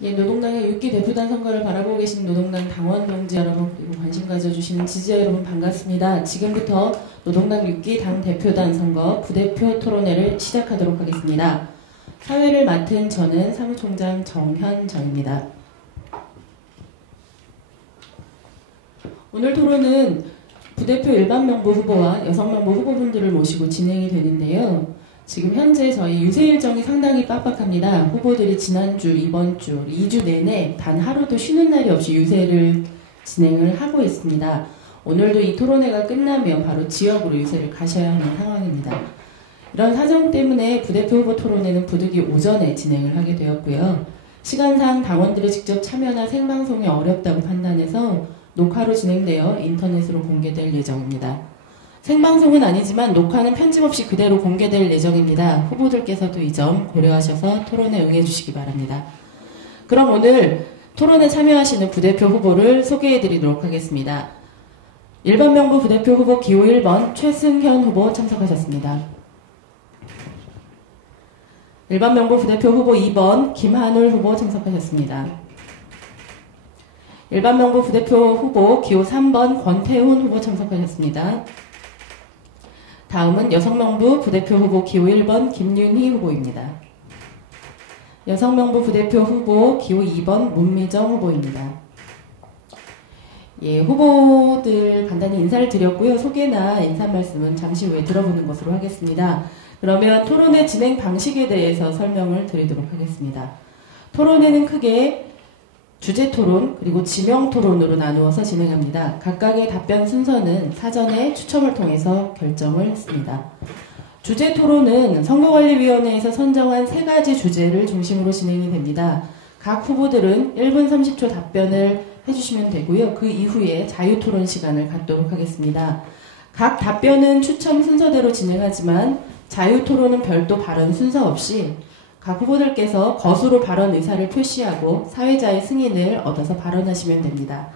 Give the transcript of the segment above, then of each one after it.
예, 노동당의 6기 대표단 선거를 바라보고 계신 노동당 당원 동지 여러분, 그리고 관심 가져주시는 지지자 여러분 반갑습니다. 지금부터 노동당 6기 당 대표단 선거 부대표 토론회를 시작하도록 하겠습니다. 사회를 맡은 저는 사무총장 정현정입니다. 오늘 토론은 부대표 일반 명부 후보와 여성 명부 후보분들을 모시고 진행이 되는데요. 지금 현재 저희 유세 일정이 상당히 빡빡합니다. 후보들이 지난주, 이번주, 2주 내내 단 하루도 쉬는 날이 없이 유세를 진행을 하고 있습니다. 오늘도 이 토론회가 끝나면 바로 지역으로 유세를 가셔야 하는 상황입니다. 이런 사정 때문에 부대표 후보 토론회는 부득이 오전에 진행을 하게 되었고요. 시간상 당원들의 직접 참여나 생방송이 어렵다고 판단해서 녹화로 진행되어 인터넷으로 공개될 예정입니다. 생방송은 아니지만 녹화는 편집 없이 그대로 공개될 예정입니다. 후보들께서도 이 점 고려하셔서 토론에 응해주시기 바랍니다. 그럼 오늘 토론에 참여하시는 부대표 후보를 소개해드리도록 하겠습니다. 일반 명부 부대표 후보 기호 1번 최승현 후보 참석하셨습니다. 일반 명부 부대표 후보 2번 김한울 후보 참석하셨습니다. 일반 명부 부대표 후보 기호 3번 권태훈 후보 참석하셨습니다. 다음은 여성명부 부대표 후보 기호 1번 김윤희 후보입니다. 여성명부 부대표 후보 기호 2번 문미정 후보입니다. 예, 후보들 간단히 인사를 드렸고요. 소개나 인사 말씀은 잠시 후에 들어보는 것으로 하겠습니다. 그러면 토론회 진행 방식에 대해서 설명을 드리도록 하겠습니다. 토론회는 크게 주제 토론 그리고 지명 토론으로 나누어서 진행합니다. 각각의 답변 순서는 사전에 추첨을 통해서 결정을 했습니다. 주제 토론은 선거관리위원회에서 선정한 3가지 주제를 중심으로 진행이 됩니다. 각 후보들은 1분 30초 답변을 해주시면 되고요. 그 이후에 자유토론 시간을 갖도록 하겠습니다. 각 답변은 추첨 순서대로 진행하지만 자유토론은 별도 발언 순서 없이 각 후보들께서 거수로 발언 의사를 표시하고 사회자의 승인을 얻어서 발언하시면 됩니다.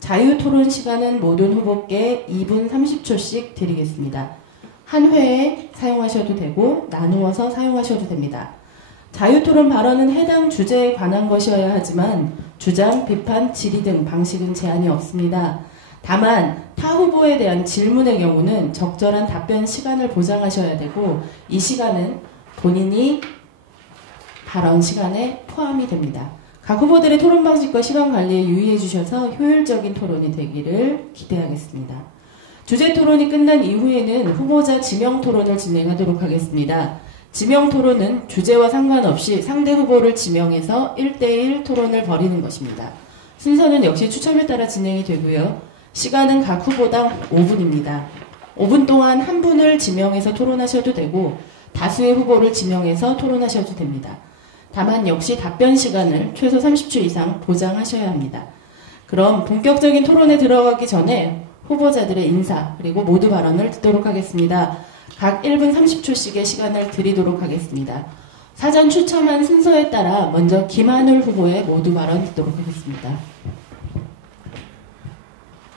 자유토론 시간은 모든 후보께 2분 30초씩 드리겠습니다. 한 회에 사용하셔도 되고 나누어서 사용하셔도 됩니다. 자유토론 발언은 해당 주제에 관한 것이어야 하지만 주장, 비판, 질의 등 방식은 제한이 없습니다. 다만 타 후보에 대한 질문의 경우는 적절한 답변 시간을 보장하셔야 되고 이 시간은 본인이 발언 시간에 포함이 됩니다. 각 후보들의 토론 방식과 시간 관리에 유의해 주셔서 효율적인 토론이 되기를 기대하겠습니다. 주제 토론이 끝난 이후에는 후보자 지명 토론을 진행하도록 하겠습니다. 지명 토론은 주제와 상관없이 상대 후보를 지명해서 1대1 토론을 벌이는 것입니다. 순서는 역시 추첨에 따라 진행이 되고요. 시간은 각 후보당 5분입니다. 5분 동안 한 분을 지명해서 토론하셔도 되고 다수의 후보를 지명해서 토론하셔도 됩니다. 다만 역시 답변 시간을 최소 30초 이상 보장하셔야 합니다. 그럼 본격적인 토론에 들어가기 전에 후보자들의 인사 그리고 모두 발언을 듣도록 하겠습니다. 각 1분 30초씩의 시간을 드리도록 하겠습니다. 사전 추첨한 순서에 따라 먼저 김한울 후보의 모두 발언 듣도록 하겠습니다.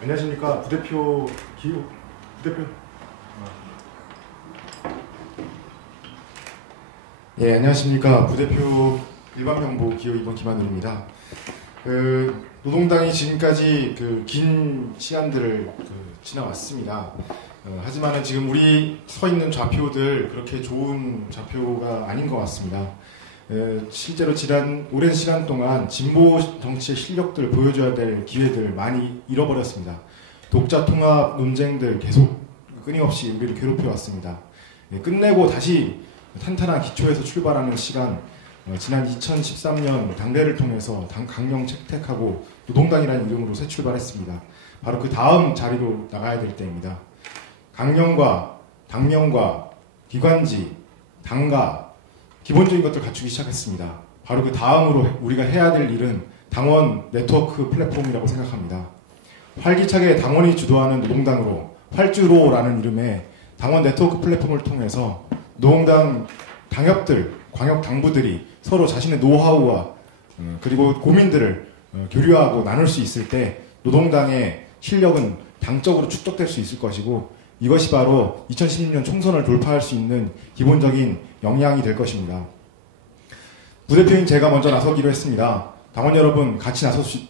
안녕하십니까. 부대표. 예, 안녕하십니까. 부대표 일반명부 기호 2번 김한울입니다. 노동당이 지금까지 긴 시간들을 지나왔습니다. 하지만은 지금 우리 서 있는 좌표들 그렇게 좋은 좌표가 아닌 것 같습니다. 실제로 지난 오랜 시간 동안 진보 정치의 실력들 보여줘야 될 기회들 많이 잃어버렸습니다. 독자 통합 논쟁들 계속 끊임없이 우리를 괴롭혀왔습니다. 끝내고 다시 탄탄한 기초에서 출발하는 시간, 지난 2013년 당대를 통해서 당 강령 채택하고 노동당이라는 이름으로 새 출발했습니다. 바로 그 다음 자리로 나가야 될 때입니다. 강령과 당명과 기관지, 당가, 기본적인 것들 갖추기 시작했습니다. 바로 그 다음으로 우리가 해야 될 일은 당원 네트워크 플랫폼이라고 생각합니다. 활기차게 당원이 주도하는 노동당으로 활주로라는 이름의 당원 네트워크 플랫폼을 통해서 노동당 당협들, 광역 당부들이 서로 자신의 노하우와 그리고 고민들을 교류하고 나눌 수 있을 때 노동당의 실력은 당적으로 축적될 수 있을 것이고 이것이 바로 2016년 총선을 돌파할 수 있는 기본적인 역량이 될 것입니다. 부대표인 제가 먼저 나서기로 했습니다. 당원 여러분 같이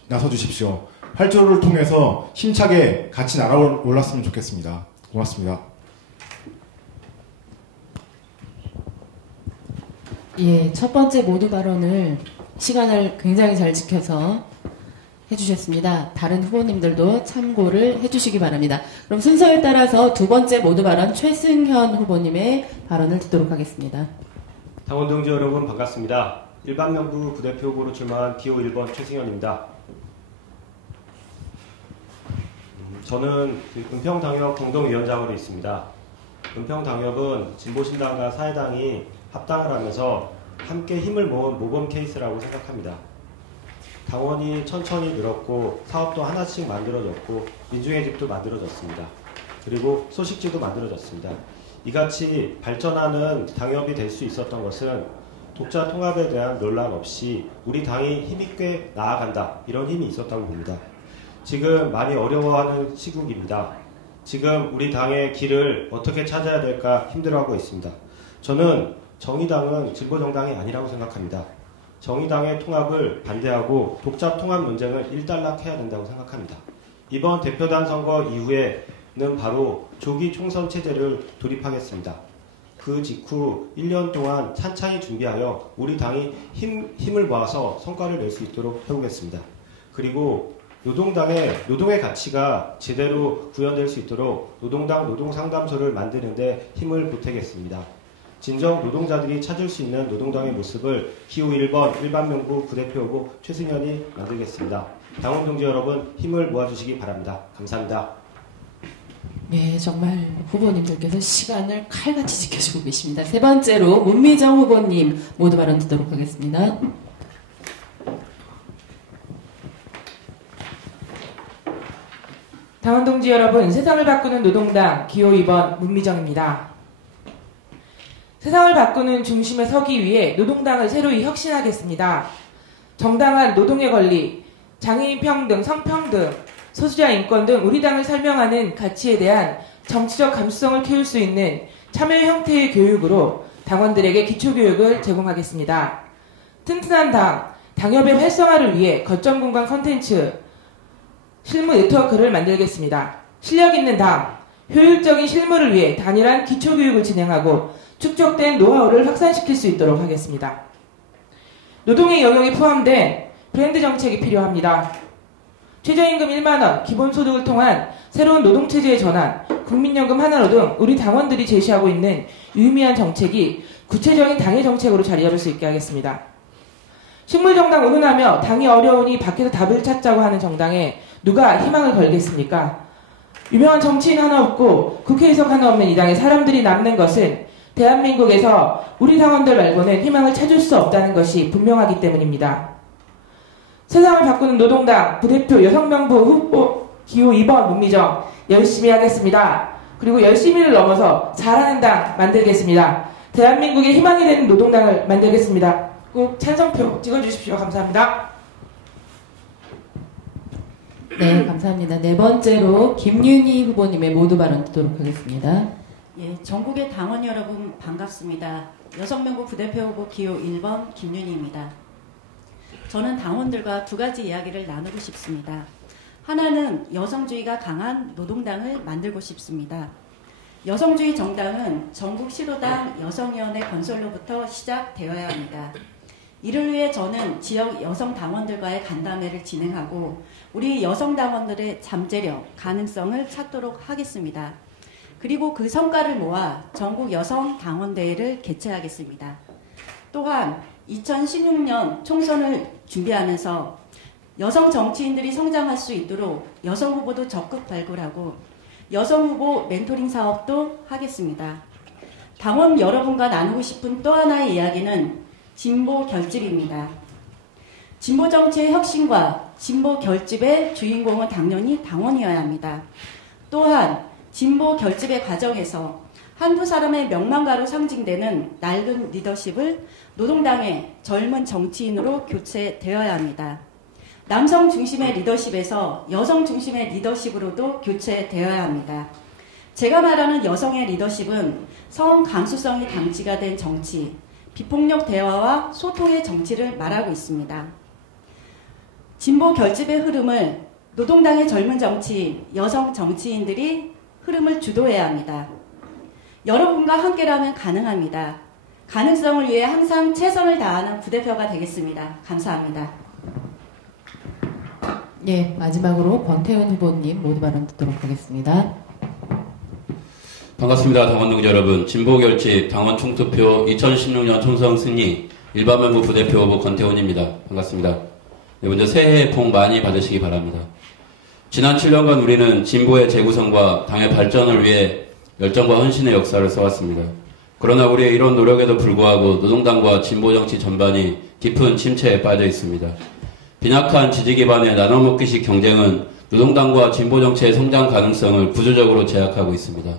나서주십시오. 활주로를 통해서 힘차게 같이 날아올랐으면 좋겠습니다. 고맙습니다. 예, 첫 번째 모두 발언을 시간을 굉장히 잘 지켜서 해주셨습니다. 다른 후보님들도 참고를 해주시기 바랍니다. 그럼 순서에 따라서 두 번째 모두 발언 최승현 후보님의 발언을 듣도록 하겠습니다. 당원 동지 여러분 반갑습니다. 일반명부 부대표 후보로 출마한 기호 1번 최승현입니다. 저는 은평당협 공동위원장으로 있습니다. 은평당협은 진보신당과 사회당이 합당을 하면서 함께 힘을 모은 모범 케이스라고 생각합니다. 당원이 천천히 늘었고 사업도 하나씩 만들어졌고 민중의 집도 만들어졌습니다. 그리고 소식지도 만들어졌습니다. 이같이 발전하는 당협이 될 수 있었던 것은 독자 통합에 대한 논란 없이 우리 당이 힘있게 나아간다, 이런 힘이 있었다고 봅니다. 지금 많이 어려워하는 시국입니다. 지금 우리 당의 길을 어떻게 찾아야 될까 힘들어하고 있습니다. 저는 정의당은 진보정당이 아니라고 생각합니다. 정의당의 통합을 반대하고 독자 통합 논쟁을 일단락해야 된다고 생각합니다. 이번 대표단 선거 이후에는 바로 조기 총선 체제를 도입하겠습니다. 그 직후 1년 동안 찬찬히 준비하여 우리 당이 힘을 모아서 성과를 낼 수 있도록 해보겠습니다. 그리고 노동의 가치가 제대로 구현될 수 있도록 노동당 노동상담소를 만드는 데 힘을 보태겠습니다. 진정 노동자들이 찾을 수 있는 노동당의 모습을 기호 1번 일반명부 부대표 후보 최승현이 만들겠습니다. 당원 동지 여러분 힘을 모아주시기 바랍니다. 감사합니다. 네, 정말 후보님들께서 시간을 칼같이 지켜주고 계십니다. 세 번째로 문미정 후보님 모두 발언 듣도록 하겠습니다. 당원 동지 여러분, 세상을 바꾸는 노동당 기호 2번 문미정입니다. 세상을 바꾸는 중심에 서기 위해 노동당을 새로이 혁신하겠습니다. 정당한 노동의 권리, 장애인 평등, 성평등, 소수자 인권 등 우리 당을 설명하는 가치에 대한 정치적 감수성을 키울 수 있는 참여 형태의 교육으로 당원들에게 기초교육을 제공하겠습니다. 튼튼한 당, 당협의 활성화를 위해 거점 공간 콘텐츠, 실무 네트워크를 만들겠습니다. 실력 있는 당, 효율적인 실무를 위해 단일한 기초교육을 진행하고 축적된 노하우를 확산시킬 수 있도록 하겠습니다. 노동의 영역이 포함된 브랜드 정책이 필요합니다. 최저임금 1만원, 기본소득을 통한 새로운 노동체제의 전환, 국민연금 하나로 등 우리 당원들이 제시하고 있는 유의미한 정책이 구체적인 당의 정책으로 자리 잡을 수 있게 하겠습니다. 식물정당 운운하며 당이 어려우니 밖에서 답을 찾자고 하는 정당에 누가 희망을 걸겠습니까? 유명한 정치인 하나 없고 국회의석 하나 없는 이 당에 사람들이 남는 것은 대한민국에서 우리 당원들 말고는 희망을 찾을 수 없다는 것이 분명하기 때문입니다. 세상을 바꾸는 노동당 부대표 여성명부 후보 기호 2번 문미정 열심히 하겠습니다. 그리고 열심히를 넘어서 잘하는 당 만들겠습니다. 대한민국의 희망이 되는 노동당을 만들겠습니다. 꼭 찬성표 찍어주십시오. 감사합니다. 네, 감사합니다. 네 번째로 김윤희 후보님의 모두 발언 듣도록 하겠습니다. 예, 전국의 당원 여러분 반갑습니다. 여성명부 부대표 후보 기호 1번 김윤희입니다. 저는 당원들과 두 가지 이야기를 나누고 싶습니다. 하나는 여성주의가 강한 노동당을 만들고 싶습니다. 여성주의 정당은 전국 시도당 여성위원회 건설로부터 시작되어야 합니다. 이를 위해 저는 지역 여성 당원들과의 간담회를 진행하고 우리 여성 당원들의 잠재력, 가능성을 찾도록 하겠습니다. 그리고 그 성과를 모아 전국 여성 당원대회를 개최하겠습니다. 또한 2016년 총선을 준비하면서 여성 정치인들이 성장할 수 있도록 여성 후보도 적극 발굴하고 여성 후보 멘토링 사업도 하겠습니다. 당원 여러분과 나누고 싶은 또 하나의 이야기는 진보 결집입니다. 진보 정치의 혁신과 진보 결집의 주인공은 당연히 당원이어야 합니다. 또한 진보 결집의 과정에서 한두 사람의 명망가로 상징되는 낡은 리더십을 노동당의 젊은 정치인으로 교체되어야 합니다. 남성 중심의 리더십에서 여성 중심의 리더십으로도 교체되어야 합니다. 제가 말하는 여성의 리더십은 성 감수성이 담지가 된 정치, 비폭력 대화와 소통의 정치를 말하고 있습니다. 진보 결집의 흐름을 노동당의 젊은 정치인, 여성 정치인들이 흐름을 주도해야 합니다. 여러분과 함께라면 가능합니다. 가능성을 위해 항상 최선을 다하는 부대표가 되겠습니다. 감사합니다. 예, 마지막으로 권태훈 후보님 모두 발언 듣도록 하겠습니다. 반갑습니다. 당원 동지 여러분. 진보결집 당원 총투표 2016년 총선 승리 일반명부 부대표 후보 권태훈입니다. 반갑습니다. 네, 먼저 새해 복 많이 받으시기 바랍니다. 지난 7년간 우리는 진보의 재구성과 당의 발전을 위해 열정과 헌신의 역사를 써왔습니다. 그러나 우리의 이런 노력에도 불구하고 노동당과 진보정치 전반이 깊은 침체에 빠져 있습니다. 빈약한 지지 기반의 나눠먹기식 경쟁은 노동당과 진보정치의 성장 가능성을 구조적으로 제약하고 있습니다.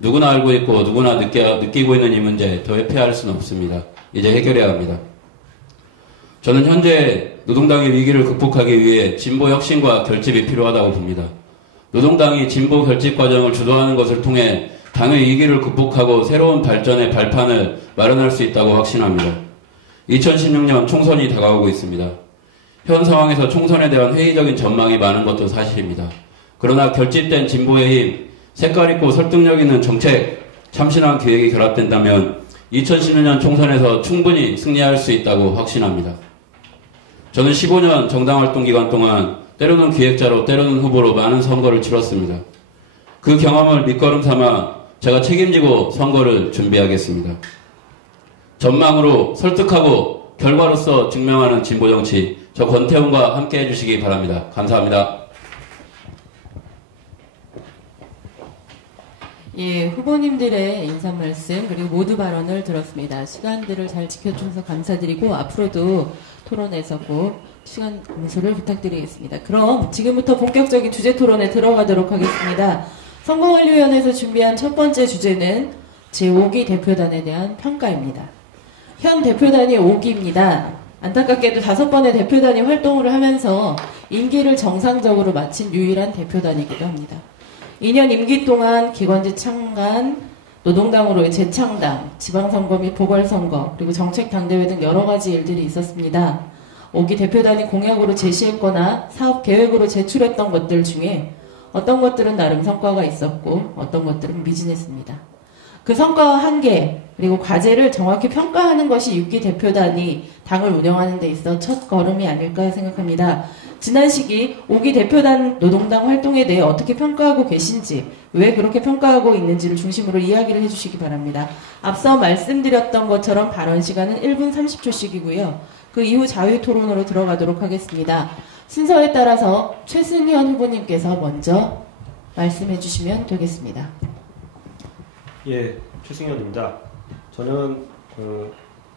누구나 알고 있고 누구나 느끼고 있는 이 문제 더 회피할 수는 없습니다. 이제 해결해야 합니다. 저는 현재 노동당의 위기를 극복하기 위해 진보 혁신과 결집이 필요하다고 봅니다. 노동당이 진보 결집 과정을 주도하는 것을 통해 당의 위기를 극복하고 새로운 발전의 발판을 마련할 수 있다고 확신합니다. 2016년 총선이 다가오고 있습니다. 현 상황에서 총선에 대한 회의적인 전망이 많은 것도 사실입니다. 그러나 결집된 진보의 힘, 색깔 있고 설득력 있는 정책, 참신한 기획이 결합된다면 2016년 총선에서 충분히 승리할 수 있다고 확신합니다. 저는 15년 정당활동 기간 동안 때로는 기획자로 때로는 후보로 많은 선거를 치렀습니다. 그 경험을 밑거름 삼아 제가 책임지고 선거를 준비하겠습니다. 전망으로 설득하고 결과로서 증명하는 진보정치, 저 권태훈과 함께 해주시기 바랍니다. 감사합니다. 예, 후보님들의 인사 말씀 그리고 모두 발언을 들었습니다. 시간들을 잘 지켜주셔서 감사드리고 앞으로도 토론에서 꼭 시간 공수를 부탁드리겠습니다. 그럼 지금부터 본격적인 주제 토론에 들어가도록 하겠습니다. 선거관리위원회에서 준비한 첫 번째 주제는 제5기 대표단에 대한 평가입니다. 현 대표단이 5기입니다. 안타깝게도 5번의 대표단이 활동을 하면서 임기를 정상적으로 마친 유일한 대표단이기도 합니다. 2년 임기 동안 기관지 창간, 노동당으로의 재창당, 지방선거 및 보궐선거, 그리고 정책당대회 등 여러 가지 일들이 있었습니다. 5기 대표단이 공약으로 제시했거나 사업 계획으로 제출했던 것들 중에 어떤 것들은 나름 성과가 있었고 어떤 것들은 미진했습니다. 그 성과와 한계, 그리고 과제를 정확히 평가하는 것이 6기 대표단이 당을 운영하는 데 있어 첫 걸음이 아닐까 생각합니다. 지난 시기 5기 대표단 노동당 활동에 대해 어떻게 평가하고 계신지, 왜 그렇게 평가하고 있는지를 중심으로 이야기를 해주시기 바랍니다. 앞서 말씀드렸던 것처럼 발언 시간은 1분 30초씩이고요. 그 이후 자유토론으로 들어가도록 하겠습니다. 순서에 따라서 최승현 후보님께서 먼저 말씀해 주시면 되겠습니다. 예, 최승현입니다. 저는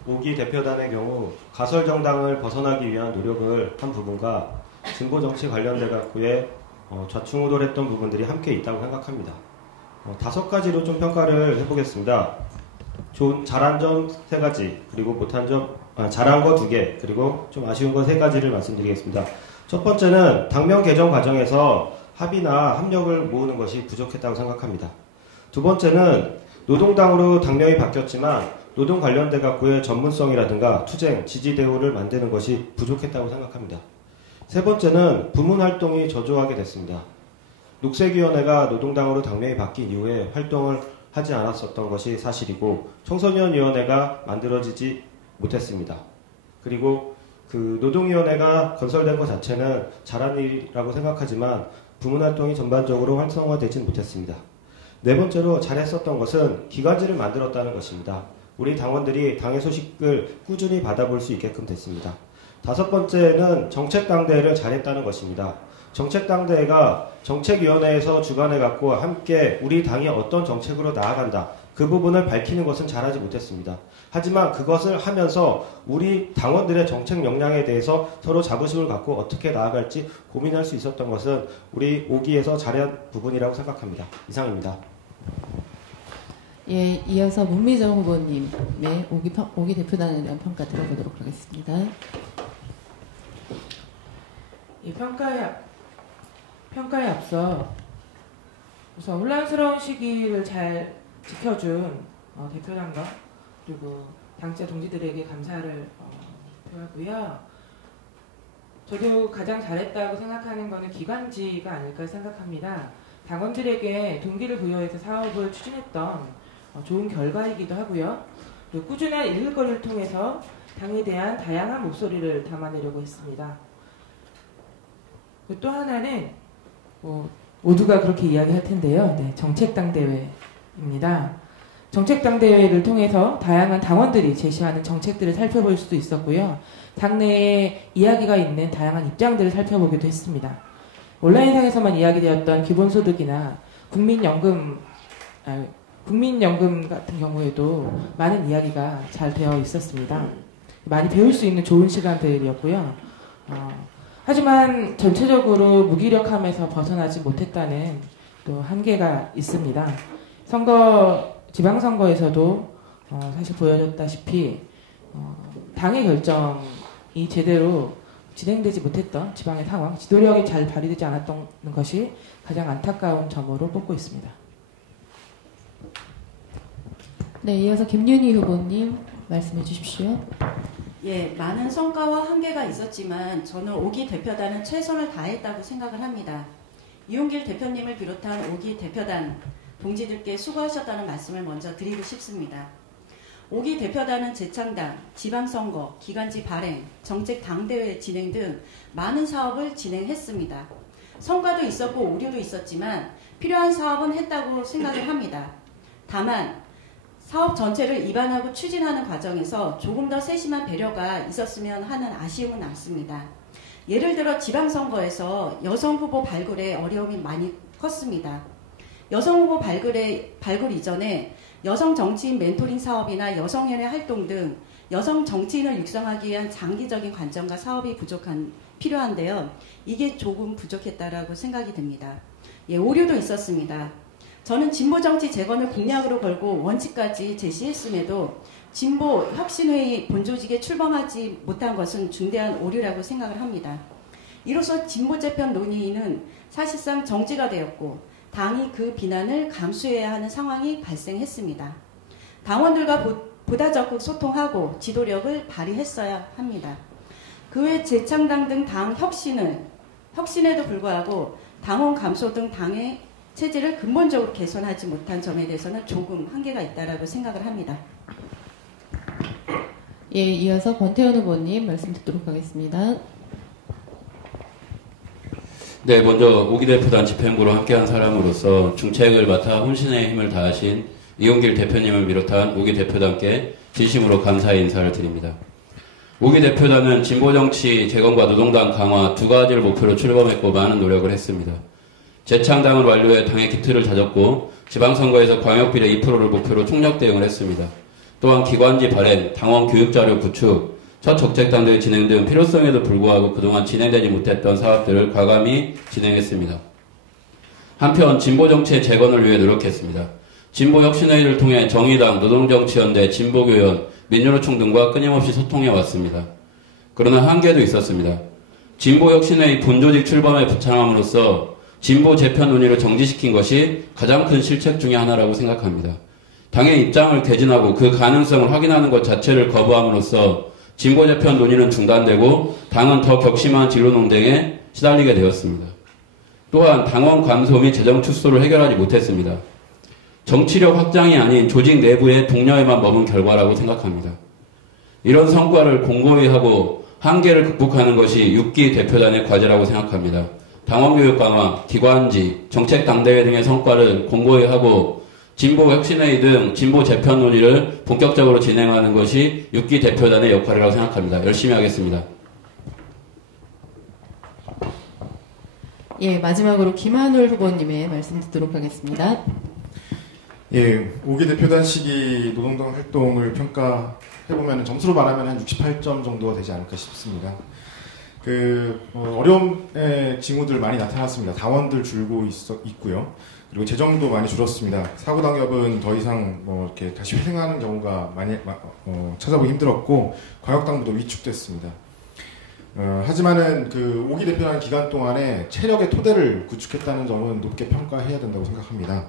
5기 대표단의 경우 가설정당을 벗어나기 위한 노력을 한 부분과 진보정치 관련돼 갖고의 좌충우돌했던 부분들이 함께 있다고 생각합니다. 5가지로 좀 평가를 해보겠습니다. 잘한 점 3가지, 그리고 못한 점, 잘한 거 2개, 그리고 좀 아쉬운 거 3가지를 말씀드리겠습니다. 첫 번째는 당명 개정 과정에서 합의나 합력을 모으는 것이 부족했다고 생각합니다. 두 번째는 노동당으로 당명이 바뀌었지만 노동 관련돼 갖고의 전문성이라든가 투쟁, 지지 대우를 만드는 것이 부족했다고 생각합니다. 세 번째는 부문 활동이 저조하게 됐습니다. 녹색위원회가 노동당으로 당명이 바뀐 이후에 활동을 하지 않았었던 것이 사실이고 청소년위원회가 만들어지지 못했습니다. 그리고 그 노동위원회가 건설된 것 자체는 잘한 일이라고 생각하지만 부문 활동이 전반적으로 활성화되진 못했습니다. 네 번째로 잘했었던 것은 기관지를 만들었다는 것입니다. 우리 당원들이 당의 소식을 꾸준히 받아볼 수 있게끔 됐습니다. 5번째는 정책당대회를 잘했다는 것입니다. 정책당대회가 정책위원회에서 주관해갖고 함께 우리 당이 어떤 정책으로 나아간다. 그 부분을 밝히는 것은 잘하지 못했습니다. 하지만 그것을 하면서 우리 당원들의 정책 역량에 대해서 서로 자부심을 갖고 어떻게 나아갈지 고민할 수 있었던 것은 우리 5기에서 잘한 부분이라고 생각합니다. 이상입니다. 예, 이어서 문미정 후보님의 5기 대표단에 대한 평가 들어보도록 하겠습니다. 이 평가에 앞서 우선 혼란스러운 시기를 잘 지켜준 대표단과 그리고 당자 동지들에게 감사를 표하고요. 저도 가장 잘했다고 생각하는 것은 기관지가 아닐까 생각합니다. 당원들에게 동기를 부여해서 사업을 추진했던 좋은 결과이기도 하고요. 그리고 꾸준한 일거리를 통해서 당에 대한 다양한 목소리를 담아내려고 했습니다. 또 하나는 모두가 그렇게 이야기할 텐데요. 네, 정책당대회입니다. 정책당대회를 통해서 다양한 당원들이 제시하는 정책들을 살펴볼 수도 있었고요. 당내에 이야기가 있는 다양한 입장들을 살펴보기도 했습니다. 온라인상에서만 이야기되었던 기본소득이나 국민연금 같은 경우에도 많은 이야기가 잘 되어 있었습니다. 많이 배울 수 있는 좋은 시간들이었고요. 하지만 전체적으로 무기력함에서 벗어나지 못했다는 또 한계가 있습니다. 지방선거에서도 사실 보여줬다시피 당의 결정이 제대로 진행되지 못했던 지방의 상황, 지도력이 잘 발휘되지 않았던 것이 가장 안타까운 점으로 뽑고 있습니다. 네, 이어서 김윤희 후보님 말씀해 주십시오. 예, 많은 성과와 한계가 있었지만 저는 5기 대표단은 최선을 다했다고 생각을 합니다. 이용길 대표님을 비롯한 5기 대표단 동지들께 수고하셨다는 말씀을 먼저 드리고 싶습니다. 5기 대표단은 재창당, 지방선거, 기간지 발행, 정책 당대회 진행 등 많은 사업을 진행했습니다. 성과도 있었고 오류도 있었지만 필요한 사업은 했다고 생각을 합니다. 다만 사업 전체를 입안하고 추진하는 과정에서 조금 더 세심한 배려가 있었으면 하는 아쉬움은 남습니다. 예를 들어 지방선거에서 여성 후보 발굴에 어려움이 많이 컸습니다. 여성 후보 발굴 이전에 여성 정치인 멘토링 사업이나 여성연예 활동 등 여성 정치인을 육성하기 위한 장기적인 관점과 사업이 필요한데요. 이게 조금 부족했다라고 생각이 듭니다. 예, 오류도 있었습니다. 저는 진보정치 재건을 공약으로 걸고 원칙까지 제시했음에도 진보혁신회의 본조직에 출범하지 못한 것은 중대한 오류라고 생각을 합니다. 이로써 진보재편 논의는 사실상 정지가 되었고 당이 그 비난을 감수해야 하는 상황이 발생했습니다. 당원들과 보다 적극 소통하고 지도력을 발휘했어야 합니다. 그 외 재창당 등 당 혁신에도 불구하고 당원 감소 등 당의 체제를 근본적으로 개선하지 못한 점에 대해서는 조금 한계가 있다라고 생각을 합니다. 예, 이어서 권태현 후보님 말씀 듣도록 하겠습니다. 네, 먼저 5기 대표단 집행부로 함께한 사람으로서 중책을 맡아 혼신의 힘을 다하신 이용길 대표님을 비롯한 5기 대표단께 진심으로 감사의 인사를 드립니다. 5기 대표단은 진보정치 재건과 노동당 강화 두 가지를 목표로 출범했고 많은 노력을 했습니다. 재창당을 완료해 당의 기틀을 다졌고 지방선거에서 광역비례 2%를 목표로 총력 대응을 했습니다. 또한 기관지 발행, 당원 교육자료 구축, 첫 정책당대회 진행 등 필요성에도 불구하고 그동안 진행되지 못했던 사업들을 과감히 진행했습니다. 한편 진보정치의 재건을 위해 노력했습니다. 진보혁신회의를 통해 정의당, 노동정치연대, 진보교연, 민주노총 등과 끊임없이 소통해왔습니다. 그러나 한계도 있었습니다. 진보혁신회의 본조직 출범에 부참함으로써 진보 재편 논의를 정지시킨 것이 가장 큰 실책 중의 하나라고 생각합니다. 당의 입장을 개진하고 그 가능성을 확인하는 것 자체를 거부함으로써 진보 재편 논의는 중단되고 당은 더 격심한 진로 논쟁에 시달리게 되었습니다. 또한 당원 감소 및 재정 축소를 해결하지 못했습니다. 정치력 확장이 아닌 조직 내부의 동료에만 머문 결과라고 생각합니다. 이런 성과를 공고히 하고 한계를 극복하는 것이 6기 대표단의 과제라고 생각합니다. 당원교육 강화, 기관지, 정책당대회 등의 성과를 공고히 하고 진보혁신회의 등 진보 재편 논의를 본격적으로 진행하는 것이 6기 대표단의 역할이라고 생각합니다. 열심히 하겠습니다. 예, 마지막으로 김한울 후보님의 말씀 듣도록 하겠습니다. 예, 5기 대표단 시기 노동당 활동을 평가해보면 점수로 말하면 한 68점 정도가 되지 않을까 싶습니다. 어려움의 징후들 많이 나타났습니다. 당원들 줄고 있고요. 그리고 재정도 많이 줄었습니다. 사고당협은 더 이상 이렇게 다시 회생하는 경우가 많이 찾아보기 힘들었고 광역당부도 위축됐습니다. 하지만은 5기 대표단 기간 동안에 체력의 토대를 구축했다는 점은 높게 평가해야 된다고 생각합니다.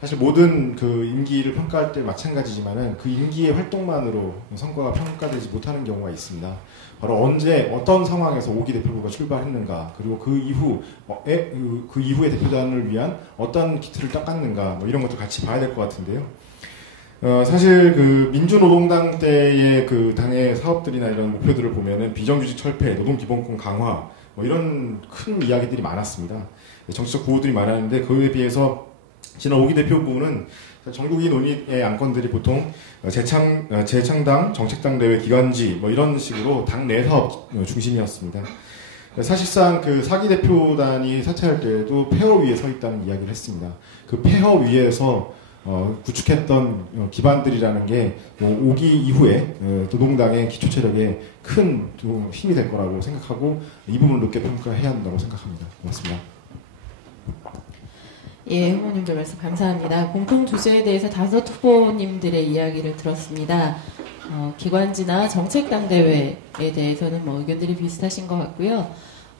사실 모든 임기를 평가할 때 마찬가지지만은 그 임기의 활동만으로 성과가 평가되지 못하는 경우가 있습니다. 바로 언제 어떤 상황에서 5기 대표부가 출발했는가, 그리고 그 이후의 대표단을 위한 어떤 기틀을 닦았는가, 뭐 이런 것들 같이 봐야 될 것 같은데요. 사실 그 민주노동당 때의 그 당의 사업들이나 이런 목표들을 보면은 비정규직 철폐, 노동기본권 강화, 뭐 이런 큰 이야기들이 많았습니다. 정치적 구호들이 많았는데 그에 비해서 지난 5기 대표부는 전국위 논의의 안건들이 보통 재창당, 정책당 대회 기관지 뭐 이런 식으로 당내 사업 중심이었습니다. 사실상 그 4기 대표단이 사퇴할 때에도 폐허 위에 서 있다는 이야기를 했습니다. 그 폐허 위에서 구축했던 기반들이라는 게 5기 이후에 노동당의 기초 체력에 큰 힘이 될 거라고 생각하고 이 부분을 높게 평가해야 한다고 생각합니다. 고맙습니다. 예, 후보님들 말씀 감사합니다. 공통 주제에 대해서 5 후보님들의 이야기를 들었습니다. 기관지나 정책당대회에 대해서는 뭐 의견들이 비슷하신 것 같고요.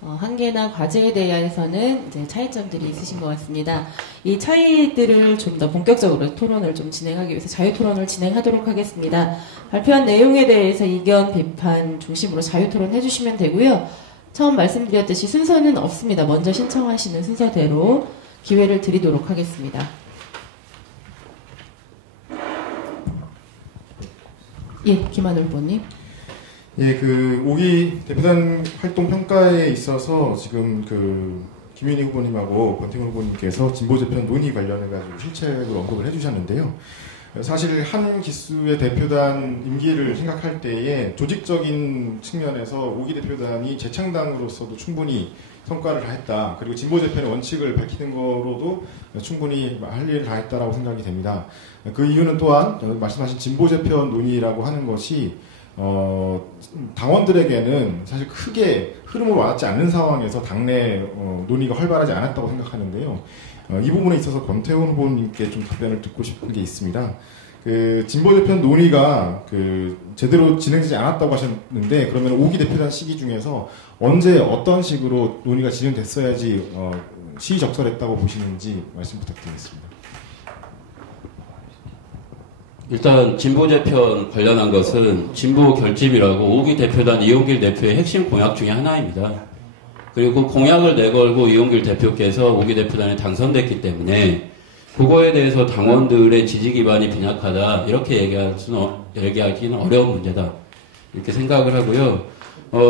한계나 과제에 대해서는 이제 차이점들이 있으신 것 같습니다. 이 차이들을 좀 더 본격적으로 토론을 좀 진행하기 위해서 자유토론을 진행하도록 하겠습니다. 발표한 내용에 대해서 이견, 비판 중심으로 자유토론 해주시면 되고요. 처음 말씀드렸듯이 순서는 없습니다. 먼저 신청하시는 순서대로 기회를 드리도록 하겠습니다. 예, 김한울 후보님. 예, 그 5기 대표단 활동 평가에 있어서 지금 그 김윤희 후보님하고 권태훈 후보님께서 진보재편 논의 관련해가지고 실책으로 언급을 해주셨는데요. 사실 한 기수의 대표단 임기를 생각할 때에 조직적인 측면에서 5기 대표단이 재창당으로서도 충분히 성과를 다했다. 그리고 진보재편의 원칙을 밝히는 거로도 충분히 할 일을 다했다라고 생각이 됩니다. 그 이유는 또한 말씀하신 진보재편 논의라고 하는 것이 당원들에게는 사실 크게 흐름을 와닿지 않는 상황에서 당내 논의가 활발하지 않았다고 생각하는데요. 이 부분에 있어서 권태훈 후보님께 좀 답변을 듣고 싶은 게 있습니다. 그 진보재편 논의가 그 제대로 진행되지 않았다고 하셨는데, 그러면 5기 대표단 시기 중에서 언제 어떤 식으로 논의가 진행됐어야지 시의적절했다고 보시는지 말씀 부탁드리겠습니다. 일단 진보재편 관련한 것은 진보 결집이라고 5기 대표단 이용길 대표의 핵심 공약 중에 하나입니다. 그리고 공약을 내걸고 이용길 대표께서 5기 대표단에 당선됐기 때문에 그거에 대해서 당원들의 지지 기반이 빈약하다 이렇게 얘기하기는 어려운 문제다 이렇게 생각을 하고요.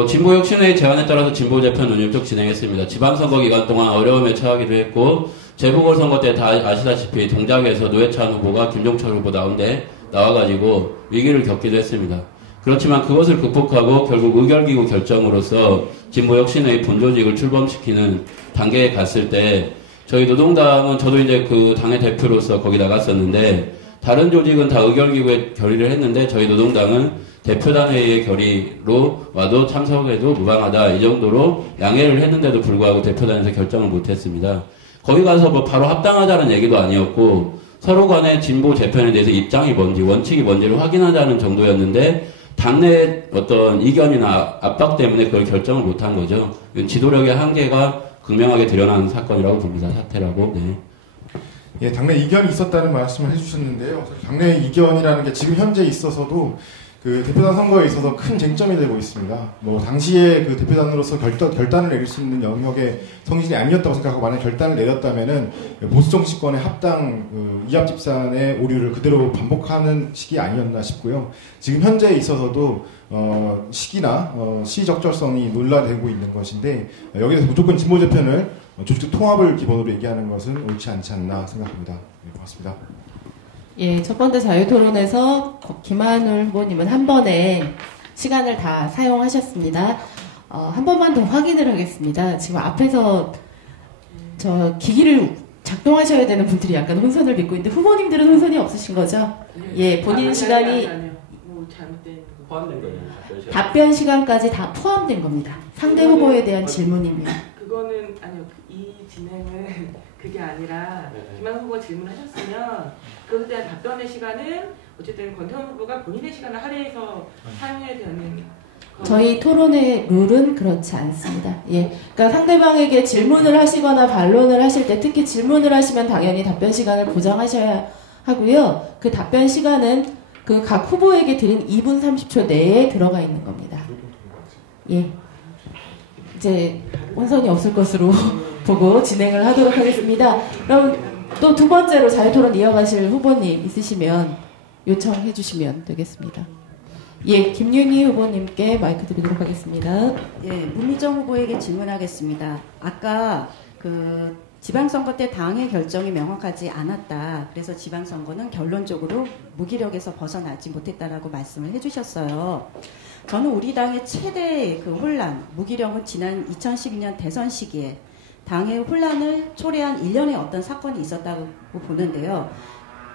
진보혁신회의 제안에 따라서 진보재편 논의를 쭉 진행했습니다. 지방선거 기간 동안 어려움에 처하기도 했고 재보궐선거 때 다 아시다시피 동작에서 노회찬 후보가 김종철 후보 나와가지고 위기를 겪기도 했습니다. 그렇지만 그것을 극복하고 결국 의결기구 결정으로서 진보혁신회의 본조직을 출범시키는 단계에 갔을 때 저희 노동당은 저도 이제 그 당의 대표로서 거기 나갔었는데 다른 조직은 다 의결기구에 결의를 했는데 저희 노동당은 대표단 회의의 결의로 와도 참석해도 무방하다 이 정도로 양해를 했는데도 불구하고 대표단에서 결정을 못했습니다. 거기 가서 뭐 바로 합당하자는 얘기도 아니었고 서로 간의 진보 재편에 대해서 입장이 뭔지 원칙이 뭔지를 확인하자는 정도였는데 당내 어떤 이견이나 압박 때문에 그걸 결정을 못한 거죠. 지도력의 한계가 극명하게 드러나는 사건이라고 봅니다. 사태라고. 네. 예, 당내 이견이 있었다는 말씀을 해주셨는데요. 당내 이견이라는 게 지금 현재 있어서도 그 대표단 선거에 있어서 큰 쟁점이 되고 있습니다. 뭐 당시에 그 대표단으로서 결단을 내릴 수 있는 영역의 성질이 아니었다고 생각하고 만약 결단을 내렸다면은 보수 정치권의 합당 이합 집산의 오류를 그대로 반복하는 시기 아니었나 싶고요. 지금 현재에 있어서도 시기나 시적절성이 논란되고 있는 것인데 여기서 무조건 진보재편을 조직 통합을 기본으로 얘기하는 것은 옳지 않지 않나 생각합니다. 네, 고맙습니다. 예, 첫 번째 자유토론에서 김한울 후보님은 한 번에 시간을 다 사용하셨습니다. 한 번만 더 확인을 하겠습니다. 지금 앞에서 저 기기를 작동하셔야 되는 분들이 약간 혼선을 빚고 있는데 후보님들은 혼선이 없으신 거죠? 예, 본인 시간이 뭐 잘못된 포함된 거예요. 답변 시간까지 다 포함된 겁니다. 상대 후보에 대한 질문입니다. 그거는 아니요. 이 진행은 그게 아니라 김한울 후보가 질문하셨으면 그것에 대한 답변의 시간은 어쨌든 권태훈 후보가 본인의 시간을 할애해서 사용해야 되는 저희 토론의 룰은 그렇지 않습니다. 예, 그러니까 상대방에게 질문을 하시거나 반론을 하실 때 특히 질문을 하시면 당연히 답변 시간을 보장하셔야 하고요. 그 답변 시간은 그 각 후보에게 드린 2분 30초 내에 들어가 있는 겁니다. 예. 이제 혼선이 없을 것으로 보고 진행을 하도록 하겠습니다. 그럼 또 두 번째로 자유토론 이어가실 후보님 있으시면 요청해 주시면 되겠습니다. 예, 김윤희 후보님께 마이크 드리도록 하겠습니다. 예, 문미정 후보에게 질문하겠습니다. 아까 그 지방선거 때 당의 결정이 명확하지 않았다. 그래서 지방선거는 결론적으로 무기력에서 벗어나지 못했다라고 말씀을 해주셨어요. 저는 우리 당의 최대 그 혼란, 무기력은 지난 2012년 대선 시기에 당의 혼란을 초래한 일련의 어떤 사건이 있었다고 보는데요.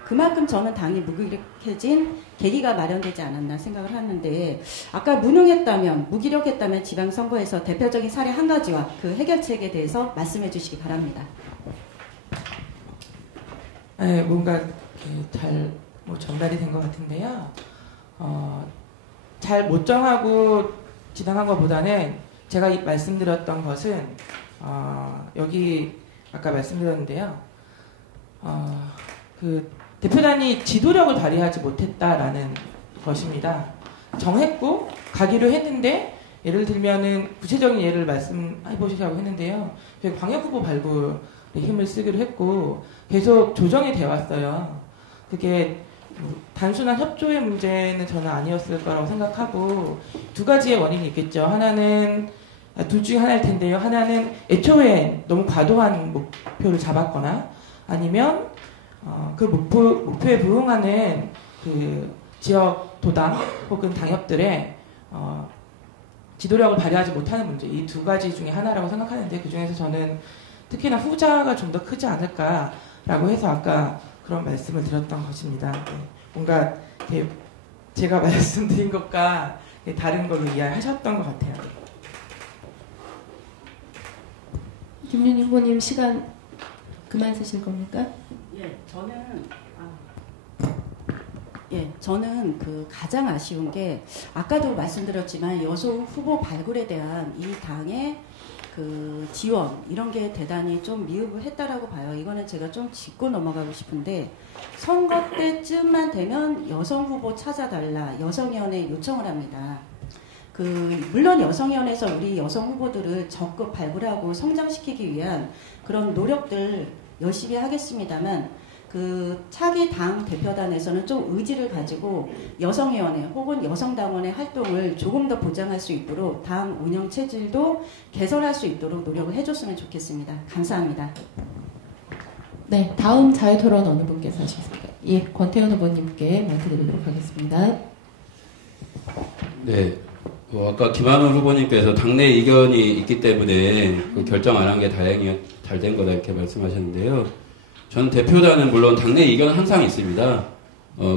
그만큼 저는 당이 무기력해진 계기가 마련되지 않았나 생각을 하는데, 아까 무능했다면, 무기력했다면 지방선거에서 대표적인 사례 한 가지와 그 해결책에 대해서 말씀해 주시기 바랍니다. 네, 뭔가 잘 전달이 된 것 같은데요. 잘 못 정하고 진행한 것보다는 제가 말씀드렸던 것은 여기 아까 말씀드렸는데요. 그 대표단이 지도력을 발휘하지 못했다라는 것입니다. 정했고 가기로 했는데, 예를 들면은 구체적인 예를 말씀해 보시라고 했는데요. 저희 광역후보 발굴에 힘을 쓰기로 했고 계속 조정이 되어 왔어요. 그게 단순한 협조의 문제는 저는 아니었을 거라고 생각하고, 두 가지의 원인이 있겠죠. 하나는 둘 중에 하나일 텐데요. 하나는 애초에 너무 과도한 목표를 잡았거나, 아니면 그 목표에 부응하는 그 지역 도당 혹은 당협들의 지도력을 발휘하지 못하는 문제, 이 두 가지 중에 하나라고 생각하는데, 그 중에서 저는 특히나 후자가 좀 더 크지 않을까라고 해서 아까 그런 말씀을 드렸던 것입니다. 네. 뭔가 제가 말씀드린 것과 다른 걸로 이해하셨던 것 같아요. 김윤희 후보님 시간 그만 쓰실 겁니까? 저는 그 가장 아쉬운 게, 아까도 말씀드렸지만 여소 후보 발굴에 대한 이 당의 그 지원, 이런 게 대단히 좀 미흡을 했다라고 봐요. 이거는 제가 좀 짚고 넘어가고 싶은데, 선거 때쯤만 되면 여성 후보 찾아달라, 여성위원회 요청을 합니다. 물론 여성위원회에서 우리 여성 후보들을 적극 발굴하고 성장시키기 위한 그런 노력들 열심히 하겠습니다만, 그 차기 당 대표단에서는 좀 의지를 가지고 여성위원회 혹은 여성당원의 활동을 조금 더 보장할 수 있도록 당 운영 체질도 개선할 수 있도록 노력을 해줬으면 좋겠습니다. 감사합니다. 네, 다음 자유토론 어느 분께서 하시겠습니까? 예, 권태현 후보님께 마이크 드리도록 하겠습니다. 네, 아까 김한원 후보님께서 당내 이견이 있기 때문에 그 결정 안 한 게 다행히 잘 된 거다 이렇게 말씀하셨는데요. 전 대표단은 물론 당내 이견은 항상 있습니다.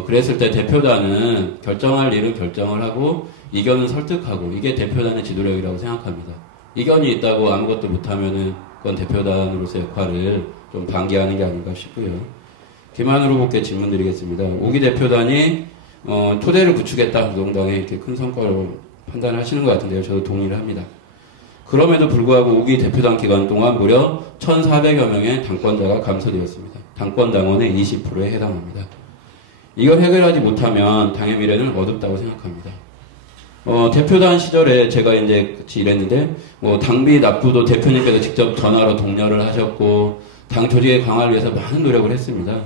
그랬을 때 대표단은 결정할 일은 결정을 하고 이견은 설득하고, 이게 대표단의 지도력이라고 생각합니다. 이견이 있다고 아무것도 못하면은 그건 대표단으로서 역할을 좀 방기하는 게 아닌가 싶고요. 김한울 후보께 질문 드리겠습니다. 5기 대표단이 토대를 구축했다, 노동당에 이렇게 큰 성과로 판단하시는 것 같은데요. 저도 동의를 합니다. 그럼에도 불구하고 5기 대표단 기간 동안 무려 1,400여 명의 당권자가 감소되었습니다. 당권 당원의 20%에 해당합니다. 이걸 해결하지 못하면 당의 미래는 어둡다고 생각합니다. 대표단 시절에 제가 이제 같이 일했는데, 당비 납부도 대표님께서 직접 전화로 독려를 하셨고, 당 조직의 강화를 위해서 많은 노력을 했습니다.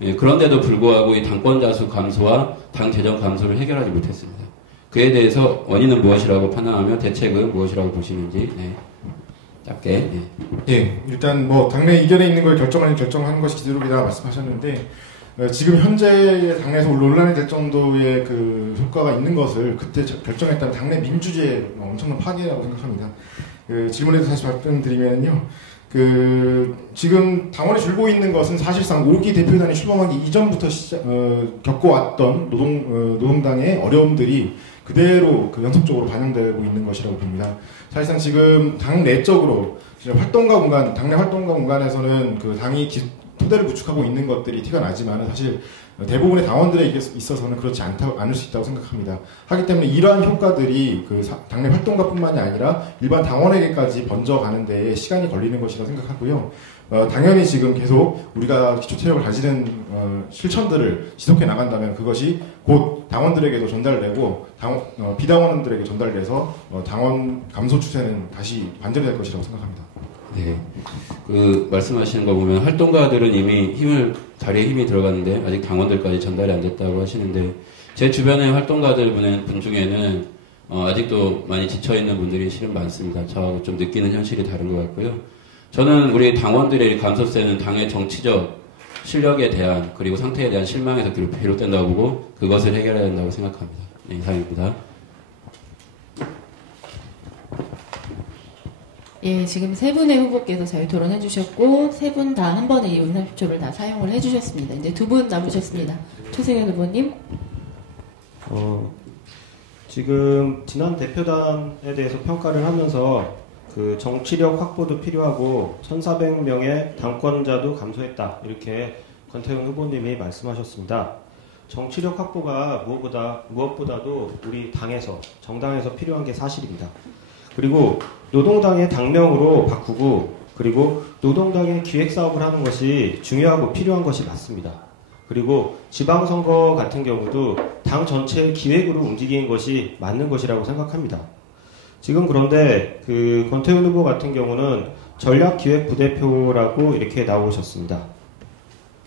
예, 그런데도 불구하고 이 당권자 수 감소와 당 재정 감소를 해결하지 못했습니다. 그에 대해서 원인은 무엇이라고 판단하며 대책은 무엇이라고 보시는지, 네. 짧게. 네. 예, 일단 당내 이견에 있는 걸 결정하는 것이 지도력이다 말씀하셨는데, 지금 현재 당내에서 논란이 될 정도의 그 효과가 있는 것을 그때 결정했다면 당내 민주주의의 엄청난 파괴라고 생각합니다. 질문에서 다시 말씀드리면요, 지금 당원이 줄고 있는 것은 사실상 5기 대표단이 출범하기 이전부터 겪어왔던 노동당의 어려움들이 그대로 연속적으로 반영되고 있는 것이라고 봅니다. 사실상 지금 당 내적으로 당내 활동가 공간에서는 당이 토대를 구축하고 있는 것들이 티가 나지만, 사실 대부분의 당원들에게 있어서는 그렇지 않을 수 있다고 생각합니다. 하기 때문에 이러한 효과들이 당내 활동가뿐만이 아니라 일반 당원에게까지 번져가는 데에 시간이 걸리는 것이라고 생각하고요. 당연히 지금 계속 우리가 기초 체력을 가지는 실천들을 지속해 나간다면 그것이 곧 당원들에게도 전달되고 비당원들에게 전달돼서 당원 감소 추세는 다시 반전될 것이라고 생각합니다. 네. 그 말씀하시는 거 보면 활동가들은 이미 다리에 힘이 들어갔는데 아직 당원들까지 전달이 안 됐다고 하시는데 제 주변의 활동가들 분 중에는 아직도 많이 지쳐있는 분들이 실은 많습니다. 저하고 좀 느끼는 현실이 다른 것 같고요. 저는 우리 당원들의 감소세는 당의 정치적 실력에 대한 그리고 상태에 대한 실망에서 비롯된다고 보고 그것을 해결해야 된다고 생각합니다. 네, 이상입니다. 예, 지금 세 분의 후보께서 자유토론 해주셨고 세 분 다 한 번에 2분 30초를 다 사용을 해주셨습니다. 이제 두 분 남으셨습니다. 최승현 후보님. 지금 지난 대표단에 대해서 평가를 하면서 그 정치력 확보도 필요하고 1,400명의 당권자도 감소했다. 이렇게 권태훈 후보님이 말씀하셨습니다. 정치력 확보가 무엇보다도 우리 정당에서 필요한 게 사실입니다. 그리고 노동당의 당명으로 바꾸고 그리고 노동당의 기획사업을 하는 것이 중요하고 필요한 것이 맞습니다. 그리고 지방선거 같은 경우도 당 전체의 기획으로 움직이는 것이 맞는 것이라고 생각합니다. 지금 그런데 그 권태훈 후보 같은 경우는 전략기획부대표라고 이렇게 나오셨습니다.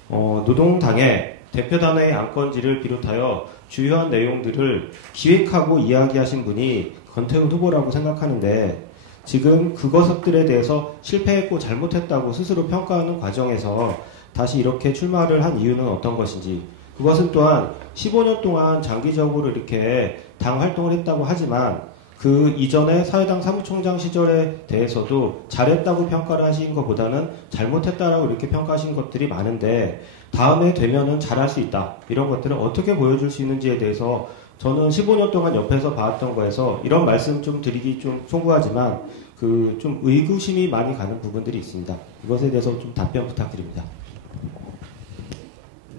노동당의 대표단의 안건지를 비롯하여 주요한 내용들을 기획하고 이야기하신 분이 권태훈 후보라고 생각하는데 지금 그것들에 대해서 실패했고 잘못했다고 스스로 평가하는 과정에서 다시 이렇게 출마를 한 이유는 어떤 것인지 그것은 또한 15년 동안 장기적으로 이렇게 당 활동을 했다고 하지만 그 이전에 사회당 사무총장 시절에 대해서도 잘했다고 평가를 하신 것보다는 잘못했다라고 이렇게 평가하신 것들이 많은데 다음에 되면은 잘할 수 있다. 이런 것들을 어떻게 보여줄 수 있는지에 대해서 저는 15년 동안 옆에서 봐왔던 거에서 이런 말씀 좀 드리기 좀 송구하지만 그 좀 의구심이 많이 가는 부분들이 있습니다. 이것에 대해서 좀 답변 부탁드립니다.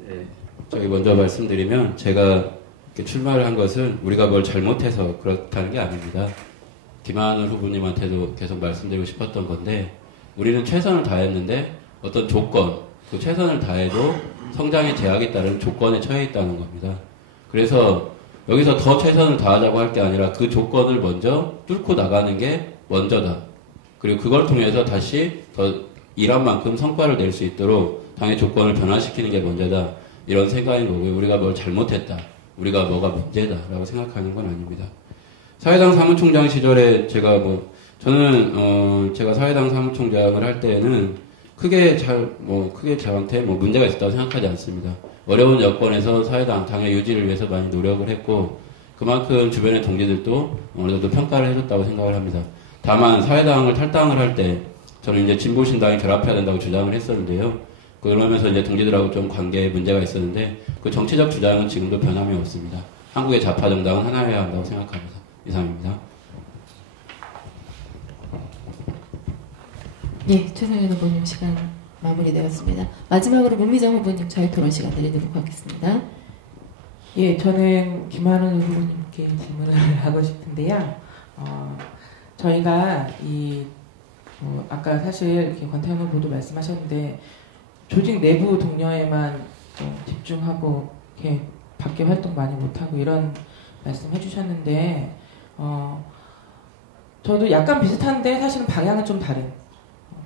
네, 저기 먼저 말씀드리면 제가 출마를 한 것은 우리가 뭘 잘못해서 그렇다는 게 아닙니다. 김한울 후보님한테도 계속 말씀드리고 싶었던 건데 우리는 최선을 다했는데 어떤 조건, 그 최선을 다해도 성장의 제약에 따른 조건에 처해 있다는 겁니다. 그래서 여기서 더 최선을 다하자고 할 게 아니라 그 조건을 먼저 뚫고 나가는 게 먼저다. 그리고 그걸 통해서 다시 더 일한 만큼 성과를 낼 수 있도록 당의 조건을 변화시키는 게 먼저다. 이런 생각인 거고요. 우리가 뭘 잘못했다. 우리가 뭐가 문제다라고 생각하는 건 아닙니다. 사회당 사무총장 시절에 제가 제가 사회당 사무총장을 할 때에는 크게 저한테 문제가 있었다고 생각하지 않습니다. 어려운 여건에서 당의 유지를 위해서 많이 노력을 했고 그만큼 주변의 동지들도 어느 정도 평가를 해줬다고 생각을 합니다. 다만 사회당을 탈당을 할 때 저는 이제 진보신당이 결합해야 된다고 주장을 했었는데요. 그러면서 이제 동지들하고 좀 관계에 문제가 있었는데 그 정치적 주장은 지금도 변함이 없습니다. 한국의 좌파 정당은 하나여야 한다고 생각합니다. 이상입니다. 예, 최승현 후보님 시간 마무리되었습니다. 마지막으로 문미정 후보님 자유토론 시간 드리도록 하겠습니다. 예, 저는 김한훈 후보님께 질문을 하고 싶은데요. 저희가 아까 사실 이렇게 권태현 후보도 말씀하셨는데 조직 내부 동료에만 집중하고 이렇게 밖에 활동 많이 못하고 이런 말씀 해주셨는데 저도 약간 비슷한데 사실은 방향은 좀 다른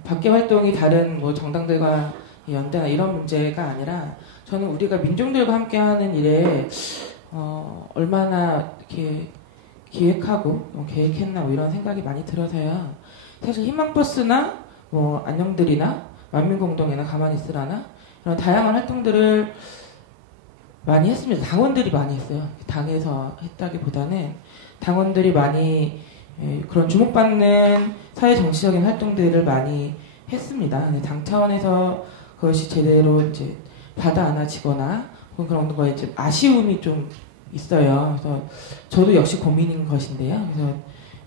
밖에 활동이 다른 정당들과 연대나 이런 문제가 아니라 저는 우리가 민중들과 함께하는 일에 얼마나 이렇게 기획하고 계획했나 이런 생각이 많이 들어서요. 사실 희망버스나 안녕들이나 만민공동이나 가만히 있으라나 이런 다양한 활동들을 많이 했습니다. 당원들이 많이 했어요. 당에서 했다기보다는 당원들이 많이 그런 주목받는 사회 정치적인 활동들을 많이 했습니다. 근데 당 차원에서 그것이 제대로 이제 받아 안아지거나 그런 거에 이제 아쉬움이 좀 있어요. 그래서 저도 역시 고민인 것인데요. 그래서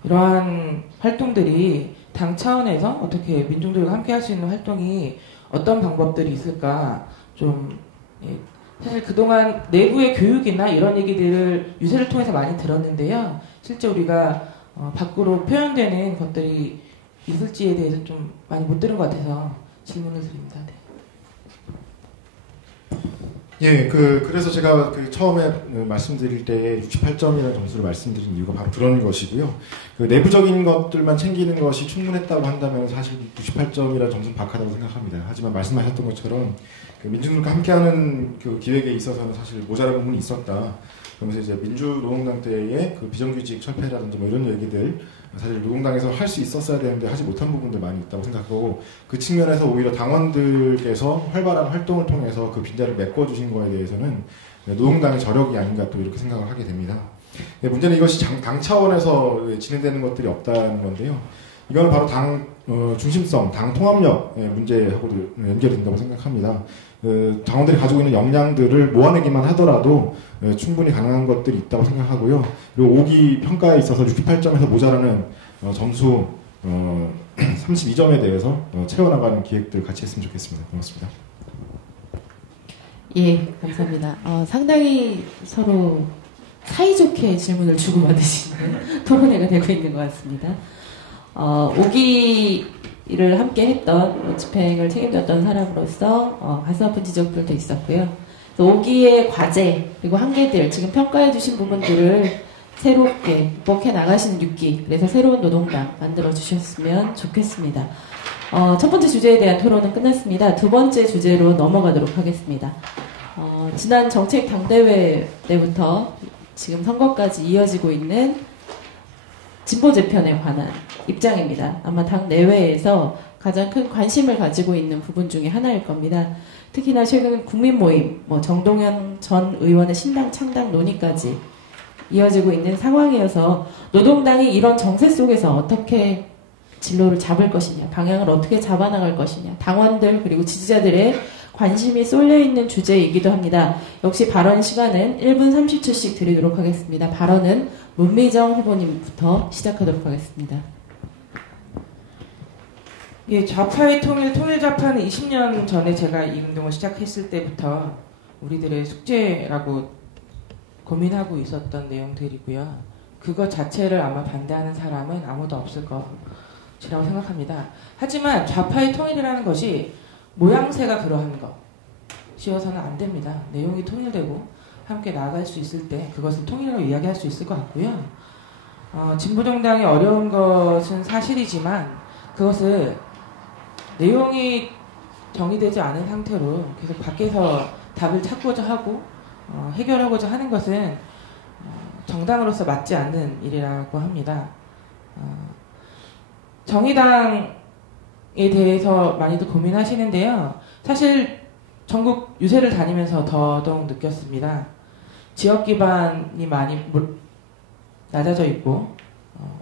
이러한 활동들이 당 차원에서 어떻게 민중들과 함께 할 수 있는 활동이 어떤 방법들이 있을까 사실 그동안 내부의 교육이나 이런 얘기들을 유세를 통해서 많이 들었는데요. 실제 우리가 밖으로 표현되는 것들이 있을지에 대해서 좀 많이 못 들은 것 같아서 질문을 드립니다. 네. 예, 그래서 제가 처음에 말씀드릴 때 68점이라는 점수를 말씀드린 이유가 바로 그런 것이고요. 내부적인 것들만 챙기는 것이 충분했다고 한다면 사실 68점이라는 점수는 박하다고 생각합니다. 하지만 말씀하셨던 것처럼 민주노동과 함께하는 기획에 있어서는 사실 모자란 부분이 있었다. 그러면서 이제 민주노동당 때의 비정규직 철폐라든지 뭐 이런 얘기들 사실 노동당에서 할 수 있었어야 되는데 하지 못한 부분들 많이 있다고 생각하고 그 측면에서 오히려 당원들께서 활발한 활동을 통해서 그 빈자를 메꿔주신 거에 대해서는 노동당의 저력이 아닌가 또 이렇게 생각을 하게 됩니다. 문제는 이것이 당 차원에서 진행되는 것들이 없다는 건데요. 이건 바로 당 중심성, 당 통합력 문제하고도 연결된다고 생각합니다. 당원들이 가지고 있는 역량들을 모아내기만 하더라도 충분히 가능한 것들이 있다고 생각하고요. 그리고 5기 평가에 있어서 68점에서 모자라는 점수 32점에 대해서 채워나가는 기획들 같이 했으면 좋겠습니다. 고맙습니다. 예, 감사합니다. 상당히 서로 사이좋게 질문을 주고받으시는 토론회가 되고 있는 것 같습니다. 5기를 함께 했던 집행을 책임졌던 사람으로서 가슴 아픈 지적들도 있었고요. 5기의 과제 그리고 한계들 지금 평가해 주신 부분들을 새롭게 극복해 나가시는 6기 그래서 새로운 노동당 만들어 주셨으면 좋겠습니다. 첫 번째 주제에 대한 토론은 끝났습니다. 두 번째 주제로 넘어가도록 하겠습니다. 지난 정책 당대회 때부터 지금 선거까지 이어지고 있는 진보 재편에 관한 입장입니다. 아마 당 내외에서 가장 큰 관심을 가지고 있는 부분 중에 하나일 겁니다. 특히나 최근 국민 모임, 정동현 전 의원의 신당 창당 논의까지 이어지고 있는 상황이어서 노동당이 이런 정세 속에서 어떻게 진로를 잡을 것이냐, 방향을 어떻게 잡아나갈 것이냐, 당원들 그리고 지지자들의 관심이 쏠려있는 주제이기도 합니다. 역시 발언 시간은 1분 30초씩 드리도록 하겠습니다. 발언은 문미정 후보님부터 시작하도록 하겠습니다. 예, 좌파의 통일좌파는 20년 전에 제가 이 운동을 시작했을 때부터 우리들의 숙제라고 고민하고 있었던 내용들이고요. 그것 자체를 아마 반대하는 사람은 아무도 없을 것이라고 생각합니다. 하지만 좌파의 통일이라는 것이 모양새가 그러한 것이어서는 안 됩니다. 내용이 통일되고 함께 나아갈 수 있을 때 그것을 통일로 이야기할 수 있을 것 같고요. 진보정당이 어려운 것은 사실이지만 그것을 내용이 정리되지 않은 상태로 계속 밖에서 답을 찾고자 하고 해결하고자 하는 것은 정당으로서 맞지 않는 일이라고 합니다. 정의당에 대해서 많이들 고민하시는데요. 사실 전국 유세를 다니면서 더더욱 느꼈습니다. 지역 기반이 많이 낮아져 있고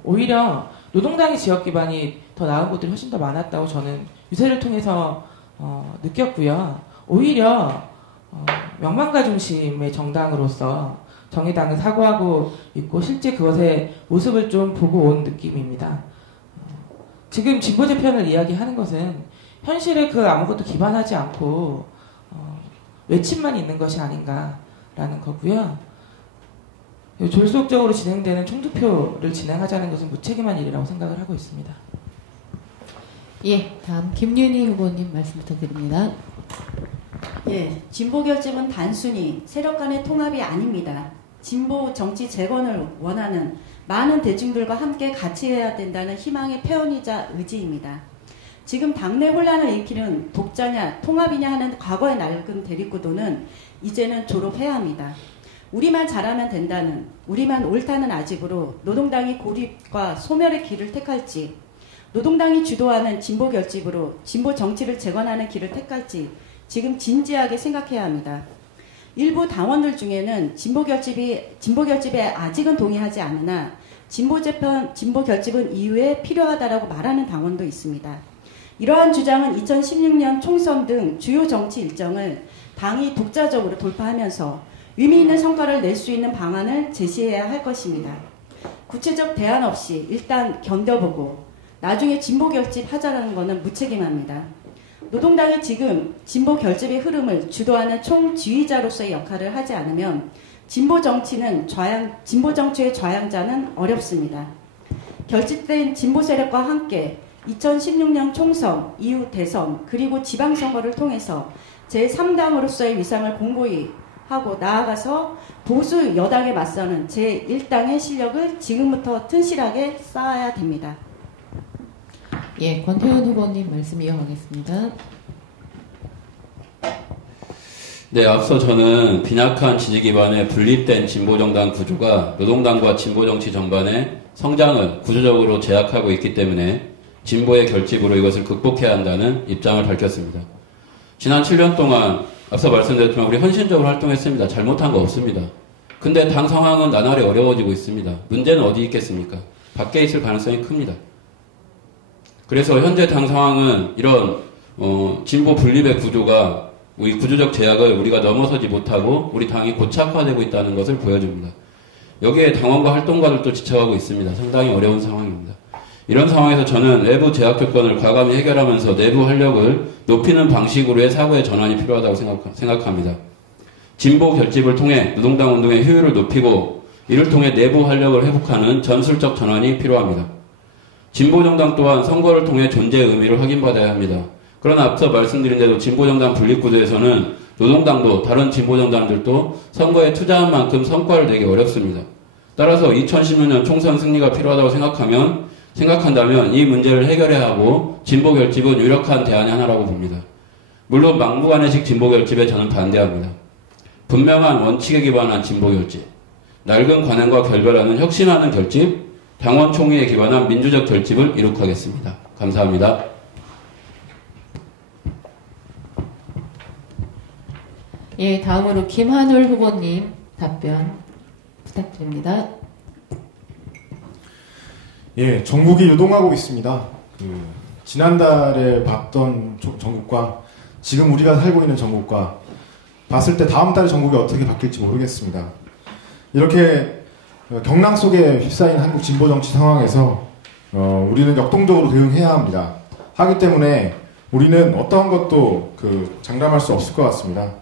오히려 노동당의 지역 기반이 더 나은 곳들이 훨씬 더 많았다고 저는 유세를 통해서 느꼈고요. 오히려 명망가 중심의 정당으로서 정의당은 사고하고 있고 실제 그것의 모습을 좀 보고 온 느낌입니다. 지금 진보 재편을 이야기하는 것은 현실에 그 아무것도 기반하지 않고 외침만 있는 것이 아닌가라는 거고요. 졸속적으로 진행되는 총투표를 진행하자는 것은 무책임한 일이라고 생각을 하고 있습니다. 예, 다음 김윤희 후보님 말씀 부탁드립니다. 예, 진보 결집은 단순히 세력 간의 통합이 아닙니다. 진보 정치 재건을 원하는 많은 대중들과 함께 같이 해야 된다는 희망의 표현이자 의지입니다. 지금 당내 혼란을 일으키는 독자냐 통합이냐 하는 과거의 낡은 대립구도는 이제는 졸업해야 합니다. 우리만 잘하면 된다는, 우리만 옳다는 아집으로 노동당이 고립과 소멸의 길을 택할지, 노동당이 주도하는 진보 결집으로 진보 정치를 재건하는 길을 택할지 지금 진지하게 생각해야 합니다. 일부 당원들 중에는 진보 결집에 아직은 동의하지 않으나 진보 결집은 이후에 필요하다라고 말하는 당원도 있습니다. 이러한 주장은 2016년 총선 등 주요 정치 일정을 당이 독자적으로 돌파하면서 의미 있는 성과를 낼 수 있는 방안을 제시해야 할 것입니다. 구체적 대안 없이 일단 견뎌보고 나중에 진보 결집하자라는 것은 무책임합니다. 노동당이 지금 진보 결집의 흐름을 주도하는 총지휘자로서의 역할을 하지 않으면 진보 정치의 좌양자는 어렵습니다. 결집된 진보 세력과 함께 2016년 총선, 이후 대선, 그리고 지방선거를 통해서 제3당으로서의 위상을 공고히 하고 나아가서 보수 여당에 맞서는 제1당의 실력을 지금부터 튼실하게 쌓아야 됩니다. 예, 권태현 후보님 말씀 이어가겠습니다. 네, 앞서 저는 빈약한 지지 기반의 분립된 진보정당 구조가 노동당과 진보정치 전반의 성장을 구조적으로 제약하고 있기 때문에 진보의 결집으로 이것을 극복해야 한다는 입장을 밝혔습니다. 지난 7년 동안 앞서 말씀드렸지만 우리 헌신적으로 활동했습니다. 잘못한 거 없습니다. 근데 당 상황은 나날이 어려워지고 있습니다. 문제는 어디 있겠습니까? 밖에 있을 가능성이 큽니다. 그래서 현재 당 상황은 이런 진보 분립의 구조가 우리 구조적 제약을 우리가 넘어서지 못하고 우리 당이 고착화되고 있다는 것을 보여줍니다. 여기에 당원과 활동가들도 지쳐가고 있습니다. 상당히 어려운 상황입니다. 이런 상황에서 저는 외부 제약 조건을 과감히 해결하면서 내부 활력을 높이는 방식으로의 사고의 전환이 필요하다고 생각합니다. 진보 결집을 통해 노동당 운동의 효율을 높이고 이를 통해 내부 활력을 회복하는 전술적 전환이 필요합니다. 진보정당 또한 선거를 통해 존재의 의미를 확인받아야 합니다. 그러나 앞서 말씀드린 대로 진보정당 분립구도에서는 노동당도 다른 진보정당들도 선거에 투자한 만큼 성과를 내기 어렵습니다. 따라서 2016년 총선 승리가 필요하다고 생각한다면 이 문제를 해결해야 하고 진보 결집은 유력한 대안의 하나라고 봅니다. 물론 막무가내식 진보 결집에 저는 반대합니다. 분명한 원칙에 기반한 진보 결집, 낡은 관행과 결별하는 혁신하는 결집, 당원 총의에 기반한 민주적 결집을 이룩하겠습니다. 감사합니다. 예, 다음으로 김한울 후보님 답변 부탁드립니다. 예, 전국이 요동하고 있습니다. 지난달에 봤던 전국과 지금 우리가 살고 있는 전국과 봤을 때 다음 달 전국이 어떻게 바뀔지 모르겠습니다. 이렇게 경랑 속에 휩싸인 한국 진보 정치 상황에서 우리는 역동적으로 대응해야 합니다. 하기 때문에 우리는 어떠한 것도 장담할 수 없을 것 같습니다.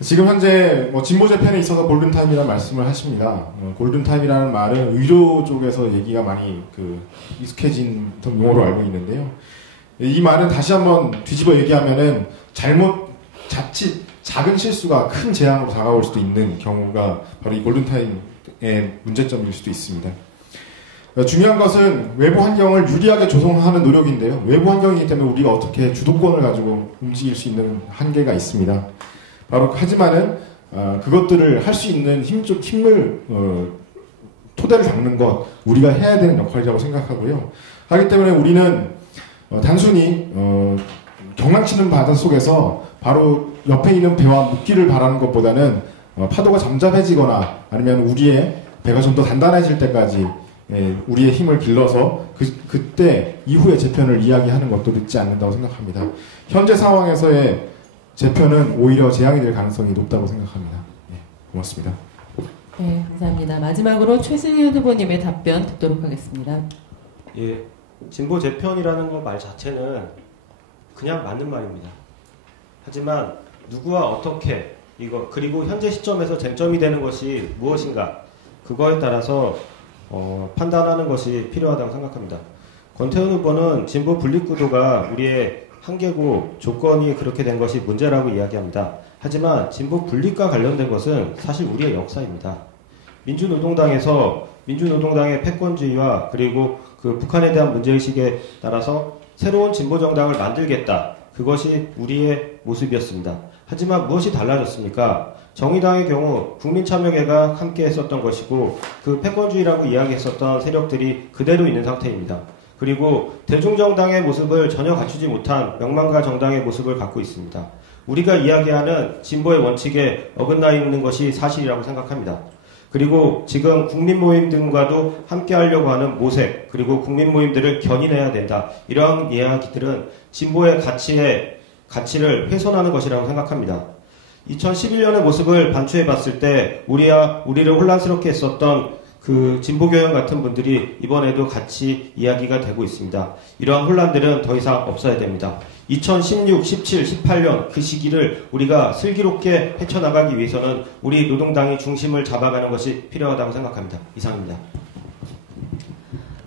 지금 현재 진보 재편에 있어서 골든타임이라는 말씀을 하십니다. 골든타임이라는 말은 의료 쪽에서 얘기가 많이 익숙해진 용어로 알고 있는데요. 이 말은 다시 한번 뒤집어 얘기하면은 자칫 작은 실수가 큰 재앙으로 다가올 수도 있는 경우가 바로 이 골든타임의 문제점일 수도 있습니다. 중요한 것은 외부 환경을 유리하게 조성하는 노력인데요. 외부 환경이기 때문에 우리가 어떻게 주도권을 가지고 움직일 수 있는 한계가 있습니다. 하지만은 그것들을 할 수 있는 힘을 토대를 잡는 것 우리가 해야 되는 역할이라고 생각하고요. 하기 때문에 우리는 단순히 경랑치는 바다 속에서 바로 옆에 있는 배와 묶기를 바라는 것보다는 파도가 잠잠해지거나 아니면 우리의 배가 좀 더 단단해질 때까지 우리의 힘을 길러서 그때 이후의 재편을 이야기하는 것도 늦지 않는다고 생각합니다. 현재 상황에서의 재편은 오히려 재앙이 될 가능성이 높다고 생각합니다. 네, 고맙습니다. 네, 감사합니다. 마지막으로 최승현 후보님의 답변 듣도록 하겠습니다. 예, 진보 재편이라는 것 말 자체는 그냥 맞는 말입니다. 하지만 누구와 어떻게 그리고 현재 시점에서 쟁점이 되는 것이 무엇인가 그거에 따라서 판단하는 것이 필요하다고 생각합니다. 권태훈 후보는 진보 분립구도가 우리의 한계고 조건이 그렇게 된 것이 문제라고 이야기합니다. 하지만 진보 분립과 관련된 것은 사실 우리의 역사입니다. 민주노동당의 패권주의와 그리고 북한에 대한 문제의식에 따라서 새로운 진보정당을 만들겠다. 그것이 우리의 모습이었습니다. 하지만 무엇이 달라졌습니까? 정의당의 경우 국민참여회가 함께 했었던 것이고 그 패권주의라고 이야기했었던 세력들이 그대로 있는 상태입니다. 그리고 대중정당의 모습을 전혀 갖추지 못한 명망가 정당의 모습을 갖고 있습니다. 우리가 이야기하는 진보의 원칙에 어긋나 있는 것이 사실이라고 생각합니다. 그리고 지금 국민모임 등과도 함께 하려고 하는 모색, 그리고 국민모임들을 견인해야 된다. 이러한 이야기들은 진보의 가치를 훼손하는 것이라고 생각합니다. 2011년의 모습을 반추해 봤을 때 우리를 혼란스럽게 했었던 진보교양 같은 분들이 이번에도 같이 이야기가 되고 있습니다. 이러한 혼란들은 더 이상 없어야 됩니다. 2016, 17, 18년 그 시기를 우리가 슬기롭게 헤쳐나가기 위해서는 우리 노동당이 중심을 잡아가는 것이 필요하다고 생각합니다. 이상입니다.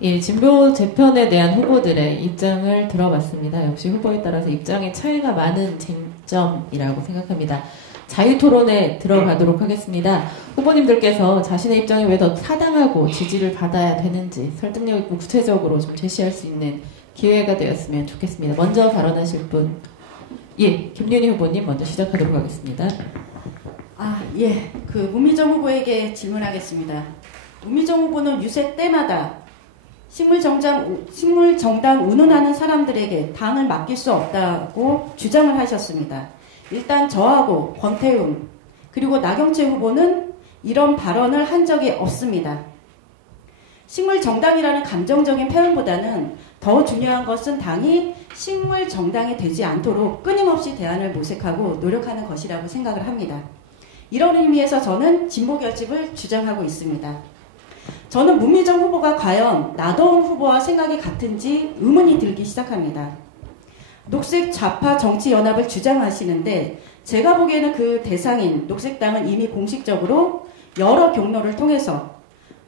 예, 진보 재편에 대한 후보들의 입장을 들어봤습니다. 역시 후보에 따라서 입장의 차이가 많은 쟁점이라고 생각합니다. 자유토론에 들어가도록 하겠습니다. 후보님들께서 자신의 입장이 왜 더 타당하고 지지를 받아야 되는지 설득력 있고 구체적으로 좀 제시할 수 있는 기회가 되었으면 좋겠습니다. 먼저 발언하실 분, 예, 김윤희 후보님 먼저 시작하도록 하겠습니다. 예, 문미정 후보에게 질문하겠습니다. 문미정 후보는 유세 때마다 식물정당 운운하는 사람들에게 당을 맡길 수 없다고 주장을 하셨습니다. 일단 저하고 권태웅 그리고 나경채 후보는 이런 발언을 한 적이 없습니다. 식물정당이라는 감정적인 표현보다는 더 중요한 것은 당이 식물정당이 되지 않도록 끊임없이 대안을 모색하고 노력하는 것이라고 생각을 합니다. 이런 의미에서 저는 진보 결집을 주장하고 있습니다. 저는 문미정 후보가 과연 나도원 후보와 생각이 같은지 의문이 들기 시작합니다. 녹색 좌파 정치연합을 주장하시는데 제가 보기에는 그 대상인 녹색당은 이미 공식적으로 여러 경로를 통해서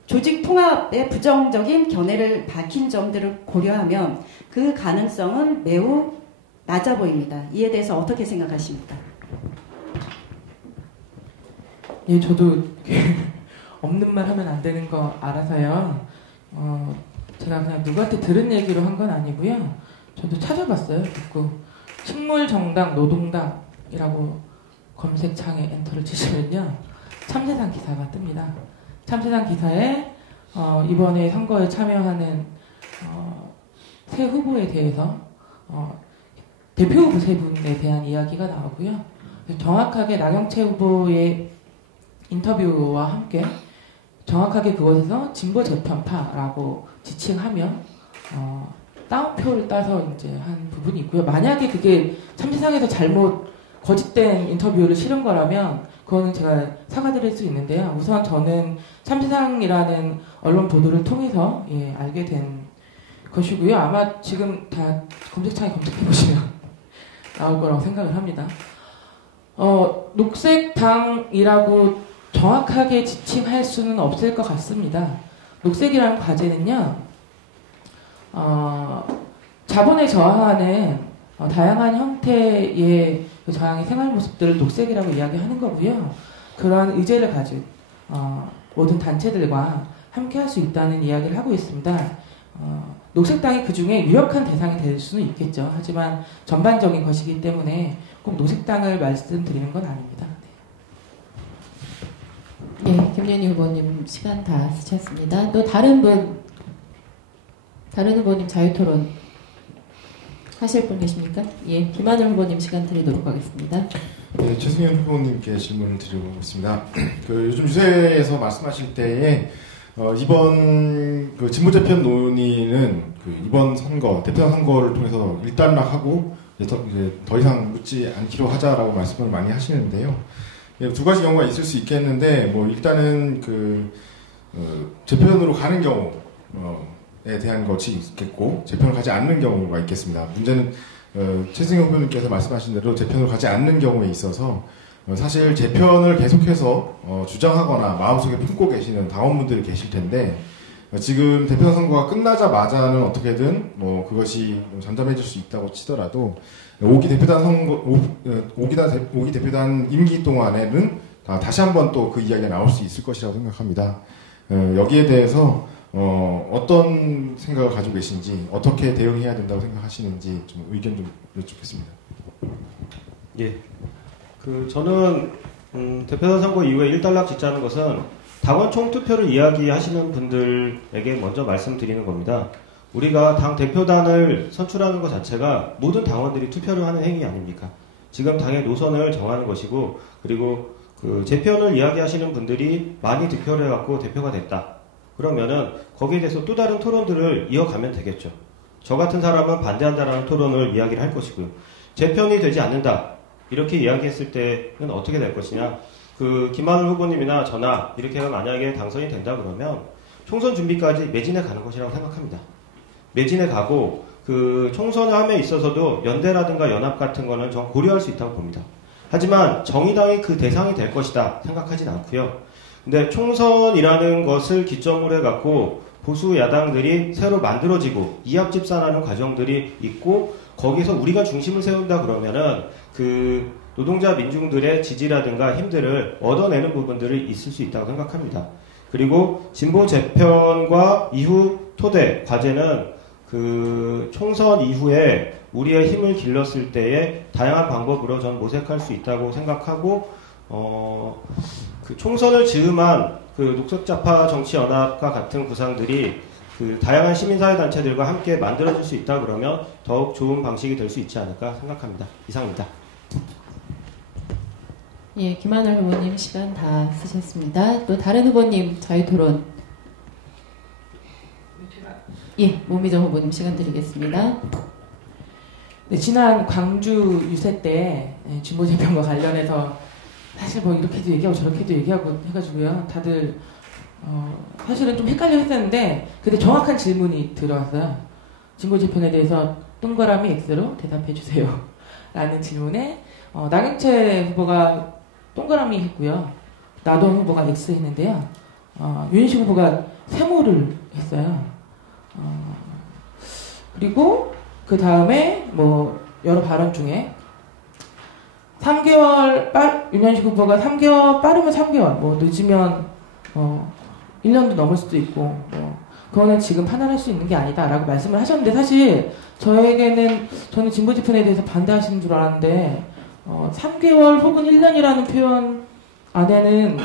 조직 통합에 부정적인 견해를 밝힌 점들을 고려하면 그 가능성은 매우 낮아 보입니다. 이에 대해서 어떻게 생각하십니까? 예, 저도 없는 말 하면 안 되는 거 알아서요. 제가 그냥 누구한테 들은 얘기로 한 건 아니고요. 저도 찾아봤어요. 듣고 식물정당 노동당이라고 검색창에 엔터를 치시면요. 참세상 기사가 뜹니다. 참세상 기사에 이번에 선거에 참여하는 새 후보에 대해서 대표 후보 세 분에 대한 이야기가 나오고요. 정확하게 나경채 후보의 인터뷰와 함께 정확하게 그것에서 진보 재편파라고 지칭하면 다운표를 따서 이제 한 부분이 있고요. 만약에 그게 참세상에서 잘못 거짓된 인터뷰를 실은 거라면 그거는 제가 사과드릴 수 있는데요. 우선 저는 참세상이라는 언론 보도를 통해서 알게 된 것이고요. 아마 지금 다 검색창에 검색해보시면 나올 거라고 생각을 합니다. 녹색당이라고 정확하게 지칭할 수는 없을 것 같습니다. 녹색이라는 과제는요, 자본에 저항하는 다양한 형태의 저항의 생활 모습들을 녹색이라고 이야기하는 거고요. 그러한 의제를 가진 모든 단체들과 함께 할 수 있다는 이야기를 하고 있습니다. 녹색당이 그 중에 유력한 대상이 될 수는 있겠죠. 하지만 전반적인 것이기 때문에 꼭 녹색당을 말씀드리는 건 아닙니다. 예, 김윤희 후보님 시간 다 쓰셨습니다. 또 다른 후보님 자유토론 하실 분 계십니까? 예, 김하늘 후보님 시간 드리도록 하겠습니다. 네, 최승현 후보님께 질문을 드리고 있습니다. 요즘 유세에서 말씀하실 때에 이번 진보 재편 논의는 이번 선거, 대표단 선거를 통해서 일단락하고 이제 더 이상 묻지 않기로 하자라고 말씀을 많이 하시는데요. 두 가지 경우가 있을 수 있겠는데, 일단은 재편으로 가는 경우에 대한 것이 있겠고, 재편을 가지 않는 경우가 있겠습니다. 문제는 최승영 후보님께서 말씀하신 대로 재편을 가지 않는 경우에 있어서 사실 재편을 계속해서 주장하거나 마음속에 품고 계시는 당원분들이 계실 텐데, 지금 대표단 선거가 끝나자마자는 어떻게든 그것이 잠잠해질 수 있다고 치더라도 5기 대표단 임기 동안에는 다시 한번 또 그 이야기가 나올 수 있을 것이라고 생각합니다. 여기에 대해서 어떤 생각을 가지고 계신지, 어떻게 대응해야 된다고 생각하시는지 좀 의견 좀 여쭙겠습니다. 예, 저는 대표단 선거 이후에 일단락 짓자는 것은 당원 총투표를 이야기하시는 분들에게 먼저 말씀드리는 겁니다. 우리가 당 대표단을 선출하는 것 자체가 모든 당원들이 투표를 하는 행위 아닙니까? 지금 당의 노선을 정하는 것이고, 그리고 재편을 이야기하시는 분들이 많이 득표를 해갖고 대표가 됐다. 그러면은 거기에 대해서 또 다른 토론들을 이어가면 되겠죠. 저 같은 사람은 반대한다라는 토론을 이야기를 할 것이고요. 재편이 되지 않는다. 이렇게 이야기했을 때는 어떻게 될 것이냐. 김하늘 후보님이나 저나 이렇게 만약에 당선이 된다 그러면 총선 준비까지 매진해 가는 것이라고 생각합니다. 매진해 가고 총선을 함에 있어서도 연대라든가 연합 같은 거는 전 고려할 수 있다고 봅니다. 하지만 정의당이 그 대상이 될 것이다 생각하진 않고요. 근데 총선이라는 것을 기점으로 해갖고 보수 야당들이 새로 만들어지고 이합집산하는 과정들이 있고 거기서 우리가 중심을 세운다 그러면은 그 노동자 민중들의 지지라든가 힘들을 얻어내는 부분들이 있을 수 있다고 생각합니다. 그리고 진보 재편과 이후 토대 과제는 그 총선 이후에 우리의 힘을 길렀을 때에 다양한 방법으로 전 모색할 수 있다고 생각하고 그 총선을 즈음한 그 녹색좌파 정치연합과 같은 구상들이 그 다양한 시민사회단체들과 함께 만들어질 수 있다 그러면 더욱 좋은 방식이 될 수 있지 않을까 생각합니다. 이상입니다. 예, 김하늘 후보님 시간 다 쓰셨습니다. 또 다른 후보님 자유토론. 예, 문미정 후보님 시간 드리겠습니다. 네, 지난 광주 유세 때 진보 재편과 관련해서 사실 뭐 이렇게도 얘기하고 저렇게도 얘기하고 해가지고요. 다들 사실은 좀 헷갈려 했었는데 근데 정확한 질문이 들어왔어요. 진보 재편에 대해서 동그라미 X로 대답해 주세요. 라는 질문에 나경채 후보가 동그라미 했고요. 나돈 후보가 X 했는데요. 윤희식 후보가 세모를 했어요. 그리고 그 다음에 뭐 여러 발언 중에 3개월 윤현식 후보가 3개월 빠르면 3개월 뭐 늦으면 1년도 넘을 수도 있고 그거는 지금 판단할 수 있는 게 아니다라고 말씀을 하셨는데 사실 저는 진보 재편에 대해서 반대하시는 줄 알았는데 3개월 혹은 1년이라는 표현 안에는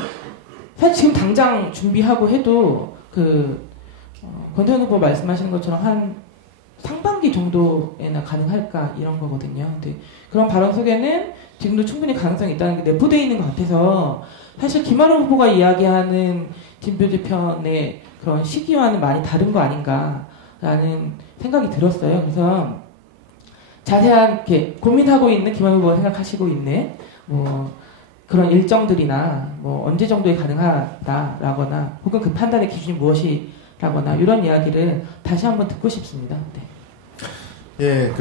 사실 지금 당장 준비하고 해도 권태현 후보 말씀하시는 것처럼 한 상반기 정도에나 가능할까 이런 거거든요. 근데 그런 발언 속에는 지금도 충분히 가능성이 있다는 게 내포되어 있는 것 같아서 사실 김하루 후보가 이야기하는 진보 재편의 그런 시기와는 많이 다른 거 아닌가라는 생각이 들었어요. 그래서 자세하게 고민하고 있는 김하루 후보가 생각하시고 있는 뭐 그런 일정들이나 뭐 언제 정도에 가능하다라거나 혹은 그 판단의 기준이 무엇이라거나 이런 이야기를 다시 한번 듣고 싶습니다. 네. 예,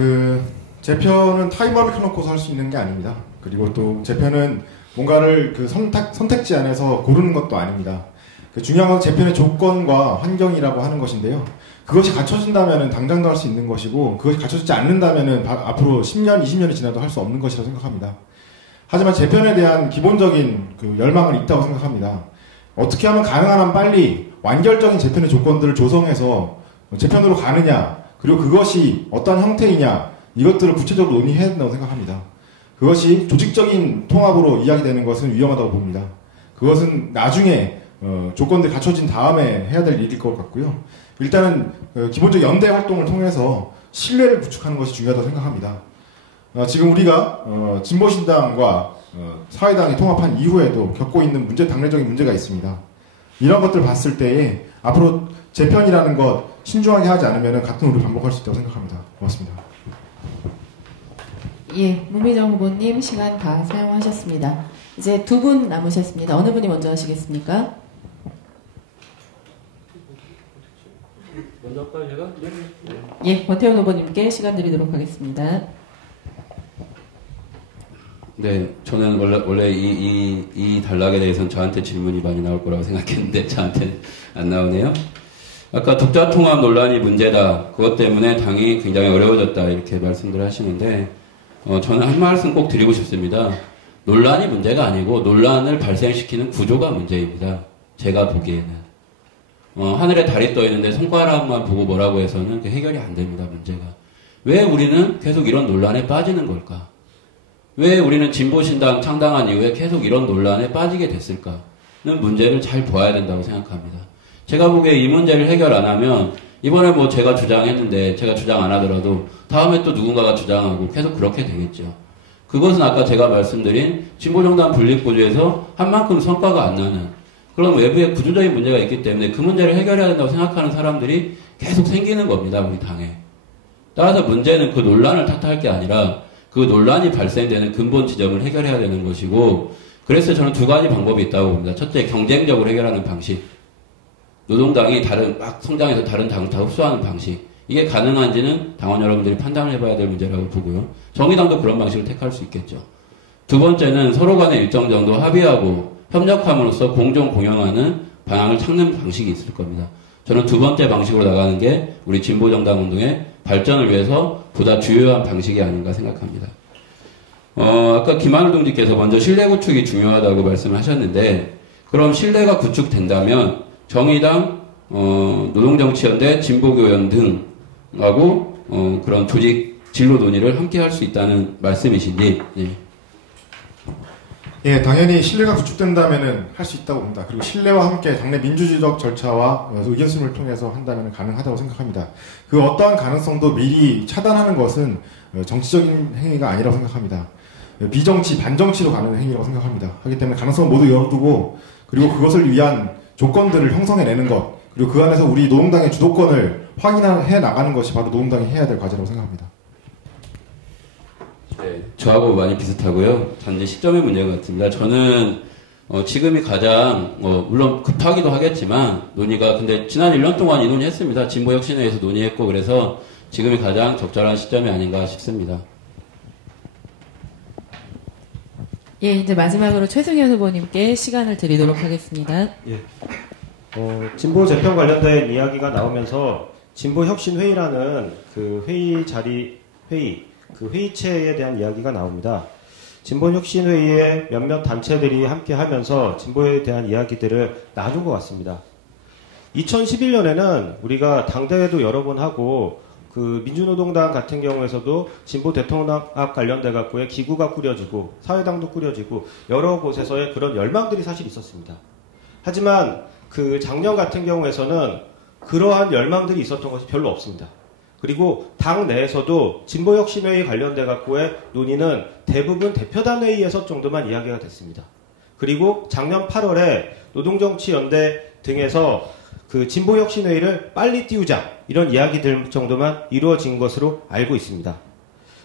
재편은 타임머를 켜놓고서 할 수 있는 게 아닙니다. 그리고 또 재편은 뭔가를 선택지 안에서 고르는 것도 아닙니다. 중요한 건 재편의 조건과 환경이라고 하는 것인데요. 그것이 갖춰진다면 당장도 할 수 있는 것이고 그것이 갖춰지지 않는다면 앞으로 10년, 20년이 지나도 할 수 없는 것이라고 생각합니다. 하지만 재편에 대한 기본적인 열망은 있다고 생각합니다. 어떻게 하면 가능한 한 빨리 완결적인 재편의 조건들을 조성해서 재편으로 가느냐 그리고 그것이 어떤 형태이냐 이것들을 구체적으로 논의해야 된다고 생각합니다. 그것이 조직적인 통합으로 이야기되는 것은 위험하다고 봅니다. 그것은 나중에 조건들이 갖춰진 다음에 해야 될 일일 것 같고요. 일단은 기본적 연대 활동을 통해서 신뢰를 구축하는 것이 중요하다고 생각합니다. 지금 우리가 진보신당과 사회당이 통합한 이후에도 겪고 있는 당내적인 문제가 있습니다. 이런 것들을 봤을 때에 앞으로 재편이라는 것 신중하게 하지 않으면 같은 오류를 반복할 수 있다고 생각합니다. 고맙습니다. 예, 문미정 후보님 시간 다 사용하셨습니다. 이제 두 분 남으셨습니다. 어느 분이 먼저 하시겠습니까? 먼저 할까요, 제가? 예, 권태현 후보님께 시간 드리도록 하겠습니다. 네, 저는 원래 이 단락에 대해서는 저한테 질문이 많이 나올 거라고 생각했는데 저한테 안 나오네요. 아까 독자 통합 논란이 문제다. 그것 때문에 당이 굉장히 어려워졌다. 이렇게 말씀들 하시는데 저는 한 말씀 꼭 드리고 싶습니다. 논란이 문제가 아니고 논란을 발생시키는 구조가 문제입니다. 제가 보기에는. 하늘에 달이 떠 있는데 손가락만 보고 뭐라고 해서는 해결이 안 됩니다. 문제가. 왜 우리는 계속 이런 논란에 빠지는 걸까? 왜 우리는 진보신당 창당한 이후에 계속 이런 논란에 빠지게 됐을까는 문제를 잘 보아야 된다고 생각합니다. 제가 보기에 이 문제를 해결 안 하면 이번에 뭐 제가 주장했는데 제가 주장 안 하더라도 다음에 또 누군가가 주장하고 계속 그렇게 되겠죠. 그것은 아까 제가 말씀드린 진보정당 분립구조에서 한 만큼 성과가 안 나는 그런 외부의 구조적인 문제가 있기 때문에 그 문제를 해결해야 된다고 생각하는 사람들이 계속 생기는 겁니다. 우리 당에. 따라서 문제는 그 논란을 탓할 게 아니라 그 논란이 발생되는 근본 지점을 해결해야 되는 것이고 그래서 저는 두 가지 방법이 있다고 봅니다. 첫째, 경쟁적으로 해결하는 방식. 노동당이 막 성장해서 다른 당을 다 흡수하는 방식. 이게 가능한지는 당원 여러분들이 판단을 해봐야 될 문제라고 보고요. 정의당도 그런 방식을 택할 수 있겠죠. 두 번째는 서로 간에 일정 정도 합의하고 협력함으로써 공존 공영하는 방향을 찾는 방식이 있을 겁니다. 저는 두 번째 방식으로 나가는 게 우리 진보정당 운동의 발전을 위해서 보다 주요한 방식이 아닌가 생각합니다. 아까 김한울 동지께서 먼저 신뢰 구축이 중요하다고 말씀하셨는데, 그럼 신뢰가 구축된다면 정의당, 노동정치연대, 진보교연 등하고 그런 조직 진로 논의를 함께 할 수 있다는 말씀이신지. 예. 예, 당연히 신뢰가 구축된다면은 할 수 있다고 봅니다. 그리고 신뢰와 함께 당내 민주주의적 절차와 의견 수렴을 통해서 한다면 가능하다고 생각합니다. 그 어떠한 가능성도 미리 차단하는 것은 정치적인 행위가 아니라고 생각합니다. 비정치, 반정치로 가는 행위라고 생각합니다. 하기 때문에 가능성을 모두 열어두고, 그리고 그것을 위한 조건들을 형성해내는 것, 그리고 그 안에서 우리 노동당의 주도권을 확인해 나가는 것이 바로 노동당이 해야 될 과제라고 생각합니다. 네, 저하고 많이 비슷하고요. 단지 시점의 문제가 같습니다. 저는 지금이 가장 물론 급하기도 하겠지만 논의가, 근데 지난 1년 동안 이 논의했습니다. 진보혁신회에서 논의했고, 그래서 지금이 가장 적절한 시점이 아닌가 싶습니다. 예, 이제 마지막으로 최승현 후보님께 시간을 드리도록 하겠습니다. 예. 진보 재편 관련된 이야기가 나오면서 진보혁신회의라는 그 그 회의체에 대한 이야기가 나옵니다. 진보혁신회의에 몇몇 단체들이 함께 하면서 진보에 대한 이야기들을 나눈 것 같습니다. 2011년에는 우리가 당대회도 여러 번 하고, 그 민주노동당 같은 경우에서도 진보 대통합 관련돼 갖고의 기구가 꾸려지고 사회당도 꾸려지고 여러 곳에서의 그런 열망들이 사실 있었습니다. 하지만 그 작년 같은 경우에서는 그러한 열망들이 있었던 것이 별로 없습니다. 그리고 당 내에서도 진보혁신회의 관련돼 갖고의 논의는 대부분 대표단 회의에서 정도만 이야기가 됐습니다. 그리고 작년 8월에 노동정치연대 등에서 그 진보혁신회의를 빨리 띄우자, 이런 이야기들 정도만 이루어진 것으로 알고 있습니다.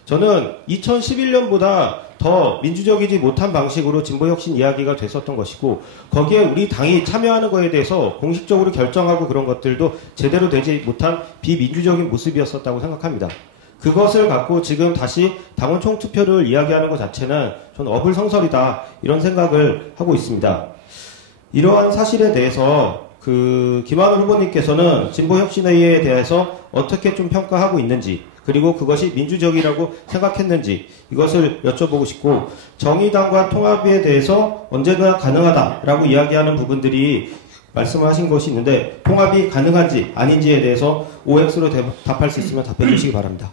저는 2011년보다 더 민주적이지 못한 방식으로 진보혁신 이야기가 됐었던 것이고, 거기에 우리 당이 참여하는 것에 대해서 공식적으로 결정하고 그런 것들도 제대로 되지 못한 비민주적인 모습이었었다고 생각합니다. 그것을 갖고 지금 다시 당원 총투표를 이야기하는 것 자체는 저는 어불성설이다, 이런 생각을 하고 있습니다. 이러한 사실에 대해서 김한울 후보님께서는 진보혁신회의에 대해서 어떻게 좀 평가하고 있는지, 그리고 그것이 민주적이라고 생각했는지, 이것을 여쭤보고 싶고, 정의당과 통합에 대해서 언제나 가능하다라고 이야기하는 부분들이 말씀하신 것이 있는데, 통합이 가능한지 아닌지에 대해서 OX로 답할 수 있으면 답해 주시기 바랍니다.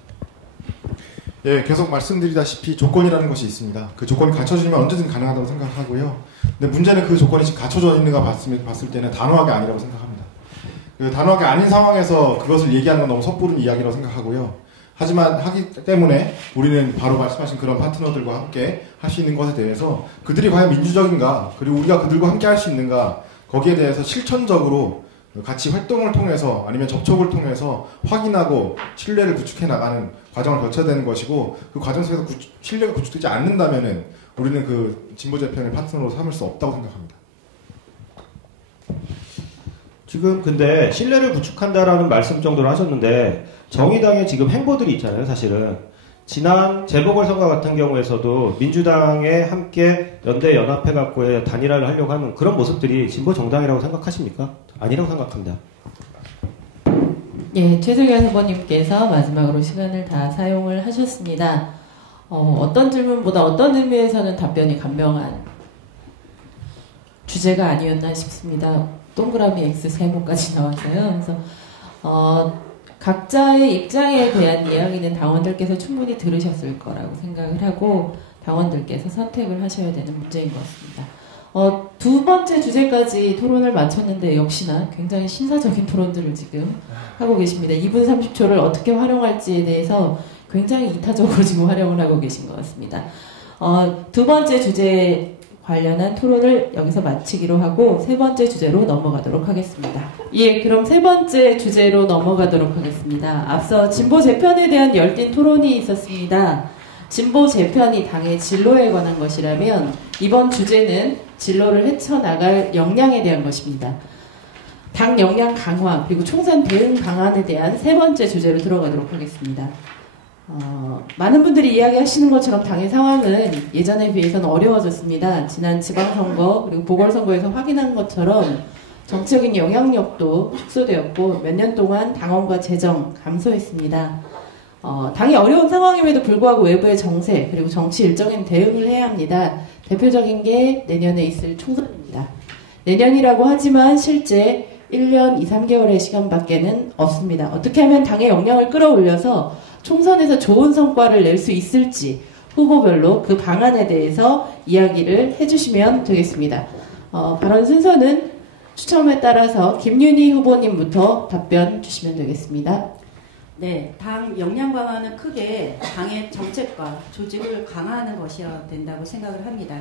예, 계속 말씀드리다시피 조건이라는 것이 있습니다. 그 조건이 갖춰지면 언제든 가능하다고 생각하고요. 근데 문제는 그 조건이 지금 갖춰져 있는가 봤을 때는 단호하게 아니라고 생각합니다. 그 단호하게 아닌 상황에서 그것을 얘기하는 건 너무 섣부른 이야기라고 생각하고요. 하지만 하기 때문에 우리는 바로 말씀하신 그런 파트너들과 함께 할 수 있는 것에 대해서 그들이 과연 민주적인가, 그리고 우리가 그들과 함께 할 수 있는가, 거기에 대해서 실천적으로 같이 활동을 통해서 아니면 접촉을 통해서 확인하고 신뢰를 구축해 나가는 과정을 거쳐야 되는 것이고, 그 과정 속에서 신뢰가 구축되지 않는다면은 우리는 그 진보재편의 파트너로 삼을 수 없다고 생각합니다. 지금 근데 신뢰를 구축한다라는 말씀 정도로 하셨는데, 정의당의 지금 행보들이 있잖아요, 사실은. 지난 재보궐선거 같은 경우에서도 민주당에 함께 연대 연합해갖고 단일화를 하려고 하는 그런 모습들이 진보 정당이라고 생각하십니까? 아니라고 생각합니다. 예, 최승현 후보님께서 마지막으로 시간을 다 사용을 하셨습니다. 어떤 질문보다 어떤 의미에서는 답변이 간명한 주제가 아니었나 싶습니다. 동그라미 X 세모까지 나와서요. 그래서 각자의 입장에 대한 이야기는 당원들께서 충분히 들으셨을 거라고 생각을 하고, 당원들께서 선택을 하셔야 되는 문제인 것 같습니다. 두 번째 주제까지 토론을 마쳤는데 역시나 굉장히 신사적인 토론들을 지금 하고 계십니다. 2분 30초를 어떻게 활용할지에 대해서 굉장히 이타적으로 지금 활용을 하고 계신 것 같습니다. 두 번째 주제 관련한 토론을 여기서 마치기로 하고 세 번째 주제로 넘어가도록 하겠습니다. 예, 그럼 세 번째 주제로 넘어가도록 하겠습니다. 앞서 진보 재편에 대한 열띤 토론이 있었습니다. 진보 재편이 당의 진로에 관한 것이라면 이번 주제는 진로를 헤쳐나갈 역량에 대한 것입니다. 당 역량 강화 그리고 총선 대응 방안에 대한 세 번째 주제로 들어가도록 하겠습니다. 많은 분들이 이야기하시는 것처럼 당의 상황은 예전에 비해서는 어려워졌습니다. 지난 지방선거 그리고 보궐선거에서 확인한 것처럼 정치적인 영향력도 축소되었고 몇 년 동안 당원과 재정 감소했습니다. 당이 어려운 상황임에도 불구하고 외부의 정세 그리고 정치 일정인 대응을 해야 합니다. 대표적인 게 내년에 있을 총선입니다. 내년이라고 하지만 실제 1년 2, 3개월의 시간밖에는 없습니다. 어떻게 하면 당의 역량을 끌어올려서 총선에서 좋은 성과를 낼 수 있을지 후보별로 그 방안에 대해서 이야기를 해주시면 되겠습니다. 발언 순서는 추첨에 따라서 김윤희 후보님부터 답변 주시면 되겠습니다. 네, 당 역량 강화는 크게 당의 정책과 조직을 강화하는 것이어야 된다고 생각을 합니다.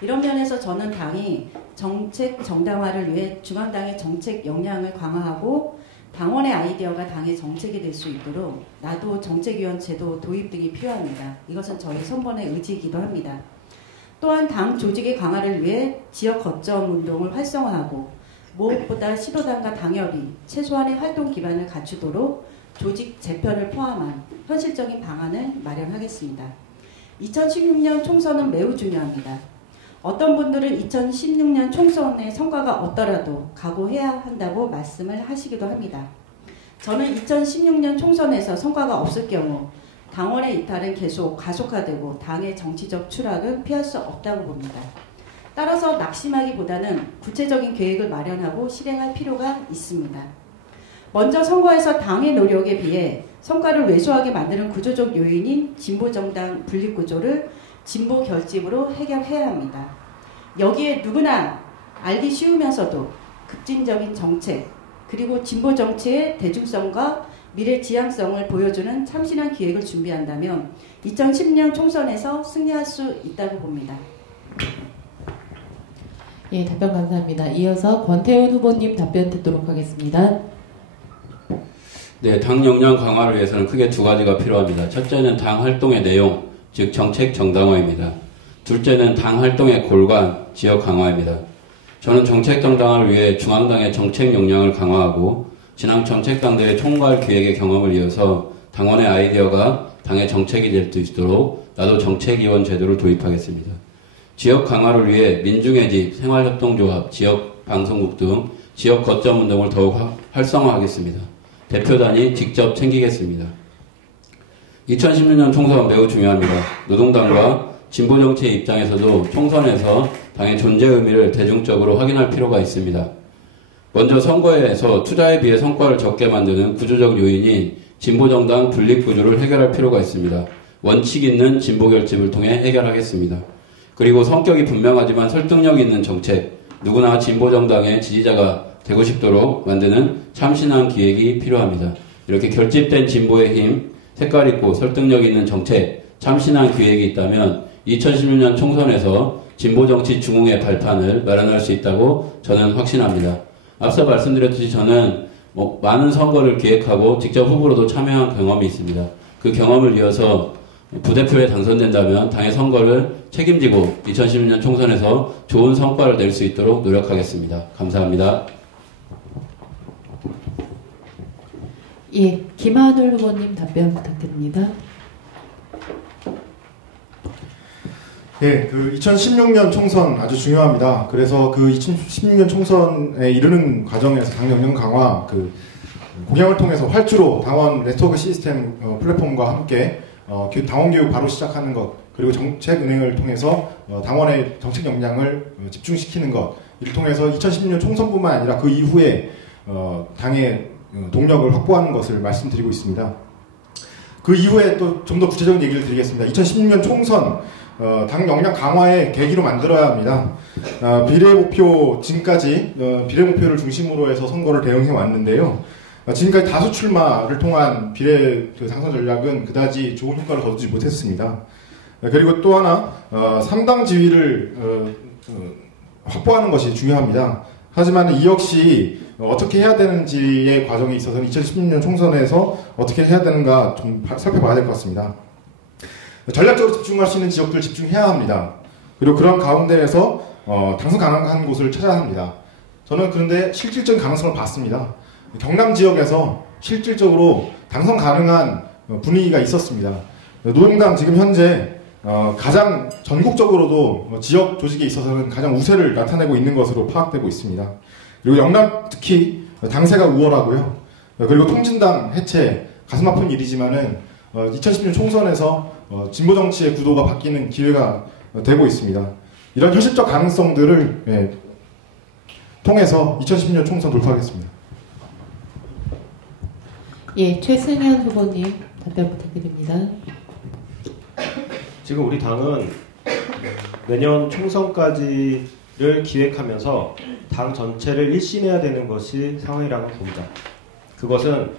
이런 면에서 저는 당이 정책 정당화를 위해 중앙당의 정책 역량을 강화하고 당원의 아이디어가 당의 정책이 될 수 있도록 나도 정책위원 제도 도입 등이 필요합니다. 이것은 저희 선번의 의지이기도 합니다. 또한 당 조직의 강화를 위해 지역 거점 운동을 활성화하고 무엇보다 시도당과 당협이 최소한의 활동 기반을 갖추도록 조직 재편을 포함한 현실적인 방안을 마련하겠습니다. 2016년 총선은 매우 중요합니다. 어떤 분들은 2016년 총선의 성과가 없더라도 각오해야 한다고 말씀을 하시기도 합니다. 저는 2016년 총선에서 성과가 없을 경우 당원의 이탈은 계속 가속화되고 당의 정치적 추락은 피할 수 없다고 봅니다. 따라서 낙심하기보다는 구체적인 계획을 마련하고 실행할 필요가 있습니다. 먼저 선거에서 당의 노력에 비해 성과를 왜소하게 만드는 구조적 요인인 진보정당 분립구조를 진보 결집으로 해결해야 합니다. 여기에 누구나 알기 쉬우면서도 급진적인 정책, 그리고 진보 정치의 대중성과 미래 지향성을 보여주는 참신한 기획을 준비한다면 2010년 총선에서 승리할 수 있다고 봅니다. 예, 답변 감사합니다. 이어서 권태훈 후보님 답변 듣도록 하겠습니다. 네, 당 역량 강화를 위해서는 크게 두 가지가 필요합니다. 첫째는 당 활동의 내용, 즉 정책 정당화입니다. 둘째는 당 활동의 골관, 지역 강화입니다. 저는 정책 정당화를 위해 중앙당의 정책 역량을 강화하고 지방 정책당들의 총괄 기획의 경험을 이어서 당원의 아이디어가 당의 정책이 될 수 있도록 나도 정책위원 제도를 도입하겠습니다. 지역 강화를 위해 민중의 집, 생활협동조합, 지역 방송국 등 지역 거점 운동을 더욱 활성화하겠습니다. 대표단이 직접 챙기겠습니다. 2016년 총선 매우 중요합니다. 노동당과 진보정치의 입장에서도 총선에서 당의 존재 의미를 대중적으로 확인할 필요가 있습니다. 먼저 선거에서 투자에 비해 성과를 적게 만드는 구조적 요인인 진보정당 분립구조를 해결할 필요가 있습니다. 원칙 있는 진보결집을 통해 해결하겠습니다. 그리고 성격이 분명하지만 설득력 있는 정책, 누구나 진보정당의 지지자가 되고 싶도록 만드는 참신한 기획이 필요합니다. 이렇게 결집된 진보의 힘, 색깔 있고 설득력 있는 정책, 참신한 기획이 있다면 2016년 총선에서 진보정치 중흥의 발판을 마련할 수 있다고 저는 확신합니다. 앞서 말씀드렸듯이 저는 많은 선거를 기획하고 직접 후보로도 참여한 경험이 있습니다. 그 경험을 이어서 부대표에 당선된다면 당의 선거를 책임지고 2016년 총선에서 좋은 성과를 낼 수 있도록 노력하겠습니다. 감사합니다. 예, 김한울 후보님 답변 부탁드립니다. 네, 그 2016년 총선 아주 중요합니다. 그래서 그 2016년 총선에 이르는 과정에서 당 역량 강화, 그 공약을 통해서 활주로 당원 네트워크 시스템 플랫폼과 함께 당원 교육 바로 시작하는 것, 그리고 정책 은행을 통해서 당원의 정책 역량을 집중시키는 것, 이를 통해서 2016년 총선뿐만 아니라 그 이후에 당의 동력을 확보하는 것을 말씀드리고 있습니다. 그 이후에 또 좀 더 구체적인 얘기를 드리겠습니다. 2016년 총선 당 역량 강화의 계기로 만들어야 합니다. 비례목표, 지금까지 비례목표를 중심으로 해서 선거를 대응해 왔는데요. 지금까지 다수 출마를 통한 비례 당선 전략은 그다지 좋은 효과를 거두지 못했습니다. 그리고 또 하나 3당 지위를 확보하는 것이 중요합니다. 하지만 이 역시 어떻게 해야 되는지의 과정에 있어서는 2016년 총선에서 어떻게 해야 되는가 좀 살펴봐야 될 것 같습니다. 전략적으로 집중할 수 있는 지역들을 집중해야 합니다. 그리고 그런 가운데에서 당선 가능한 곳을 찾아야 합니다. 저는 그런데 실질적인 가능성을 봤습니다. 경남 지역에서 실질적으로 당선 가능한 분위기가 있었습니다. 노동당 지금 현재 가장 전국적으로도 지역 조직에 있어서는 가장 우세를 나타내고 있는 것으로 파악되고 있습니다. 그리고 영남 특히 당세가 우월하고요. 그리고 통진당 해체, 가슴 아픈 일이지만은 2010년 총선에서 진보 정치의 구도가 바뀌는 기회가 되고 있습니다. 이런 현실적 가능성들을 통해서 2010년 총선 돌파하겠습니다. 예, 최승현 후보님 답변 부탁드립니다. 지금 우리 당은 내년 총선까지를 기획하면서 당 전체를 일신해야 되는 것이 상황이라고 봅니다. 그것은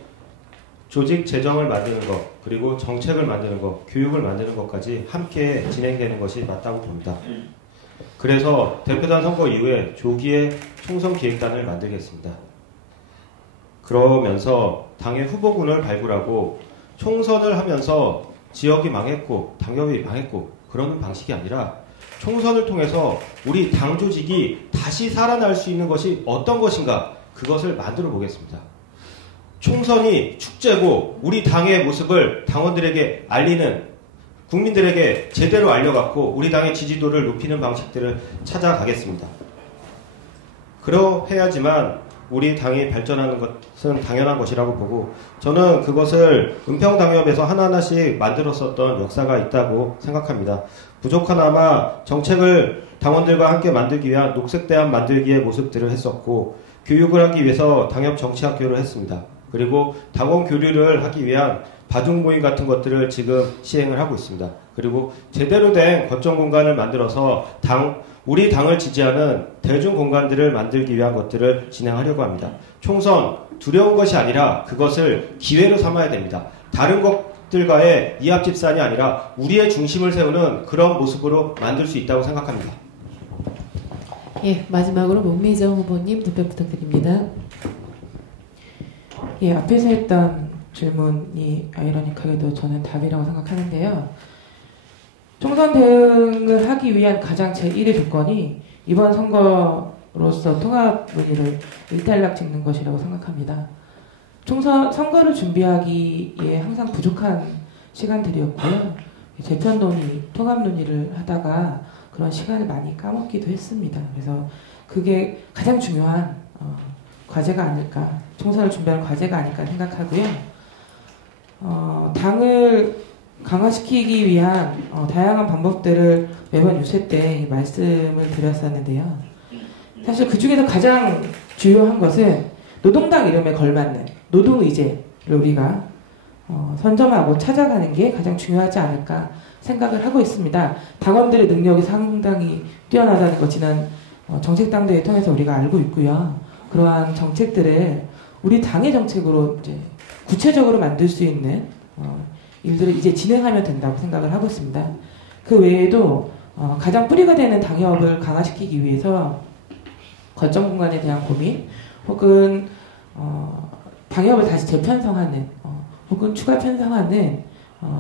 조직 재정을 만드는 것, 그리고 정책을 만드는 것, 교육을 만드는 것까지 함께 진행되는 것이 맞다고 봅니다. 그래서 대표단 선거 이후에 조기에 총선 기획단을 만들겠습니다. 그러면서 당의 후보군을 발굴하고 총선을 하면서 지역이 망했고 당협이 망했고 그러는 방식이 아니라 총선을 통해서 우리 당 조직이 다시 살아날 수 있는 것이 어떤 것인가, 그것을 만들어 보겠습니다. 총선이 축제고 우리 당의 모습을 당원들에게 알리는, 국민들에게 제대로 알려갖고 우리 당의 지지도를 높이는 방식들을 찾아가겠습니다. 그러해야지만 우리 당이 발전하는 것은 당연한 것이라고 보고, 저는 그것을 은평당협에서 하나하나씩 만들었었던 역사가 있다고 생각합니다. 부족하나마 정책을 당원들과 함께 만들기 위한 녹색대안 만들기의 모습들을 했었고, 교육을 하기 위해서 당협 정치학교를 했습니다. 그리고 당원 교류를 하기 위한 바둑 모임 같은 것들을 지금 시행을 하고 있습니다. 그리고 제대로 된 거점 공간을 만들어서 우리 당을 지지하는 대중 공간들을 만들기 위한 것들을 진행하려고 합니다. 총선 두려운 것이 아니라 그것을 기회로 삼아야 됩니다. 다른 것들과의 이합집산이 아니라 우리의 중심을 세우는 그런 모습으로 만들 수 있다고 생각합니다. 예, 마지막으로 문미정 후보님 답변 부탁드립니다. 예, 앞에서 했던 질문이 아이러니하게도 저는 답이라고 생각하는데요. 총선 대응을 하기 위한 가장 제1의 조건이 이번 선거로서 통합 논의를 일단락 짓는 것이라고 생각합니다. 선거를 준비하기에 항상 부족한 시간들이었고요. 재편 논의, 통합 논의를 하다가 그런 시간을 많이 까먹기도 했습니다. 그래서 그게 가장 중요한 과제가 아닐까, 총선을 준비하는 과제가 아닐까 생각하고요. 당을 강화시키기 위한 다양한 방법들을 매번 유세 때 말씀을 드렸었는데요. 사실 그 중에서 가장 주요한 것은 노동당 이름에 걸맞는 노동의제를 우리가 선점하고 찾아가는 게 가장 중요하지 않을까 생각을 하고 있습니다. 당원들의 능력이 상당히 뛰어나다는 것 지난 정책당대회 통해서 우리가 알고 있고요. 그러한 정책들을 우리 당의 정책으로 이제 구체적으로 만들 수 있는 일들을 이제 진행하면 된다고 생각을 하고 있습니다. 그 외에도 가장 뿌리가 되는 당협을 강화시키기 위해서 거점 공간에 대한 고민, 혹은 당협을 다시 재편성하는 혹은 추가 편성하는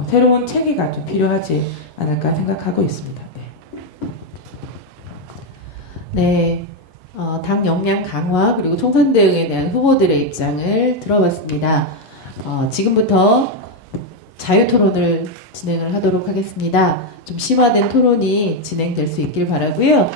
새로운 체계가 좀 필요하지 않을까 생각하고 있습니다. 네. 당 역량 강화 그리고 총선 대응에 대한 후보들의 입장을 들어봤습니다. 지금부터 자유토론을 진행을 하도록 하겠습니다. 좀 심화된 토론이 진행될 수 있길 바라고요.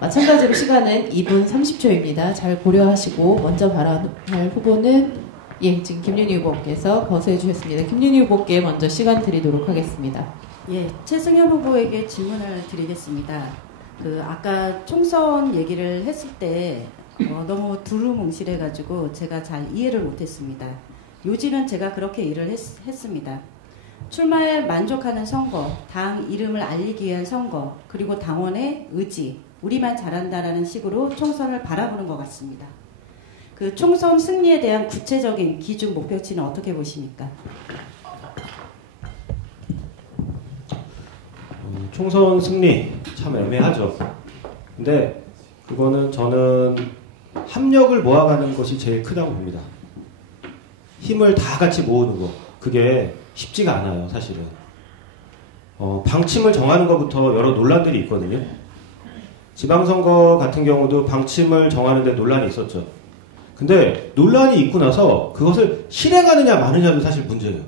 마찬가지로 시간은 2분 30초입니다. 잘 고려하시고 먼저 발언할 후보는 지금 김윤희 후보께서 거세해 주셨습니다. 김윤희 후보께 먼저 시간 드리도록 하겠습니다. 예, 최승현 후보에게 질문을 드리겠습니다. 아까 총선 얘기를 했을 때 너무 두루뭉실해가지고 제가 잘 이해를 못했습니다. 요지는 제가 그렇게 이해를 했습니다. 출마에 만족하는 선거, 당 이름을 알리기 위한 선거, 그리고 당원의 의지, 우리만 잘한다라는 식으로 총선을 바라보는 것 같습니다. 그 총선 승리에 대한 구체적인 기준 목표치는 어떻게 보십니까? 총선 승리 참 애매하죠. 근데 그거는 저는 합력을 모아가는 것이 제일 크다고 봅니다. 힘을 다 같이 모으는 거, 그게 쉽지가 않아요, 사실은. 방침을 정하는 것부터 여러 논란들이 있거든요. 지방선거 같은 경우도 방침을 정하는데 논란이 있었죠. 근데 논란이 있고 나서 그것을 실행하느냐 마느냐도 사실 문제예요.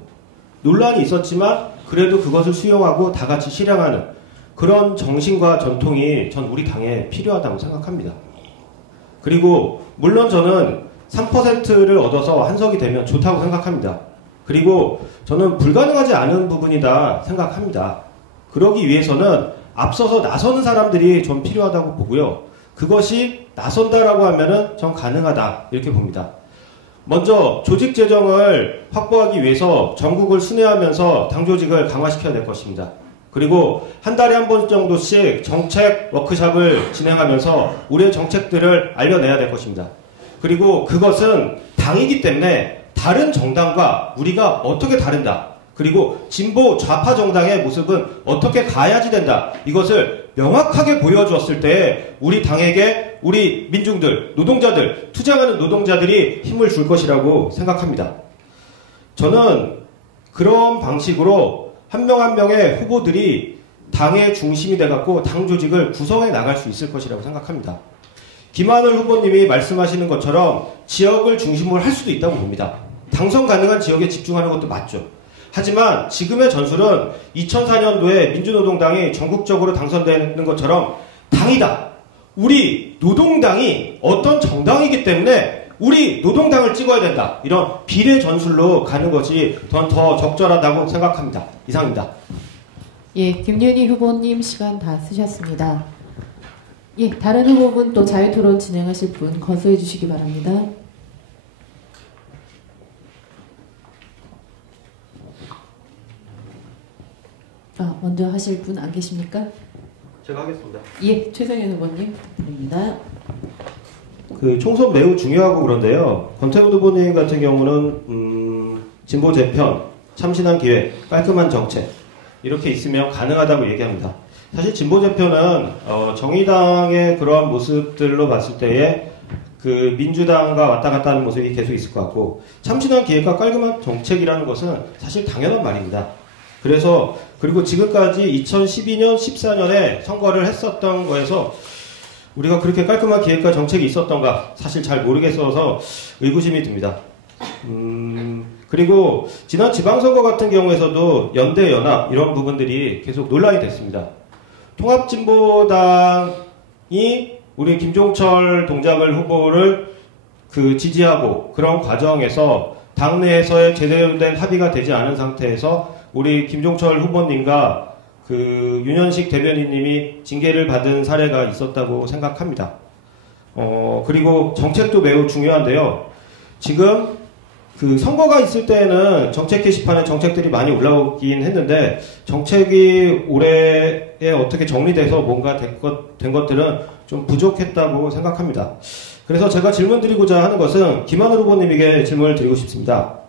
논란이 있었지만 그래도 그것을 수용하고 다 같이 실행하는 그런 정신과 전통이 전 우리 당에 필요하다고 생각합니다. 그리고 물론 저는 3%를 얻어서 한석이 되면 좋다고 생각합니다. 그리고 저는 불가능하지 않은 부분이다 생각합니다. 그러기 위해서는 앞서서 나서는 사람들이 좀 필요하다고 보고요. 그것이 나선다라고 하면은 전 가능하다 이렇게 봅니다. 먼저 조직 재정을 확보하기 위해서 전국을 순회하면서 당 조직을 강화시켜야 될 것입니다. 그리고 한 달에 한 번 정도씩 정책 워크숍을 진행하면서 우리의 정책들을 알려내야 될 것입니다. 그리고 그것은 당이기 때문에 다른 정당과 우리가 어떻게 다른다. 그리고 진보 좌파 정당의 모습은 어떻게 가야지 된다. 이것을 명확하게 보여주었을 때 우리 당에게 우리 민중들, 노동자들, 투쟁하는 노동자들이 힘을 줄 것이라고 생각합니다. 저는 그런 방식으로 한 명 한 명의 후보들이 당의 중심이 돼갖고 당 조직을 구성해 나갈 수 있을 것이라고 생각합니다. 김하늘 후보님이 말씀하시는 것처럼 지역을 중심으로 할 수도 있다고 봅니다. 당선 가능한 지역에 집중하는 것도 맞죠. 하지만 지금의 전술은 2004년도에 민주노동당이 전국적으로 당선되는 것처럼 당이다. 우리 노동당이 어떤 정당이기 때문에 우리 노동당을 찍어야 된다. 이런 비례 전술로 가는 것이 더 적절하다고 생각합니다. 이상입니다. 예, 김윤희 후보님 시간 다 쓰셨습니다. 예, 다른 후보분 또 자유토론 진행하실 분 거소해 주시기 바랍니다. 먼저 하실 분 안 계십니까? 제가 하겠습니다. 예, 최성현 후보님 부탁드립니다. 그 총선 매우 중요하고 그런데요. 권태훈 후보님 같은 경우는 진보 재편, 참신한 기획, 깔끔한 정책 이렇게 있으면 가능하다고 얘기합니다. 사실 진보 재편은 정의당의 그러한 모습들로 봤을 때에 그 민주당과 왔다 갔다 하는 모습이 계속 있을 것 같고 참신한 기획과 깔끔한 정책이라는 것은 사실 당연한 말입니다. 그래서 그리고 지금까지 2012년, 14년에 선거를 했었던 거에서 우리가 그렇게 깔끔한 기획과 정책이 있었던가 사실 잘 모르겠어서 의구심이 듭니다. 그리고 지난 지방선거 같은 경우에서도 연대, 연합 이런 부분들이 계속 논란이 됐습니다. 통합진보당이 우리 김종철 동작을 후보를 그 지지하고 그런 과정에서 당내에서의 제대로 된 합의가 되지 않은 상태에서 우리 김종철 후보님과 그 윤현식 대변인님이 징계를 받은 사례가 있었다고 생각합니다. 그리고 정책도 매우 중요한데요. 지금 그 선거가 있을 때는 정책 게시판에 정책들이 많이 올라오긴 했는데 정책이 올해에 어떻게 정리돼서 뭔가 된 것들은 좀 부족했다고 생각합니다. 그래서 제가 질문 드리고자 하는 것은 김하늘 후보님에게 질문을 드리고 싶습니다.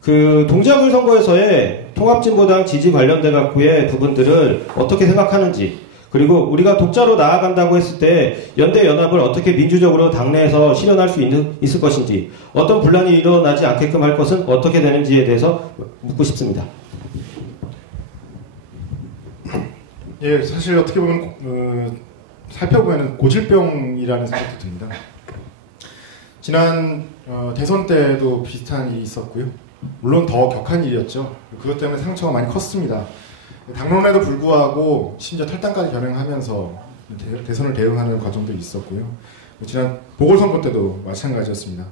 그 동작을 선거에서의 통합진보당 지지 관련돼 갖고의 부분들을 어떻게 생각하는지 그리고 우리가 독자로 나아간다고 했을 때 연대 연합을 어떻게 민주적으로 당내에서 실현할 수 있을 것인지 어떤 분란이 일어나지 않게끔 할 것은 어떻게 되는지에 대해서 묻고 싶습니다. 예, 사실 어떻게 보면 살펴보면 고질병이라는 생각도 듭니다. 지난 대선 때도 비슷한 일이 있었고요. 물론 더 격한 일이었죠. 그것 때문에 상처가 많이 컸습니다. 당론에도 불구하고 심지어 탈당까지 결행하면서 대선을 대응하는 과정도 있었고요. 지난 보궐선거 때도 마찬가지였습니다.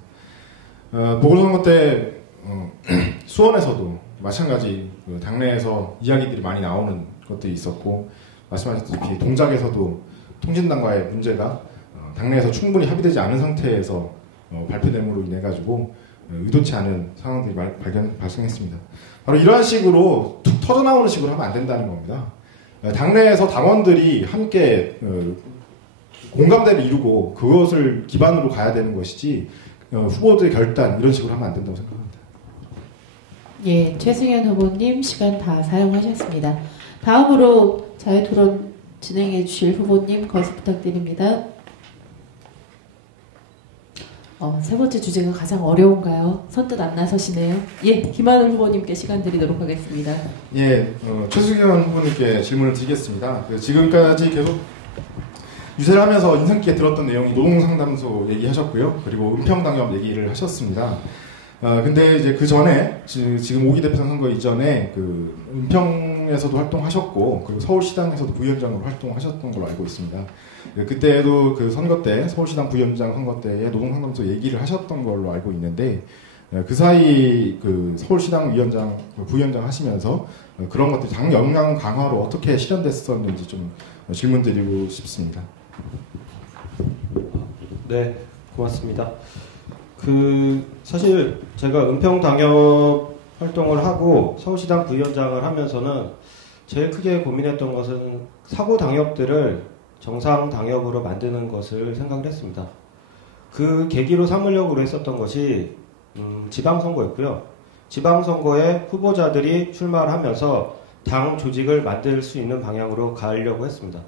보궐선거 때 수원에서도 마찬가지 당내에서 이야기들이 많이 나오는 것들이 있었고 말씀하셨다시피 동작에서도 통진당과의 문제가 당내에서 충분히 합의되지 않은 상태에서 발표됨으로 인해 가지고 의도치 않은 상황들이 발생했습니다. 바로 이러한 식으로 툭 터져나오는 식으로 하면 안 된다는 겁니다. 당내에서 당원들이 함께 공감대를 이루고 그것을 기반으로 가야 되는 것이지 후보들의 결단 이런 식으로 하면 안 된다고 생각합니다. 예, 최승현 후보님 시간 다 사용하셨습니다. 다음으로 자유토론 진행해 주실 후보님 거수 부탁드립니다. 세 번째 주제가 가장 어려운가요? 선뜻 안 나서시네요. 예, 김하늘 후보님께 시간 드리도록 하겠습니다. 예, 최승현 후보님께 질문을 드리겠습니다. 지금까지 계속 유세를 하면서 인상 깊게 들었던 내용이 노동상담소 얘기하셨고요. 그리고 은평당협 얘기를 하셨습니다. 근데 이제 그 전에, 지금 오기 대표선 선거 이전에 그 은평에서도 활동하셨고, 그리고 서울시당에서도 부위원장으로 활동하셨던 걸로 알고 있습니다. 그때도 그 선거 때, 서울시당 부위원장 선거 때에 노동상담소 얘기를 하셨던 걸로 알고 있는데, 그 사이 그 서울시당 위원장, 부위원장 하시면서 그런 것들 당 역량 강화로 어떻게 실현됐었는지 좀 질문 드리고 싶습니다. 네, 고맙습니다. 사실 제가 은평당협 활동을 하고 서울시당 부위원장을 하면서는 제일 크게 고민했던 것은 사고 당협들을 정상 당협으로 만드는 것을 생각을 했습니다. 그 계기로 삼으려고 했었던 것이 지방선거였고요. 지방선거에 후보자들이 출마를 하면서 당 조직을 만들 수 있는 방향으로 가려고 했습니다.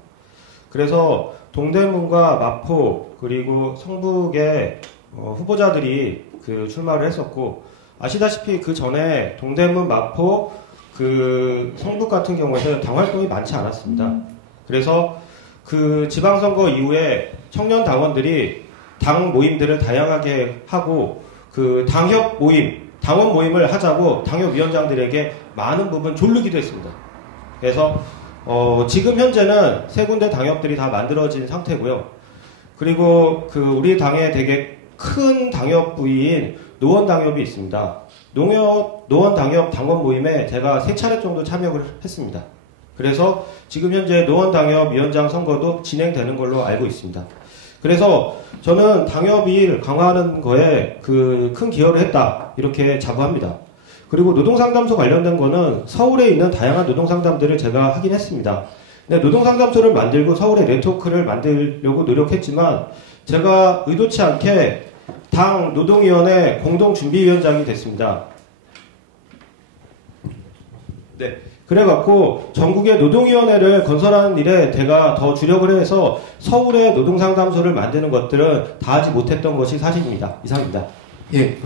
그래서 동대문과 마포 그리고 성북의 후보자들이 그 출마를 했었고, 아시다시피 그 전에 동대문, 마포, 그 성북 같은 경우에는 당 활동이 많지 않았습니다. 그래서 그 지방선거 이후에 청년 당원들이 당 모임들을 다양하게 하고 그 당협 모임, 당원 모임을 하자고 당협위원장들에게 많은 부분 조르기도 했습니다. 그래서 지금 현재는 3군데 당협들이 다 만들어진 상태고요. 그리고 그 우리 당에 되게 큰 당협 부위인 노원당협이 있습니다. 노원당협 당원 모임에 제가 3차례 정도 참여를 했습니다. 그래서 지금 현재 노원당협 위원장 선거도 진행되는 걸로 알고 있습니다. 그래서 저는 당협을 강화하는 거에 그 큰 기여를 했다, 이렇게 자부합니다. 그리고 노동상담소 관련된 거는 서울에 있는 다양한 노동상담들을 제가 하긴 했습니다. 근데 노동상담소를 만들고 서울에 네트워크를 만들려고 노력했지만 제가 의도치 않게 당 노동위원회 공동준비위원장이 됐습니다. 네. 그래갖고 전국의 노동위원회를 건설하는 일에 제가 더 주력을 해서 서울의 노동상담소를 만드는 것들은 다 하지 못했던 것이 사실입니다. 이상입니다. 예,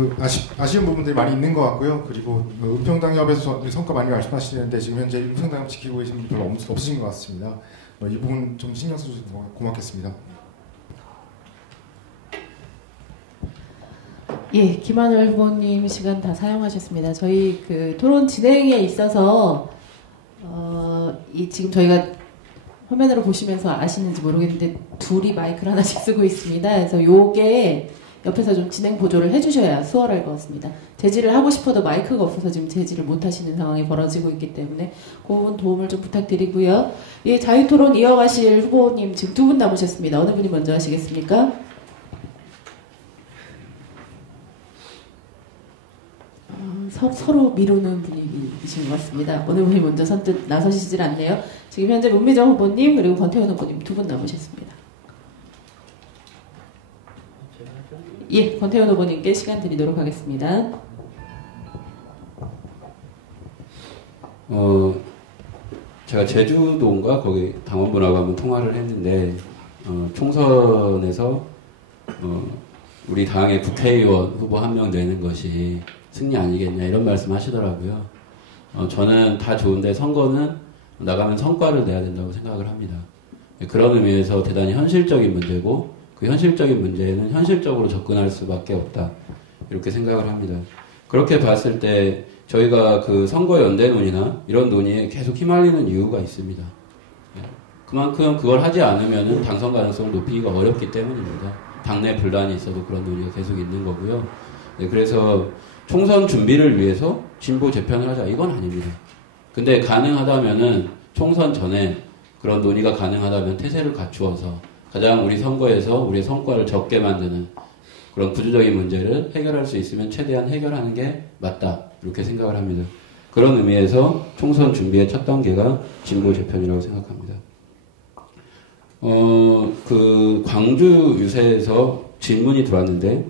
아쉬운 부분들이 많이 있는 것 같고요. 그리고 은평당협에서 성과 많이 말씀하시는데 지금 현재 은평당협 지키고 계신 분이 별로 없으신 것 같습니다. 이 부분 좀 신경 써주셔서 고맙겠습니다. 예, 김하늘 후보님 시간 다 사용하셨습니다. 저희 그 토론 진행에 있어서 지금 저희가 화면으로 보시면서 아시는지 모르겠는데 둘이 마이크를 하나씩 쓰고 있습니다. 그래서 요게 옆에서 좀 진행 보조를 해주셔야 수월할 것 같습니다. 제지를 하고 싶어도 마이크가 없어서 지금 제지를 못 하시는 상황이 벌어지고 있기 때문에 그 부분 도움을 좀 부탁드리고요. 예, 자유토론 이어가실 후보님 지금 2분 남으셨습니다. 어느 분이 먼저 하시겠습니까? 서로 미루는 분위기이신 것 같습니다. 어느 분이 먼저 선뜻 나서시질 않네요. 지금 현재 문미정 후보님 그리고 권태현 후보님 2분 남으셨습니다. 예, 권태현 후보님께 시간 드리도록 하겠습니다. 제가 제주도인가 거기 당원분하고 한번 통화를 했는데 총선에서 우리 당의 국회의원 후보 1명 내는 것이 승리 아니겠냐 이런 말씀 하시더라고요. 저는 다 좋은데 선거는 나가면 성과를 내야 된다고 생각을 합니다. 그런 의미에서 대단히 현실적인 문제고 그 현실적인 문제에는 현실적으로 접근할 수밖에 없다 이렇게 생각을 합니다. 그렇게 봤을 때 저희가 그 선거연대 논의나 이런 논의에 계속 휘말리는 이유가 있습니다. 그만큼 그걸 하지 않으면 당선 가능성을 높이기가 어렵기 때문입니다. 당내 분란이 있어도 그런 논의가 계속 있는 거고요. 네, 그래서 총선 준비를 위해서 진보 재편을 하자 이건 아닙니다. 근데 가능하다면은 총선 전에 그런 논의가 가능하다면 태세를 갖추어서 가장 우리 선거에서 우리의 성과를 적게 만드는 그런 구조적인 문제를 해결할 수 있으면 최대한 해결하는 게 맞다 이렇게 생각을 합니다. 그런 의미에서 총선 준비의 첫 단계가 진보 재편이라고 생각합니다. 그 광주 유세에서 질문이 들어왔는데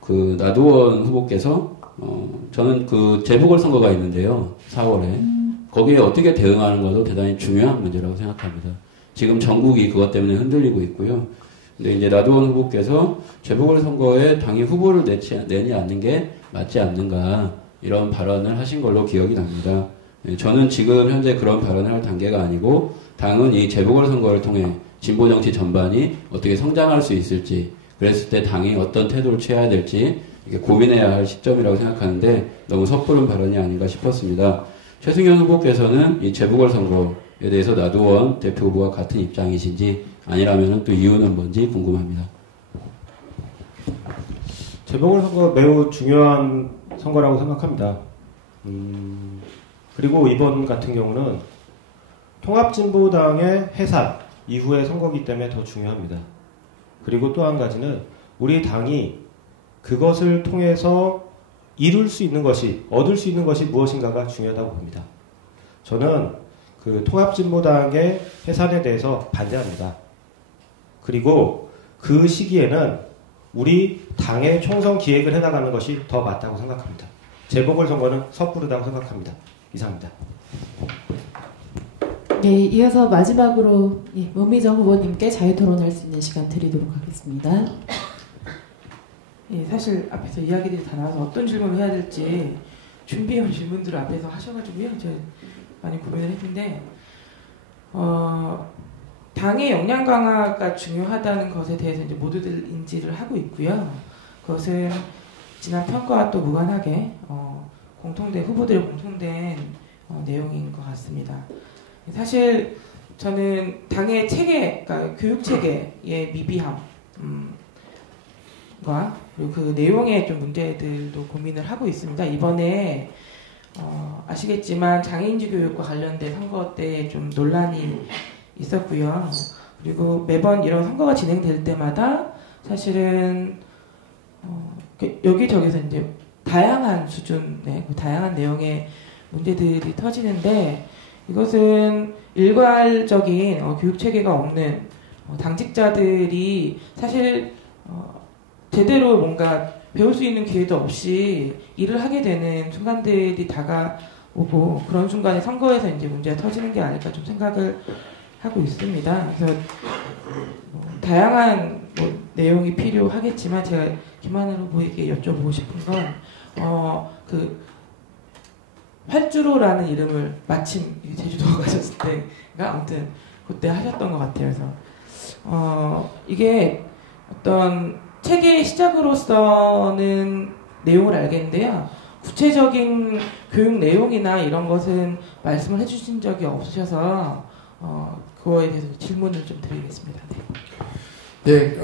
그 나도원 후보께서 저는 그 재보궐선거가 있는데요. 4월에 거기에 어떻게 대응하는 것도 대단히 중요한 문제라고 생각합니다. 지금 전국이 그것 때문에 흔들리고 있고요. 근데 이제 나도원 후보께서 재보궐선거에 당이 후보를 내지 않는 게 맞지 않는가 이런 발언을 하신 걸로 기억이 납니다. 저는 지금 현재 그런 발언을 할 단계가 아니고 당은 이 재보궐선거를 통해 진보정치 전반이 어떻게 성장할 수 있을지 그랬을 때 당이 어떤 태도를 취해야 될지 이게 고민해야 할 시점이라고 생각하는데 너무 섣부른 발언이 아닌가 싶었습니다. 최승현 후보께서는 이 재보궐선거에 대해서 나두원 대표 후보와 같은 입장이신지 아니라면 또 이유는 뭔지 궁금합니다. 재보궐선거 매우 중요한 선거라고 생각합니다. 그리고 이번 같은 경우는 통합진보당의 해산 이후의 선거이기 때문에 더 중요합니다. 그리고 또 한 가지는 우리 당이 그것을 통해서 이룰 수 있는 것이, 얻을 수 있는 것이 무엇인가가 중요하다고 봅니다. 저는 그 통합진보당의 해산에 대해서 반대합니다. 그리고 그 시기에는 우리 당의 총선 기획을 해나가는 것이 더 맞다고 생각합니다. 재보궐선거는 섣부르다고 생각합니다. 이상입니다. 네, 이어서 마지막으로 문미정 후보님께 자유토론할 수 있는 시간 드리도록 하겠습니다. 예, 사실 앞에서 이야기들이 다 나와서 어떤 질문을 해야 될지 준비해온 질문들을 앞에서 하셔가지고요. 제가 많이 고민을 했는데 당의 역량 강화가 중요하다는 것에 대해서 이제 모두들 인지를 하고 있고요. 그것은 지난 평가와 또 무관하게 공통된 후보들의 공통된 내용인 것 같습니다. 사실 저는 당의 체계, 그러니까 교육 체계의 미비함과 그리고 그 내용의 좀 문제들도 고민을 하고 있습니다. 이번에 아시겠지만 장애인지 교육과 관련된 선거 때 좀 논란이 있었고요. 그리고 매번 이런 선거가 진행될 때마다 사실은 여기저기서 이제 다양한 수준의 다양한 내용의 문제들이 터지는데 이것은 일괄적인 교육 체계가 없는 당직자들이 사실 제대로 뭔가 배울 수 있는 기회도 없이 일을 하게 되는 순간들이 다가오고 그런 순간에 선거에서 이제 문제가 터지는 게 아닐까 좀 생각을 하고 있습니다. 그래서 다양한 내용이 필요하겠지만 제가 김하늘 후보에게 여쭤보고 싶은 건 그 활주로라는 이름을 마침 제주도 가셨을 때가 아무튼 그때 하셨던 것 같아요. 그래서 이게 어떤 체계의 시작으로서는 내용을 알겠는데요. 구체적인 교육 내용이나 이런 것은 말씀을 해주신 적이 없으셔서 그거에 대해서 질문을 좀 드리겠습니다. 네,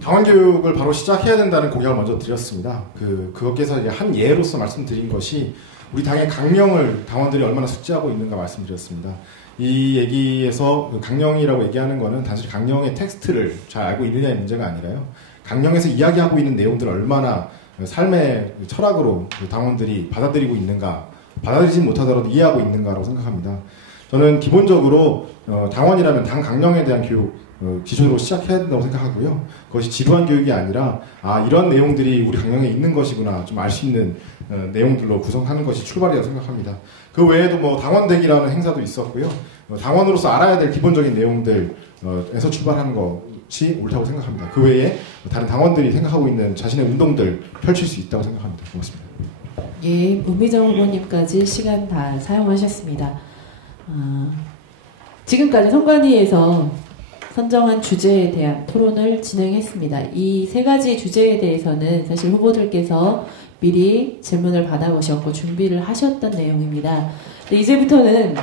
당원 교육을 바로 시작해야 된다는 공약을 먼저 드렸습니다. 그것께서 이제 한 예로서 말씀드린 것이 우리 당의 강령을 당원들이 얼마나 숙지하고 있는가 말씀드렸습니다. 이 얘기에서 강령이라고 얘기하는 거는 단순히 강령의 텍스트를 잘 알고 있느냐의 문제가 아니라요. 강령에서 이야기하고 있는 내용들을 얼마나 삶의 철학으로 당원들이 받아들이고 있는가, 받아들이지 못하더라도 이해하고 있는가라고 생각합니다. 저는 기본적으로 당원이라면 당 강령에 대한 교육 기준으로 시작해야 된다고 생각하고요. 그것이 지루한 교육이 아니라 이런 내용들이 우리 강령에 있는 것이구나 좀 알 수 있는 내용들로 구성하는 것이 출발이라고 생각합니다. 그 외에도 당원대기라는 행사도 있었고요. 당원으로서 알아야 될 기본적인 내용들에서 출발하는 것이 옳다고 생각합니다. 그 외에 다른 당원들이 생각하고 있는 자신의 운동들 펼칠 수 있다고 생각합니다. 고맙습니다. 예, 문미정 후보님까지 시간 다 사용하셨습니다. 지금까지 선관위에서 선정한 주제에 대한 토론을 진행했습니다. 이 세 가지 주제에 대해서는 사실 후보들께서 미리 질문을 받아오셨고 준비를 하셨던 내용입니다. 이제부터는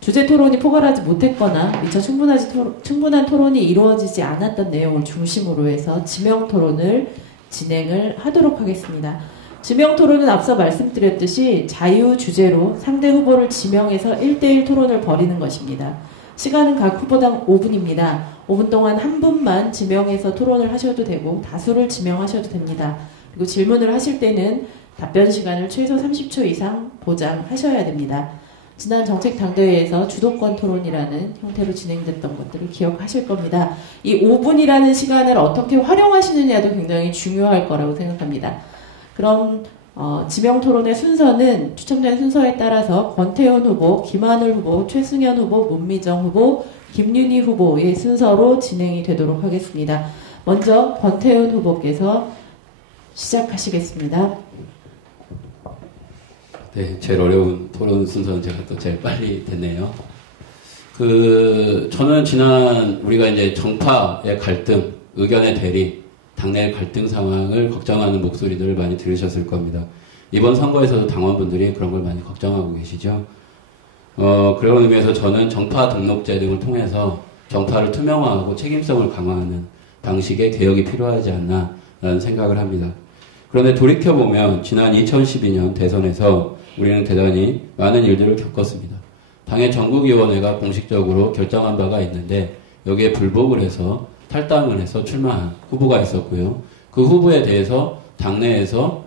주제 토론이 포괄하지 못했거나 미처 충분한 토론이 이루어지지 않았던 내용을 중심으로 해서 지명 토론을 진행을 하도록 하겠습니다. 지명 토론은 앞서 말씀드렸듯이 자유 주제로 상대 후보를 지명해서 1대1 토론을 벌이는 것입니다. 시간은 각 후보당 5분입니다. 5분 동안 한 분만 지명해서 토론을 하셔도 되고 다수를 지명하셔도 됩니다. 그리고 질문을 하실 때는 답변 시간을 최소 30초 이상 보장하셔야 됩니다. 지난 정책당대회에서 주도권 토론이라는 형태로 진행됐던 것들을 기억하실 겁니다. 이 5분이라는 시간을 어떻게 활용하시느냐도 굉장히 중요할 거라고 생각합니다. 그럼 지명 토론의 순서는 추첨된 순서에 따라서 권태훈 후보, 김하늘 후보, 최승현 후보, 문미정 후보, 김윤희 후보의 순서로 진행이 되도록 하겠습니다. 먼저 권태훈 후보께서 시작하시겠습니다. 네, 제일 어려운 토론 순서는 제가 또 제일 빨리 됐네요. 저는 지난 우리가 이제 정파의 갈등, 의견의 대립, 당내 갈등 상황을 걱정하는 목소리들을 많이 들으셨을 겁니다. 이번 선거에서도 당원분들이 그런 걸 많이 걱정하고 계시죠. 그런 의미에서 저는 정파 등록제 등을 통해서 정파를 투명화하고 책임성을 강화하는 방식의 개혁이 필요하지 않나라는 생각을 합니다. 그런데 돌이켜보면 지난 2012년 대선에서 우리는 대단히 많은 일들을 겪었습니다. 당의 전국위원회가 공식적으로 결정한 바가 있는데 여기에 불복을 해서 탈당을 해서 출마한 후보가 있었고요. 그 후보에 대해서 당내에서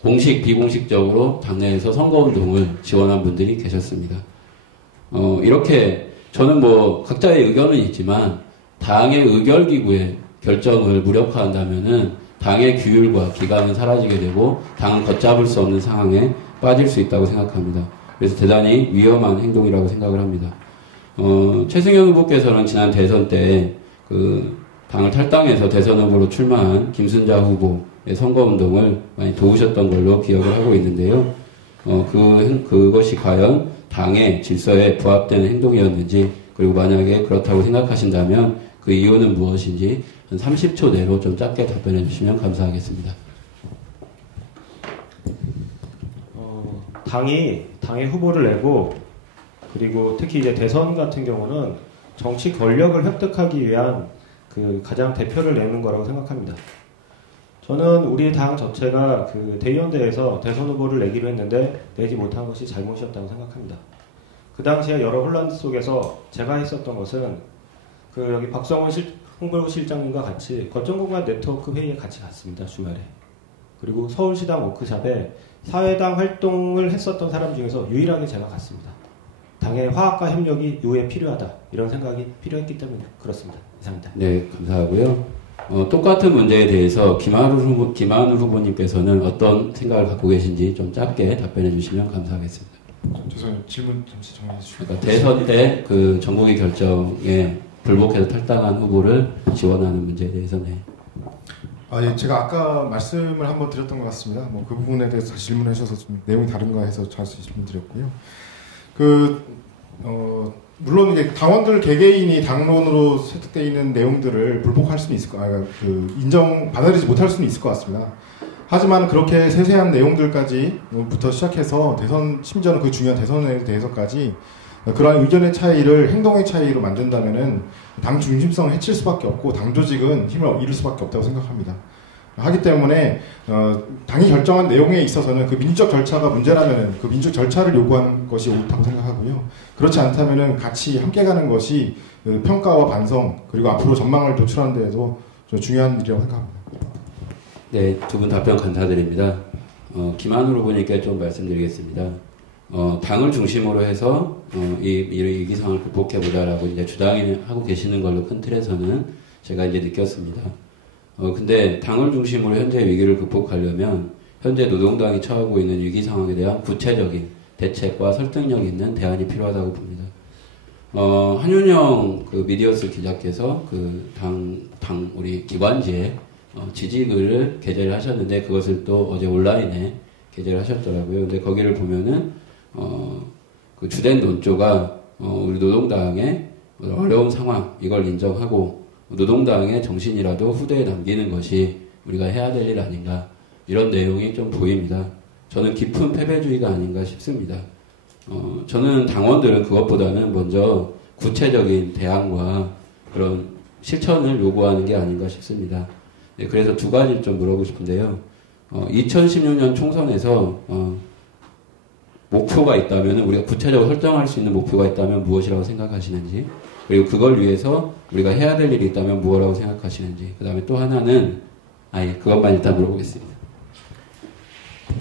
공식, 비공식적으로 당내에서 선거운동을 지원한 분들이 계셨습니다. 이렇게 저는 뭐 각자의 의견은 있지만 당의 의결기구의 결정을 무력화한다면은 당의 규율과 기강은 사라지게 되고 당은 걷잡을 수 없는 상황에 빠질 수 있다고 생각합니다. 그래서 대단히 위험한 행동이라고 생각을 합니다. 최승현 후보께서는 지난 대선 때 그 당을 탈당해서 대선 후보로 출마한 김순자 후보의 선거운동을 많이 도우셨던 걸로 기억을 하고 있는데요. 그것이 과연 당의 질서에 부합되는 행동이었는지, 그리고 만약에 그렇다고 생각하신다면 그 이유는 무엇인지 한 30초 내로 좀 짧게 답변해 주시면 감사하겠습니다. 당의 후보를 내고, 그리고 특히 이제 대선 같은 경우는 정치 권력을 획득하기 위한 그 가장 대표를 내는 거라고 생각합니다. 저는 우리 당 전체가 그 대의원대에서 대선 후보를 내기로 했는데 내지 못한 것이 잘못이었다고 생각합니다. 그 당시에 여러 혼란 속에서 제가 했었던 것은 그 여기 박성훈 홍보실장님과 같이 거점공간 네트워크 회의에 같이 갔습니다. 주말에. 그리고 서울시당 워크숍에 사회당 활동을 했었던 사람 중에서 유일하게 제가 갔습니다. 당의 화합과 협력이 이후에 필요하다, 이런 생각이 필요했기 때문에 그렇습니다. 이상입니다. 네, 감사하고요. 똑같은 문제에 대해서 김한우 후보님께서는 어떤 생각을 갖고 계신지 좀 짧게 답변해 주시면 감사하겠습니다. 죄송해요. 질문 잠시 정리해 주시고. 그러니까 대선 때 그 전국위 결정에 불복해서 탈당한 후보를 지원하는 문제에 대해서는. 예, 제가 아까 말씀을 한번 드렸던 것 같습니다. 뭐 그 부분에 대해서 질문해 주셔서 좀 내용이 다른가 해서 다시 질문 드렸고요. 물론 이제 당원들 개개인이 당론으로 채택되어 있는 내용들을 불복할 수는 있을 받아들이지 못할 수는 있을 것 같습니다. 하지만 그렇게 세세한 내용들까지부터 시작해서 대선, 심지어는 그 중요한 대선에 대해서까지 그러한 의견의 차이를 행동의 차이로 만든다면은 당 중심성을 해칠 수밖에 없고 당 조직은 힘을 잃을 수밖에 없다고 생각합니다. 하기 때문에 당이 결정한 내용에 있어서는 그 민주적 절차가 문제라면은 그 민주적 절차를 요구하는 것이 옳다고 생각하고요. 그렇지 않다면은 같이 함께 가는 것이 평가와 반성, 그리고 앞으로 전망을 도출하는 데에도 좀 중요한 일이라고 생각합니다. 네, 두 분 답변 감사드립니다. 김한우 후보님께 좀 말씀드리겠습니다. 당을 중심으로 해서 이 위기상을 극복해보자라고 이제 주장하고 계시는 걸로 큰 틀에서는 제가 이제 느꼈습니다. 근데 당을 중심으로 현재 위기를 극복하려면 현재 노동당이 처하고 있는 위기 상황에 대한 구체적인 대책과 설득력 있는 대안이 필요하다고 봅니다. 한윤영 그 미디어스 기자께서 그 우리 기관지에 지지글을 게재를 하셨는데 그것을 또 어제 온라인에 게재를 하셨더라고요. 근데 거기를 보면은 그 주된 논조가 우리 노동당의 어려운 상황, 이걸 인정하고 노동당의 정신이라도 후대에 남기는 것이 우리가 해야 될 일 아닌가, 이런 내용이 좀 보입니다. 저는 깊은 패배주의가 아닌가 싶습니다. 저는 당원들은 그것보다는 먼저 구체적인 대안과 그런 실천을 요구하는 게 아닌가 싶습니다. 네, 그래서 두 가지를 좀 물어보고 싶은데요. 2016년 총선에서 목표가 있다면, 우리가 구체적으로 설정할 수 있는 목표가 있다면 무엇이라고 생각하시는지, 그리고 그걸 위해서 우리가 해야 될 일이 있다면 무엇이라고 생각하시는지, 그 다음에 또 하나는, 그것만 일단 물어보겠습니다.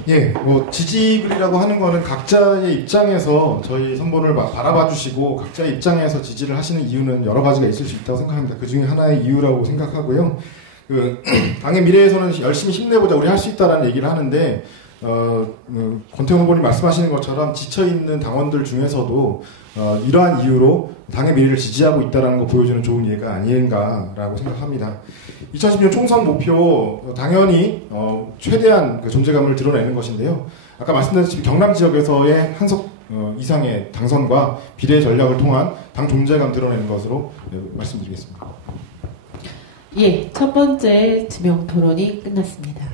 예, 지지글이라고 하는 거는 각자의 입장에서 저희 선보를 바라봐 주시고 각자의 입장에서 지지를 하시는 이유는 여러 가지가 있을 수 있다고 생각합니다. 그 중에 하나의 이유라고 생각하고요. 당의 미래에서는 열심히 힘내보자, 우리 할 수 있다라는 얘기를 하는데, 권태훈 후보님 말씀하시는 것처럼 지쳐있는 당원들 중에서도 이러한 이유로 당의 미래를 지지하고 있다는 거 보여주는 좋은 예가 아닌가라고 생각합니다. 2010년 총선 목표, 당연히 최대한 그 존재감을 드러내는 것인데요. 아까 말씀드렸듯이 경남 지역에서의 한석 이상의 당선과 비례 전략을 통한 당 존재감 드러내는 것으로 말씀드리겠습니다. 예, 첫 번째 지명 토론이 끝났습니다.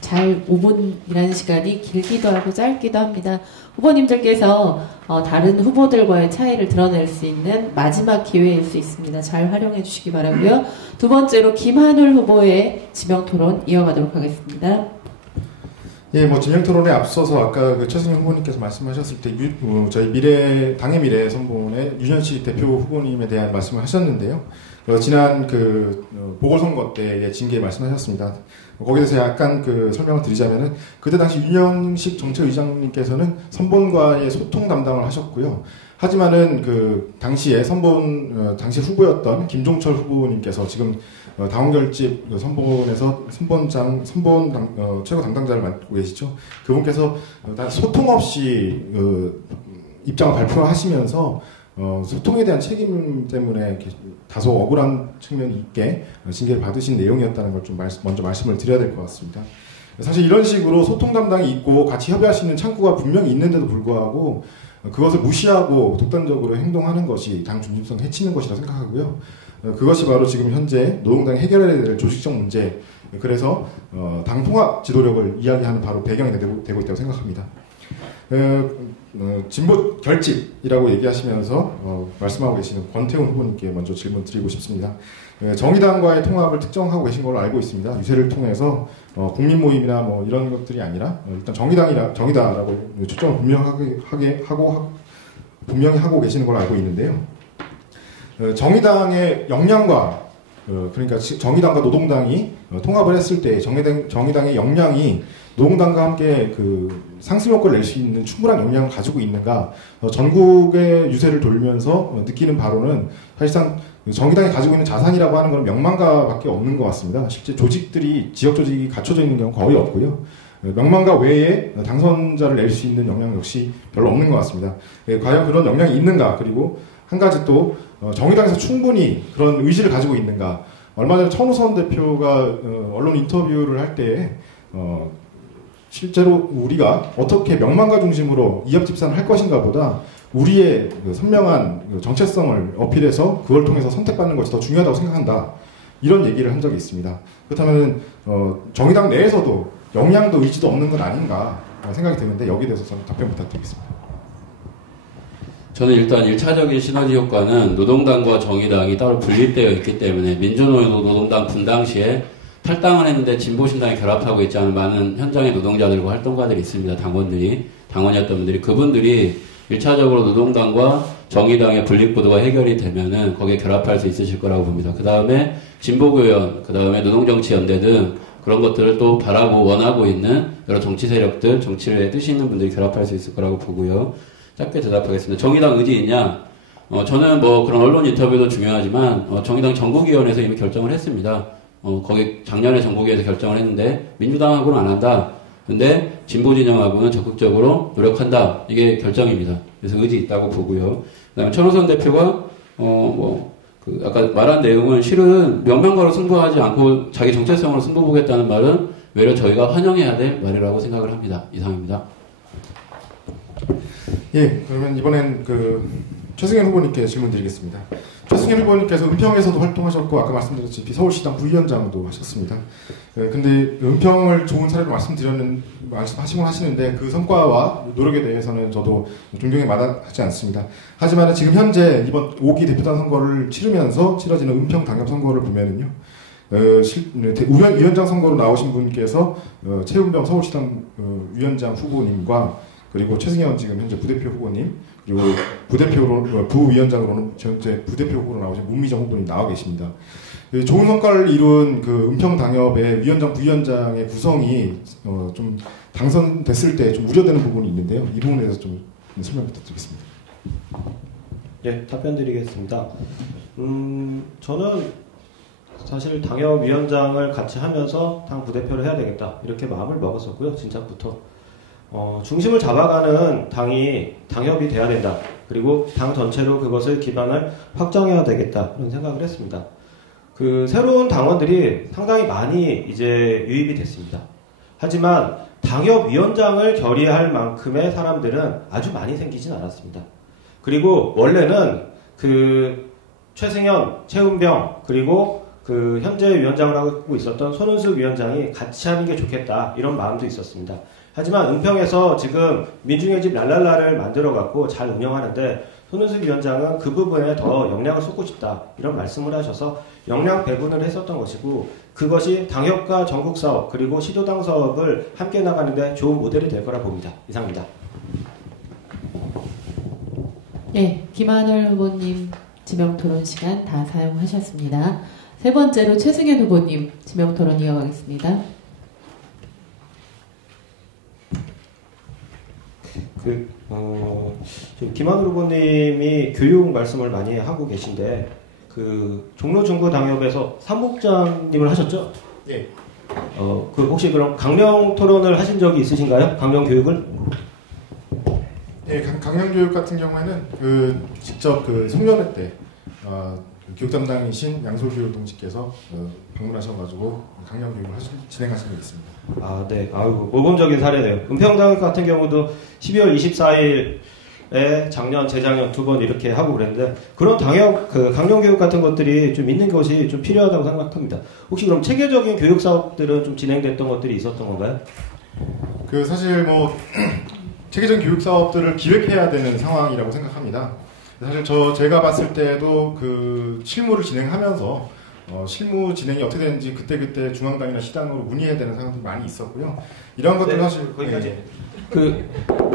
잘 5분이라는 시간이 길기도 하고 짧기도 합니다. 후보님들께서 다른 후보들과의 차이를 드러낼 수 있는 마지막 기회일 수 있습니다. 잘 활용해 주시기 바라고요. 두 번째로 김한울 후보의 지명 토론 이어가도록 하겠습니다. 예, 뭐 지명 토론에 앞서서 아까 그 최승현 후보님께서 말씀하셨을 때 저희 당의 미래 선본의 윤현식 대표 후보님에 대한 말씀을 하셨는데요. 지난 보궐선거 때의 징계 말씀하셨습니다. 거기에 대해서 약간 설명을 드리자면은 그때 당시 윤현식 정책의장님께서는 선본과의 소통 담당을 하셨고요. 하지만은 당시에 당시 후보였던 김종철 후보님께서 지금 당원결집 선본에서 최고 담당자를 맡고 계시죠. 그분께서 소통 없이 입장을 발표하시면서 소통에 대한 책임 때문에 다소 억울한 측면이 있게 징계를 받으신 내용이었다는 걸 좀 먼저 말씀을 드려야 될 것 같습니다. 사실 이런 식으로 소통 담당이 있고 같이 협의할 수 있는 창구가 분명히 있는데도 불구하고 그것을 무시하고 독단적으로 행동하는 것이 당 중심성을 해치는 것이라 생각하고요. 그것이 바로 지금 현재 노동당이 해결해야 될 조직적 문제, 그래서 당 통합 지도력을 이야기하는 바로 배경이 되고 있다고 생각합니다. 진보 결집이라고 얘기하시면서 말씀하고 계시는 권태훈 후보님께 먼저 질문 드리고 싶습니다. 정의당과의 통합을 특정하고 계신 걸로 알고 있습니다. 유세를 통해서 국민 모임이나 뭐 이런 것들이 아니라 일단 정의다라고 초점을 분명히 하고 계시는 걸로 알고 있는데요. 정의당의 역량과 그러니까 정의당과 노동당이 통합을 했을 때 정의당의 역량이 노동당과 함께 상승 효과를 낼 수 있는 충분한 역량을 가지고 있는가, 전국의 유세를 돌면서 느끼는 바로는 사실상 정의당이 가지고 있는 자산이라고 하는 건 명망가밖에 없는 것 같습니다. 실제 지역 조직이 갖춰져 있는 경우는 거의 없고요. 명망가 외에 당선자를 낼 수 있는 역량 역시 별로 없는 것 같습니다. 과연 그런 역량이 있는가, 그리고 한 가지 또 정의당에서 충분히 그런 의지를 가지고 있는가. 얼마 전에 천우선 대표가 언론 인터뷰를 할 때 실제로 우리가 어떻게 명망가 중심으로 이합집산을 할 것인가 보다 우리의 선명한 정체성을 어필해서 그걸 통해서 선택받는 것이 더 중요하다고 생각한다. 이런 얘기를 한 적이 있습니다. 그렇다면 정의당 내에서도 역량도 의지도 없는 건 아닌가 생각이 드는데 여기에 대해서 저는 답변 부탁드리겠습니다. 저는 일단 1차적인 시너지 효과는 노동당과 정의당이 따로 분립되어 있기 때문에 민주노총 노동당 분당시에 탈당을 했는데 진보신당이 결합하고 있지 않은 많은 현장의 노동자들과 활동가들이 있습니다. 당원이었던 분들이. 그분들이 1차적으로 노동당과 정의당의 분립구도가 해결이 되면은 거기에 결합할 수 있으실 거라고 봅니다. 그 다음에 진보교연, 그 다음에 노동정치연대 등 그런 것들을 또 바라고 원하고 있는 여러 정치 세력들, 정치에 뜻이 있는 분들이 결합할 수 있을 거라고 보고요. 짧게 대답하겠습니다. 정의당 의지 있냐? 저는 뭐 그런 언론 인터뷰도 중요하지만 정의당 전국위원회에서 이미 결정을 했습니다. 거기 작년에 전국위에서 결정을 했는데 민주당하고는 안 한다. 근데 진보 진영하고는 적극적으로 노력한다. 이게 결정입니다. 그래서 의지 있다고 보고요. 그다음에 천호선 대표가 아까 말한 내용은 실은 명명가로 승부하지 않고 자기 정체성으로 승부 보겠다는 말은 외려 저희가 환영해야 될 말이라고 생각을 합니다. 이상입니다. 예, 그러면 이번엔 최승현 후보님께 질문 드리겠습니다. 최승현 후보님께서 은평에서도 활동하셨고 아까 말씀드렸듯이 서울시당 부위원장도 하셨습니다. 근데 은평을 좋은 사례로 말씀하시곤 하시는데 그 성과와 노력에 대해서는 저도 존경에 마다하지 않습니다. 하지만 지금 현재 이번 5기 대표단 선거를 치르면서 치러지는 은평 당협 선거를 보면은요, 위원장 선거로 나오신 분께서 최은병 서울시당 위원장 후보님과 그리고 최승현 지금 현재 부대표 후보님, 그리고 부위원장으로는 현재 부대표 후보로 나오신 문미정 후보님 나와 계십니다. 좋은 성과를 이룬 은평 당협의 위원장, 부위원장의 구성이 좀 당선됐을 때 좀 우려되는 부분이 있는데요. 이 부분에 대해서 좀 설명 부탁드리겠습니다. 예, 답변 드리겠습니다. 저는 사실 당협위원장을 같이 하면서 당 부대표를 해야 되겠다 이렇게 마음을 먹었었고요. 진작부터. 중심을 잡아가는 당이 당협이 돼야 된다. 그리고 당 전체로 그것을 기반을 확정해야 되겠다. 이런 생각을 했습니다. 새로운 당원들이 상당히 많이 이제 유입이 됐습니다. 하지만 당협위원장을 결의할 만큼의 사람들은 아주 많이 생기진 않았습니다. 그리고 원래는 최승현, 최은병, 그리고 그 현재 위원장을 하고 있었던 손은숙 위원장이 같이 하는 게 좋겠다 이런 마음도 있었습니다. 하지만 은평에서 지금 민중의 집 랄랄라를 만들어갖고 잘 운영하는데 손은숙 위원장은 그 부분에 더 역량을 쏟고 싶다 이런 말씀을 하셔서 역량 배분을 했었던 것이고 그것이 당협과 전국사업 그리고 시도당 사업을 함께 나가는데 좋은 모델이 될 거라 봅니다. 이상입니다. 네, 김하늘 후보님 지명토론 시간 다 사용하셨습니다. 세 번째로 최승현 후보님 지명토론 이어가겠습니다. 지금 김하늘 후보님이 교육 말씀을 많이 하고 계신데 그 종로 중구 당협에서 사무국장님을 하셨죠? 예. 그 혹시 그럼 강령 토론을 하신 적이 있으신가요? 강령 교육을? 예, 강령 교육 같은 경우에는 직접 송년회 때 교육 담당이신 양솔교 동지께서 방문하셔가지고 강령 교육을 진행하신 적이 있습니다. 아, 네. 아이고, 모범적인 사례네요. 은평당협 같은 경우도 12월 24일에 작년, 재작년 두 번 이렇게 하고 그랬는데 그런 당협, 강령 교육 같은 것들이 좀 있는 것이 좀 필요하다고 생각합니다. 혹시 그럼 체계적인 교육 사업들은 좀 진행됐던 것들이 있었던 건가요? 사실 체계적인 교육 사업들을 기획해야 되는 상황이라고 생각합니다. 사실 제가 봤을 때도 실무를 진행하면서 실무 진행이 어떻게 되는지 그때그때 중앙당이나 시당으로 문의해야 되는 상황들이 많이 있었고요. 이런 것들 사실 거기까지.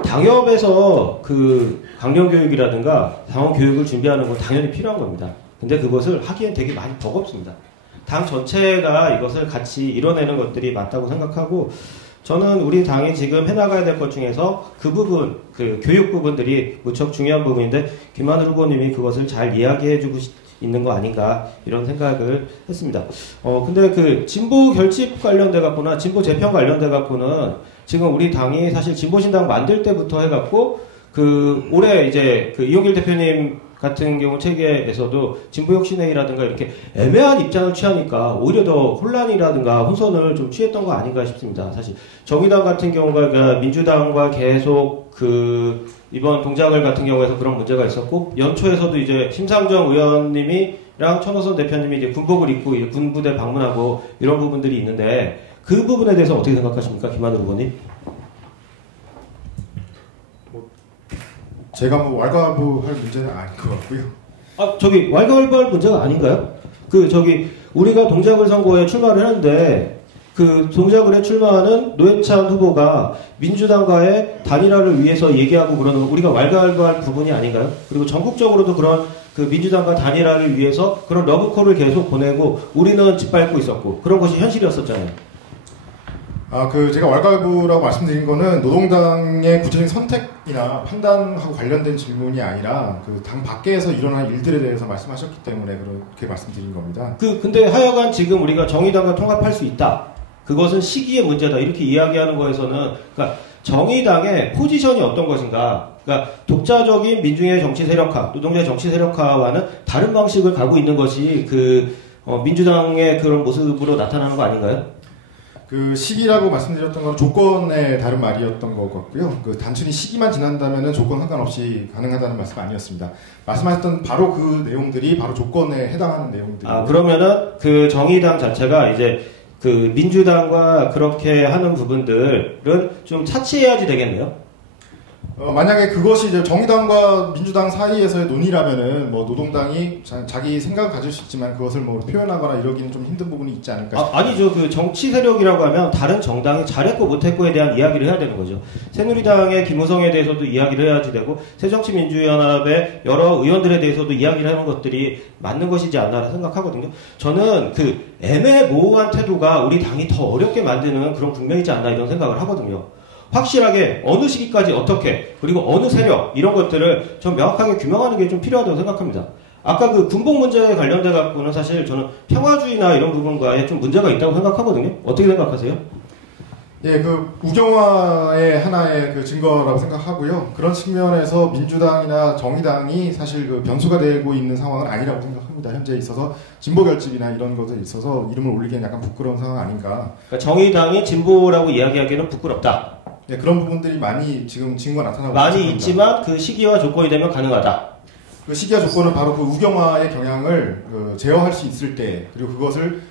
당협에서 강령 교육이라든가 당원 교육을 준비하는 건 당연히 필요한 겁니다. 근데 그것을 하기엔 되게 많이 버겁습니다. 당 전체가 이것을 같이 이뤄내는 것들이 맞다고 생각하고 저는 우리 당이 지금 해나가야 될 것 중에서 그 부분, 교육 부분들이 무척 중요한 부분인데 김하늘 후보님이 그것을 잘 이야기해주고 있는 거 아닌가 이런 생각을 했습니다. 근데 진보 결집 관련돼 갖고나 진보 재편 관련돼 갖고는 지금 우리 당이 사실 진보신당 만들 때부터 해갖고 올해 이제 이용길 대표님 같은 경우 체계에서도 진보혁신회의라든가 이렇게 애매한 입장을 취하니까 오히려 더 혼란이라든가 혼선을 좀 취했던 거 아닌가 싶습니다. 사실 정의당 같은 경우가 민주당과 계속 이번 동작을 같은 경우에서 그런 문제가 있었고 연초에서도 이제 심상정 의원님이랑 천호선 대표님이 이제 군복을 입고 이제 군부대 방문하고 이런 부분들이 있는데 그 부분에 대해서 어떻게 생각하십니까, 김하늘 후보님? 제가 왈가왈부할 문제는 아닌 것 같고요. 왈가왈부할 문제가 아닌가요? 우리가 동작을 선거에 출마를 했는데 동작을에 출마하는 노회찬 후보가 민주당과의 단일화를 위해서 얘기하고 그러는 우리가 왈가왈부할 부분이 아닌가요? 그리고 전국적으로도 그런 민주당과 단일화를 위해서 그런 러브콜을 계속 보내고 우리는 짓밟고 있었고 그런 것이 현실이었었잖아요. 제가 왈가왈부라고 말씀드린 거는 노동당의 구체적인 선택이나 판단하고 관련된 질문이 아니라 당 밖에서 일어난 일들에 대해서 말씀하셨기 때문에 그렇게 말씀드린 겁니다. 근데 하여간 지금 우리가 정의당과 통합할 수 있다. 그것은 시기의 문제다. 이렇게 이야기하는 거에서는, 정의당의 포지션이 어떤 것인가. 독자적인 민중의 정치 세력화, 노동자의 정치 세력화와는 다른 방식을 가고 있는 것이 민주당의 그런 모습으로 나타나는 거 아닌가요? 시기라고 말씀드렸던 건 조건의 다른 말이었던 것 같고요. 단순히 시기만 지난다면 조건 상관없이 가능하다는 말씀 아니었습니다. 말씀하셨던 바로 그 내용들이 바로 조건에 해당하는 내용들이에요. 그러면은 정의당 자체가 이제 민주당과 그렇게 하는 부분들은 좀 차치해야지 되겠네요. 만약에 그것이 이제 정의당과 민주당 사이에서의 논의라면은 노동당이 자기 생각을 가질 수 있지만 그것을 표현하거나 이러기는 좀 힘든 부분이 있지 않을까 싶습니다. 아니죠. 정치 세력이라고 하면 다른 정당이 잘했고 못했고에 대한 이야기를 해야 되는 거죠. 새누리당의 김무성에 대해서도 이야기를 해야지 되고 새정치민주연합의 여러 의원들에 대해서도 이야기를 하는 것들이 맞는 것이지 않나 생각하거든요. 저는 애매모호한 태도가 우리 당이 더 어렵게 만드는 그런 국면이지 않나 이런 생각을 하거든요. 확실하게 어느 시기까지 어떻게 그리고 어느 세력 이런 것들을 좀 명확하게 규명하는 게 좀 필요하다고 생각합니다. 아까 군복 문제에 관련돼 갖고는 사실 저는 평화주의나 이런 부분과에 좀 문제가 있다고 생각하거든요. 어떻게 생각하세요? 예, 우경화의 하나의 증거라고 생각하고요. 그런 측면에서 민주당이나 정의당이 사실 변수가 되고 있는 상황은 아니라고 생각합니다. 현재 있어서 진보 결집이나 이런 것에 있어서 이름을 올리기엔 약간 부끄러운 상황 아닌가. 정의당이 진보라고 이야기하기에는 부끄럽다. 네, 그런 부분들이 많이 지금 증거가 나타나고 많이 있지만 그 시기와 조건이 되면 가능하다. 그 시기와 조건은 바로 그 우경화의 경향을 제어할 수 있을 때, 그리고 그것을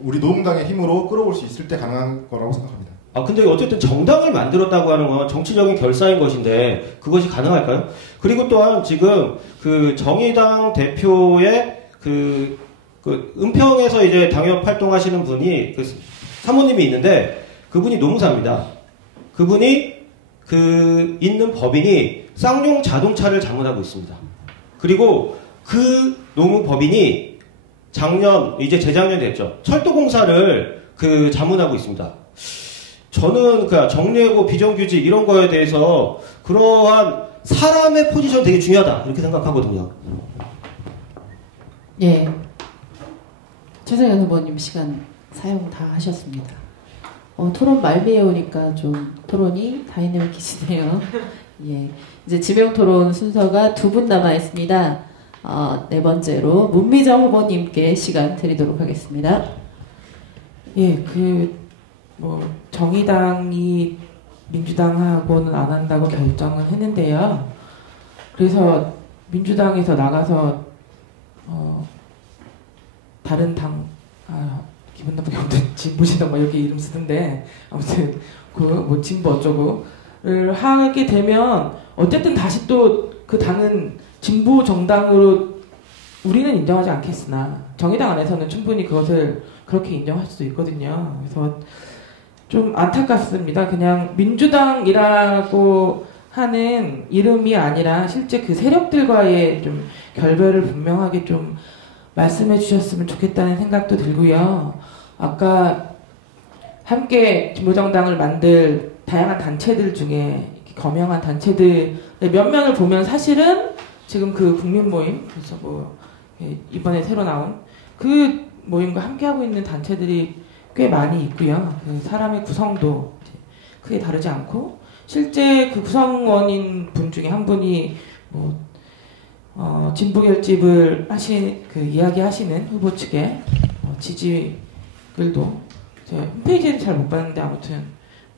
우리 노동당의 힘으로 끌어올 수 있을 때 가능한 거라고 생각합니다. 근데 어쨌든 정당을 만들었다고 하는 건 정치적인 결사인 것인데 그것이 가능할까요? 그리고 또한 지금 그 정의당 대표의 그 은평에서 이제 당협 활동하시는 분이 그 사모님이 있는데 그분이 노무사입니다. 그분이 그 있는 법인이 쌍용 자동차를 자문하고 있습니다. 그리고 그 노무법인이 이제 재작년 됐죠. 철도공사를 그 자문하고 있습니다. 저는 그 정리해고 비정규직 이런 거에 대해서 그러한 사람의 포지션 되게 중요하다 이렇게 생각하거든요. 예. 최성현 후보님 시간 사용 다 하셨습니다. 토론 말미에 오니까 좀 토론이 다이내믹 기시네요. 예. 이제 지명 토론 순서가 2분 남아 있습니다. 네 번째로 문미정 후보님께 시간 드리도록 하겠습니다. 예, 정의당이 민주당하고는 안 한다고 결정을 했는데요. 그래서 민주당에서 나가서, 다른 당, 기분 나쁘게 아무튼 진보신당 이렇게 이름 쓰던데, 아무튼, 진보 어쩌고를 하게 되면, 어쨌든 다시 또 그 당은 진보 정당으로 우리는 인정하지 않겠으나, 정의당 안에서는 충분히 그것을 그렇게 인정할 수도 있거든요. 그래서 좀 안타깝습니다. 그냥 민주당이라고 하는 이름이 아니라 실제 그 세력들과의 좀 결별을 분명하게 좀 말씀해 주셨으면 좋겠다는 생각도 들고요. 아까 함께 진보정당을 만들 다양한 단체들 중에 거명한 단체들의 면면을 보면 사실은 지금 그 국민모임, 그래서 이번에 새로 나온 그 모임과 함께하고 있는 단체들이 꽤 많이 있고요. 그 사람의 구성도 크게 다르지 않고 실제 그 구성원인 분 중에 한 분이 진보결집을 이야기하시는 후보 측의 지지글도 제가 홈페이지에서 잘 못 봤는데 아무튼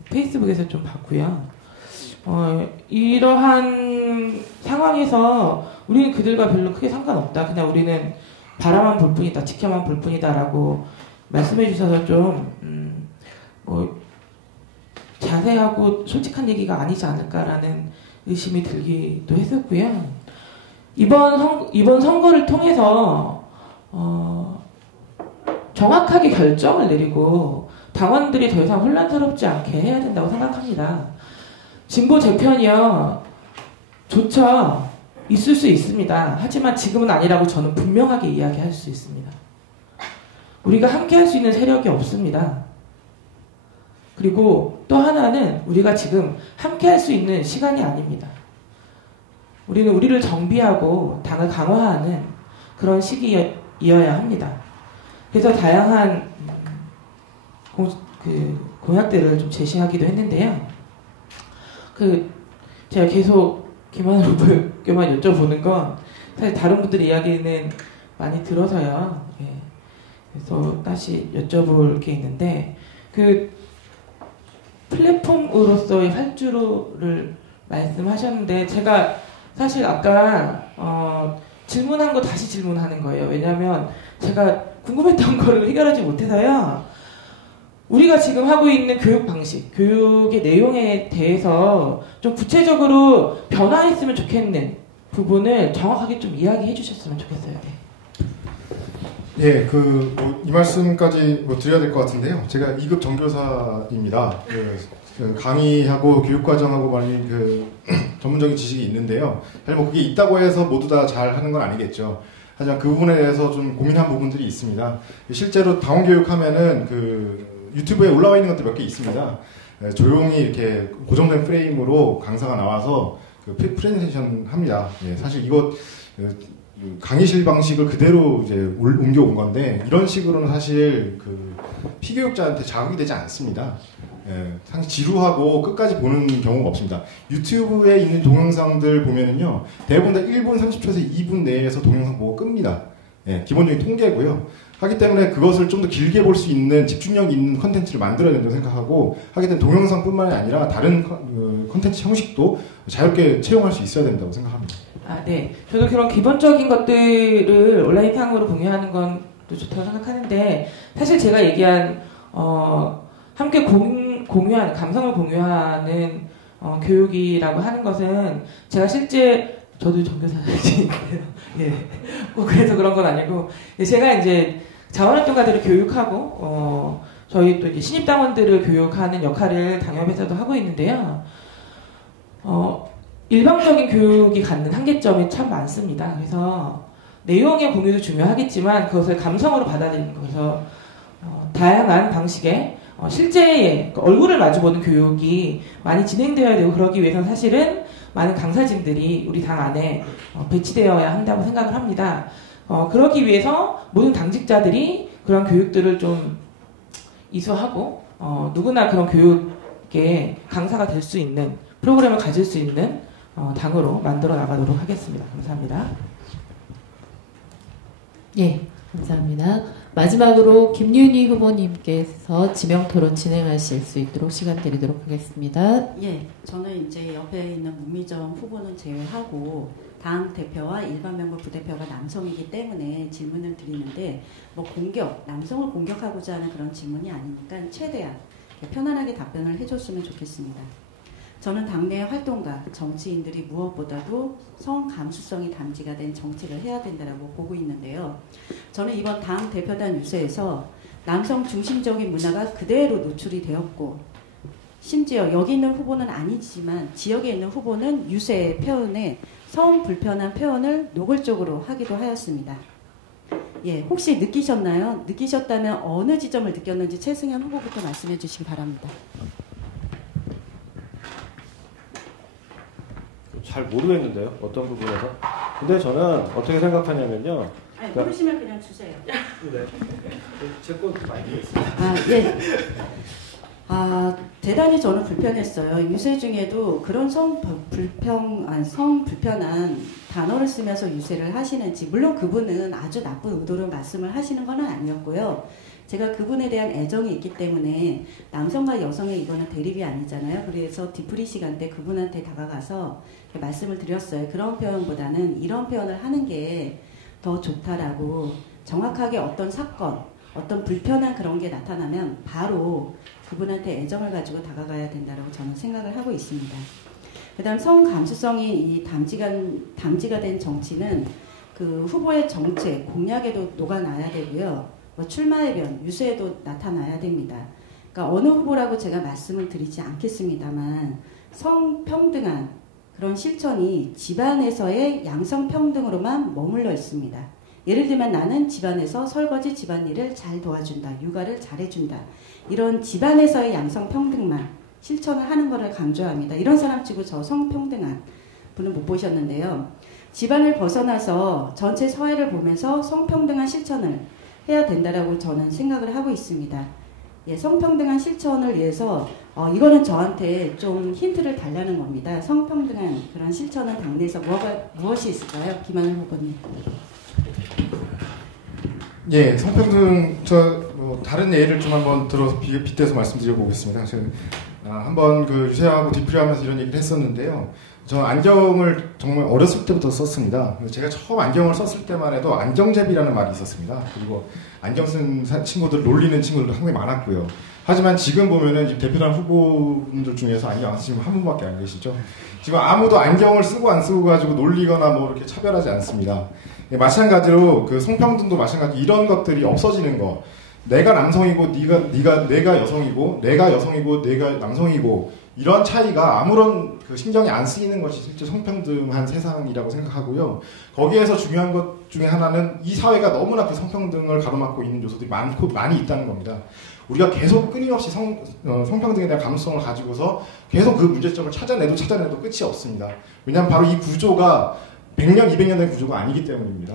페이스북에서 좀 봤고요. 이러한 상황에서 우리는 그들과 별로 크게 상관없다. 그냥 우리는 바라만 볼 뿐이다. 지켜만 볼 뿐이다라고 말씀해 주셔서 좀 자세하고 솔직한 얘기가 아니지 않을까라는 의심이 들기도 했었고요. 이번 선거를 통해서 정확하게 결정을 내리고 당원들이 더 이상 혼란스럽지 않게 해야 된다고 생각합니다. 진보 재편이요 좋죠. 있을 수 있습니다. 하지만 지금은 아니라고 저는 분명하게 이야기할 수 있습니다. 우리가 함께 할 수 있는 세력이 없습니다. 그리고 또 하나는 우리가 지금 함께 할 수 있는 시간이 아닙니다. 우리는 우리를 정비하고 당을 강화하는 그런 시기여야 합니다. 그래서 다양한 공약들을 좀 제시하기도 했는데요. 제가 계속 김하늘 후보께만 여쭤보는 건 사실 다른 분들의 이야기는 많이 들어서요. 예. 그래서 다시 여쭤볼 게 있는데 플랫폼으로서의 활주로를 말씀하셨는데 제가 사실 아까 질문한 거 다시 질문하는 거예요. 왜냐하면 제가 궁금했던 거를 해결하지 못해서요. 우리가 지금 하고 있는 교육 방식, 교육의 내용에 대해서 좀 구체적으로 변화했으면 좋겠는 부분을 정확하게 좀 이야기해 주셨으면 좋겠어요. 네. 이 말씀까지 드려야 될 것 같은데요. 제가 2급 정교사입니다. 강의하고 교육과정하고 많이 전문적인 지식이 있는데요. 사실 그게 있다고 해서 모두 다 잘 하는 건 아니겠죠. 하지만 그 부분에 대해서 좀 고민한 부분들이 있습니다. 실제로 당원 교육하면은 유튜브에 올라와 있는 것들 몇 개 있습니다. 조용히 이렇게 고정된 프레임으로 강사가 나와서 프레젠테이션 합니다. 사실 이거 강의실 방식을 그대로 이제 옮겨온 건데 이런 식으로는 사실 피교육자한테 자극이 되지 않습니다. 상당히 지루하고 끝까지 보는 경우가 없습니다. 유튜브에 있는 동영상들 보면은요, 대부분 다 1분 30초에서 2분 내에서 동영상 보고 끕니다. 예, 기본적인 통계고요. 하기 때문에 그것을 좀 더 길게 볼 수 있는 집중력 있는 컨텐츠를 만들어야 된다고 생각하고, 하게 된 동영상뿐만 아니라 다른 컨텐츠 형식도 자유롭게 채용할 수 있어야 된다고 생각합니다. 네. 저도 그런 기본적인 것들을 온라인상으로 공유하는 건 좋다고 생각하는데, 사실 제가 얘기한 함께 공유하는, 감성을 공유하는 교육이라고 하는 것은, 제가 실제 저도 전교사이니까요. 예. 꼭 그래서 그런 건 아니고, 제가 이제 자원활동가들을 교육하고 저희 또 이제 신입당원들을 교육하는 역할을 당협에서도 하고 있는데요. 일방적인 교육이 갖는 한계점이 참 많습니다. 그래서 내용의 공유도 중요하겠지만 그것을 감성으로 받아들이는 거에서 다양한 방식의 실제의 얼굴을 마주보는 교육이 많이 진행되어야 되고, 그러기 위해서는 사실은 많은 강사진들이 우리 당 안에 배치되어야 한다고 생각을 합니다. 그러기 위해서 모든 당직자들이 그런 교육들을 좀 이수하고 누구나 그런 교육에 강사가 될 수 있는 프로그램을 가질 수 있는 당으로 만들어 나가도록 하겠습니다. 감사합니다. 예, 감사합니다. 마지막으로 김윤희 후보님께서 지명토론 진행하실 수 있도록 시간 드리도록 하겠습니다. 예, 저는 이제 옆에 있는 문미정 후보는 제외하고 당 대표와 일반 명부 부대표가 남성이기 때문에 질문을 드리는데, 뭐 남성을 공격하고자 하는 그런 질문이 아니니까 최대한 편안하게 답변을 해줬으면 좋겠습니다. 저는 당내 활동가, 정치인들이 무엇보다도 성감수성이 담지가 된 정치를 해야 된다고 보고 있는데요. 저는 이번 당 대표단 유세에서 남성 중심적인 문화가 그대로 노출이 되었고, 심지어 여기 있는 후보는 아니지만 지역에 있는 후보는 유세 표현에 성 불편한 표현을 노골적으로 하기도 하였습니다. 예, 혹시 느끼셨나요? 느끼셨다면 어느 지점을 느꼈는지 최승현 후보부터 말씀해 주시기 바랍니다. 잘 모르겠는데요. 어떤 부분에서. 근데 저는 어떻게 생각하냐면요. 아니, 모르시면 그냥 주세요. 네. 제 것도 많이 드리겠습니다. 예. 대단히 저는 불편했어요. 유세 중에도 그런 성 불편한 단어를 쓰면서 유세를 하시는지, 물론 그분은 아주 나쁜 의도로 말씀을 하시는 건 아니었고요. 제가 그분에 대한 애정이 있기 때문에 남성과 여성의 이거는 대립이 아니잖아요. 그래서 뒤풀이 시간 때 그분한테 다가가서 말씀을 드렸어요. 그런 표현보다는 이런 표현을 하는 게 더 좋다라고, 정확하게 어떤 사건, 어떤 불편한 그런 게 나타나면 바로 그분한테 애정을 가지고 다가가야 된다고 저는 생각을 하고 있습니다. 그 다음 성감수성이 이 담지가 된 정치는 그 후보의 정책, 공약에도 녹아나야 되고요. 뭐 출마의 변, 유세에도 나타나야 됩니다. 그러니까 어느 후보라고 제가 말씀을 드리지 않겠습니다만, 성평등한 그런 실천이 집안에서의 양성평등으로만 머물러 있습니다. 예를 들면 나는 집안에서 설거지 집안일을 잘 도와준다, 육아를 잘해준다, 이런 집안에서의 양성평등만 실천을 하는 것을 강조합니다. 이런 사람 치고 저 성평등한 분은 못 보셨는데요. 집안을 벗어나서 전체 사회를 보면서 성평등한 실천을 해야 된다라고 저는 생각을 하고 있습니다. 예, 성평등한 실천을 위해서 이거는 저한테 좀 힌트를 달라는 겁니다. 성평등한 그런 실천은 당내에서 무엇이 있을까요? 김한일 후보님. 예, 성평등, 다른 예를 좀 한번 들어서 빗대서 말씀드려 보겠습니다. 제가 한번 그 유세하고 뒤풀이하면서 이런 얘기를 했었는데요. 저 안경을 정말 어렸을 때부터 썼습니다. 제가 처음 안경을 썼을 때만 해도 안경제비라는 말이 있었습니다. 그리고 안경 쓴 친구들 놀리는 친구들도 상당히 많았고요. 하지만 지금 보면은 대표단 후보분들 중에서 안경 안 쓰시면 한 분밖에 안 계시죠. 지금 아무도 안경을 쓰고 안 쓰고 가지고 놀리거나 뭐 이렇게 차별하지 않습니다. 예, 마찬가지로 그 성평등도 마찬가지, 이런 것들이 없어지는 거. 내가 남성이고 내가 여성이고, 내가 여성이고 내가 남성이고, 이런 차이가 아무런 그 신경이 안 쓰이는 것이 실제 성평등한 세상이라고 생각하고요. 거기에서 중요한 것 중에 하나는 이 사회가 너무나 그 성평등을 가로막고 있는 요소들이 많이 있다는 겁니다. 우리가 계속 끊임없이 성평등에 대한 감수성을 가지고서 계속 그 문제점을 찾아내도 끝이 없습니다. 왜냐하면 바로 이 구조가 100년, 200년 된 구조가 아니기 때문입니다.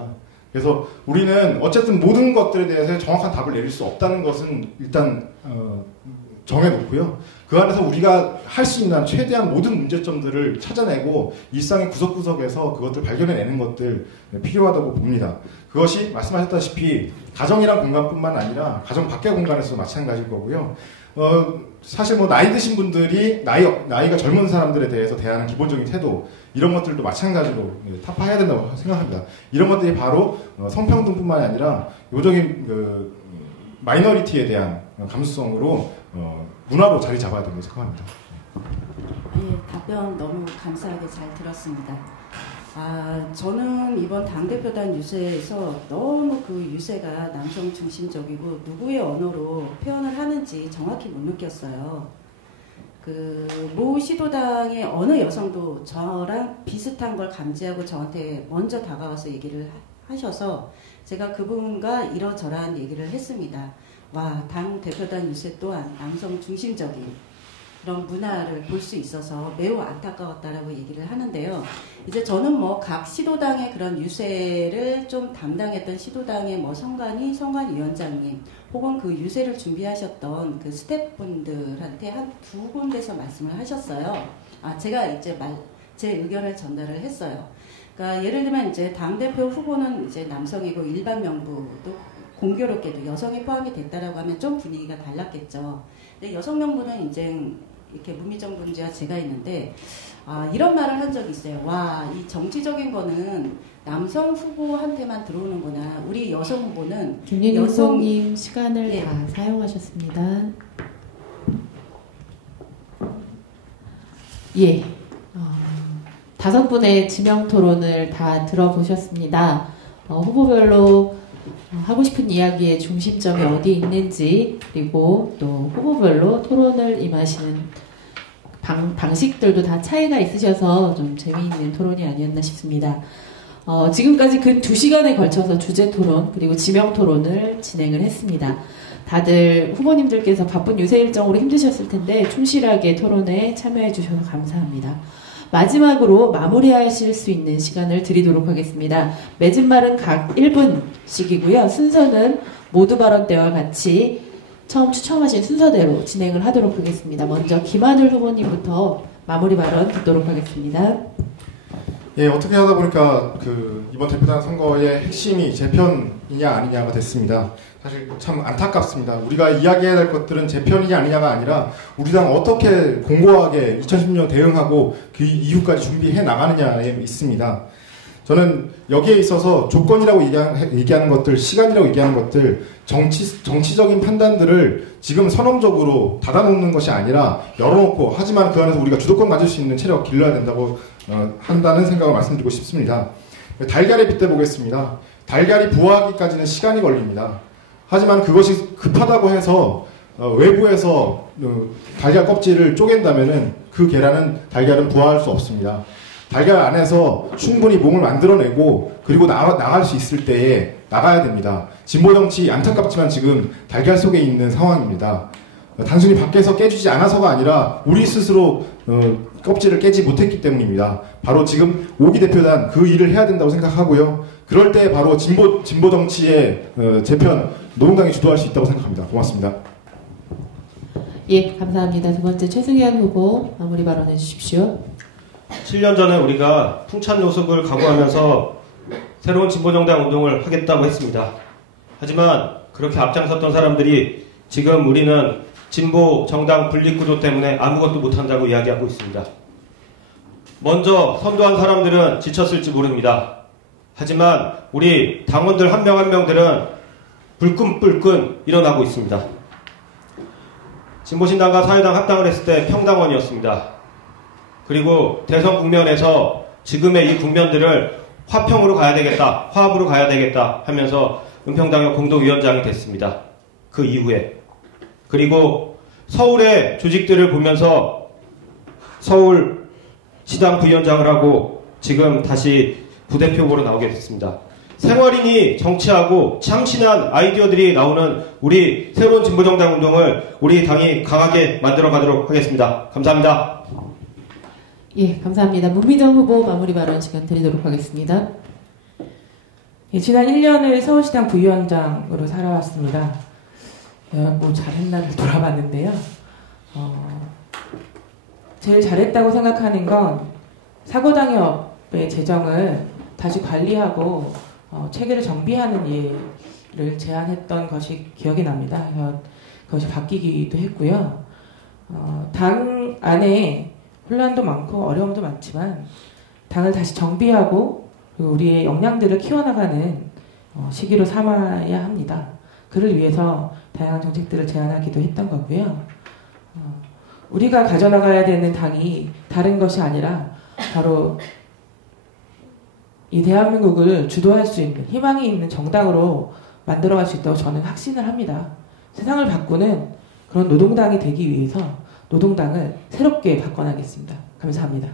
그래서 우리는 어쨌든 모든 것들에 대해서 정확한 답을 내릴 수 없다는 것은 일단 정해놓고요. 그 안에서 우리가 할 수 있는 최대한 모든 문제점들을 찾아내고 일상의 구석구석에서 그것들 발견해내는 것들 필요하다고 봅니다. 그것이 말씀하셨다시피 가정이란 공간뿐만 아니라 가정 밖의 공간에서도 마찬가지일 거고요. 사실 뭐 나이 드신 분들이 나이가 젊은 사람들에 대해서 대하는 기본적인 태도 이런 것들도 마찬가지로 타파해야 된다고 생각합니다. 이런 것들이 바로 성평등뿐만 아니라 요적인 그 마이너리티에 대한 감수성으로 문화로 자리 잡아야 된다고 생각합니다. 예, 답변 너무 감사하게 잘 들었습니다. 저는 이번 당대표단 유세에서 너무 그 유세가 남성 중심적이고 누구의 언어로 표현을 하는지 정확히 못 느꼈어요. 모 시도당의 어느 여성도 저랑 비슷한 걸 감지하고 저한테 먼저 다가와서 얘기를 하셔서 제가 그분과 이러저러한 얘기를 했습니다. 당 대표단 유세 또한 남성 중심적인 그런 문화를 볼 수 있어서 매우 안타까웠다라고 얘기를 하는데요. 이제 저는 뭐 각 시도당의 그런 유세를 좀 담당했던 시도당의 성관위원장님 혹은 그 유세를 준비하셨던 그 스태프분들한테 한 2군데서 말씀을 하셨어요. 제가 이제 제 의견을 전달을 했어요. 그러니까 예를 들면 이제 당대표 후보는 이제 남성이고 일반 명부도 공교롭게도 여성이 포함이 됐다라고 하면 좀 분위기가 달랐겠죠. 근데 여성 명부는 이제 이렇게 문미정 분지와 제가 있는데 이런 말을 한 적이 있어요. 이 정치적인 거는 남성 후보한테만 들어오는구나. 우리 여성 후보는 김윤희 후보님 시간을 다 사용하셨습니다. 예, 5분의 지명 토론을 다 들어보셨습니다. 후보별로 하고 싶은 이야기의 중심점이 어디 있는지 그리고 또 후보별로 토론을 임하시는 방식들도 다 차이가 있으셔서 좀 재미있는 토론이 아니었나 싶습니다. 지금까지 근 2시간에 걸쳐서 주제 토론 그리고 지명 토론을 진행을 했습니다. 다들 후보님들께서 바쁜 유세 일정으로 힘드셨을 텐데 충실하게 토론에 참여해 주셔서 감사합니다. 마지막으로 마무리하실 수 있는 시간을 드리도록 하겠습니다. 맺은 말은 각 1분씩이고요. 순서는 모두 발언 때와 같이 처음 추첨하신 순서대로 진행을 하도록 하겠습니다. 먼저 김하늘 후보님부터 마무리 발언 듣도록 하겠습니다. 예, 어떻게 하다 보니까 이번 대표단 선거의 핵심이 재편이냐 아니냐가 됐습니다. 사실 참 안타깝습니다. 우리가 이야기해야 될 것들은 재편이냐 아니냐가 아니라 우리 당 어떻게 공고하게 2010년 대응하고 그 이후까지 준비해 나가느냐에 있습니다. 저는 여기에 있어서 조건이라고 얘기하는 것들, 시간이라고 얘기하는 것들, 정치적인 판단들을 지금 선언적으로 닫아놓는 것이 아니라 열어놓고 하지만 그 안에서 우리가 주도권 가질 수 있는 체력을 길러야 된다고 한다는 생각을 말씀드리고 싶습니다. 달걀에 빗대보겠습니다. 달걀이 부화하기까지는 시간이 걸립니다. 하지만 그것이 급하다고 해서 외부에서 달걀 껍질을 쪼갠다면은 그 달걀은 부화할 수 없습니다. 달걀 안에서 충분히 몸을 만들어내고 그리고 나갈 수 있을 때에 나가야 됩니다. 진보정치 안타깝지만 지금 달걀 속에 있는 상황입니다. 단순히 밖에서 깨주지 않아서가 아니라 우리 스스로 껍질을 깨지 못했기 때문입니다. 바로 지금 5기 대표단 그 일을 해야 된다고 생각하고요. 그럴 때 바로 진보정치의 재편 노동당이 주도할 수 있다고 생각합니다. 고맙습니다. 예, 감사합니다. 두 번째 최승현 후보 마무리 발언해 주십시오. 7년 전에 우리가 풍찬 노숙을 각오하면서 새로운 진보정당 운동을 하겠다고 했습니다. 하지만 그렇게 앞장섰던 사람들이 지금 우리는 진보정당 분립구조 때문에 아무것도 못한다고 이야기하고 있습니다. 먼저 선도한 사람들은 지쳤을지 모릅니다. 하지만 우리 당원들 한 명 한 명들은 불끈불끈 일어나고 있습니다. 진보신당과 사회당 합당을 했을 때 평당원이었습니다. 그리고 대선 국면에서 지금의 이 국면들을 화평으로 가야 되겠다, 화합으로 가야 되겠다 하면서 은평당협 공동위원장이 됐습니다. 그 이후에. 그리고 서울의 조직들을 보면서 서울시당 부위원장을 하고 지금 다시 부대표 후보로 나오게 됐습니다. 생활인이 정치하고 참신한 아이디어들이 나오는 우리 새로운 진보정당 운동을 우리 당이 강하게 만들어 가도록 하겠습니다. 감사합니다. 예, 감사합니다. 문미정 후보 마무리 발언 시간 드리도록 하겠습니다. 예, 지난 1년을 서울시당 부위원장으로 살아왔습니다. 뭐 잘했나 돌아봤는데요. 제일 잘했다고 생각하는 건 사고당협의 재정을 다시 관리하고 체계를 정비하는 일을 제안했던 것이 기억이 납니다. 그래서 그것이 바뀌기도 했고요. 당 안에 혼란도 많고 어려움도 많지만 당을 다시 정비하고 우리의 역량들을 키워나가는 시기로 삼아야 합니다. 그를 위해서 다양한 정책들을 제안하기도 했던 거고요. 우리가 가져나가야 되는 당이 다른 것이 아니라 바로 이 대한민국을 주도할 수 있는 희망이 있는 정당으로 만들어갈 수 있다고 저는 확신을 합니다. 세상을 바꾸는 그런 노동당이 되기 위해서 노동당을 새롭게 바꿔나겠습니다. 감사합니다.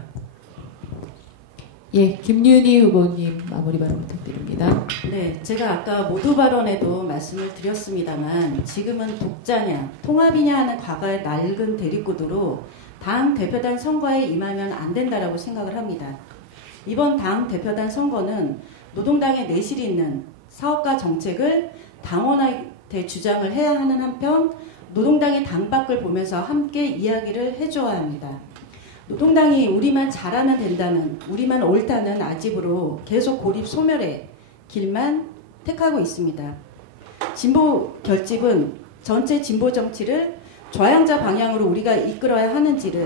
예, 김윤희 후보님 마무리 발언 부탁드립니다. 네, 제가 아까 모두 발언에도 말씀을 드렸습니다만 지금은 독자냐, 통합이냐 하는 과거의 낡은 대립구도로 당 대표단 선거에 임하면 안 된다라고 생각을 합니다. 이번 당 대표단 선거는 노동당의 내실이 있는 사업과 정책을 당원한테 주장을 해야 하는 한편 노동당의 당 밖을 보면서 함께 이야기를 해줘야 합니다. 노동당이 우리만 잘하면 된다는, 우리만 옳다는 아집으로 계속 고립 소멸의 길만 택하고 있습니다. 진보 결집은 전체 진보 정치를 좌양자 방향으로 우리가 이끌어야 하는지를,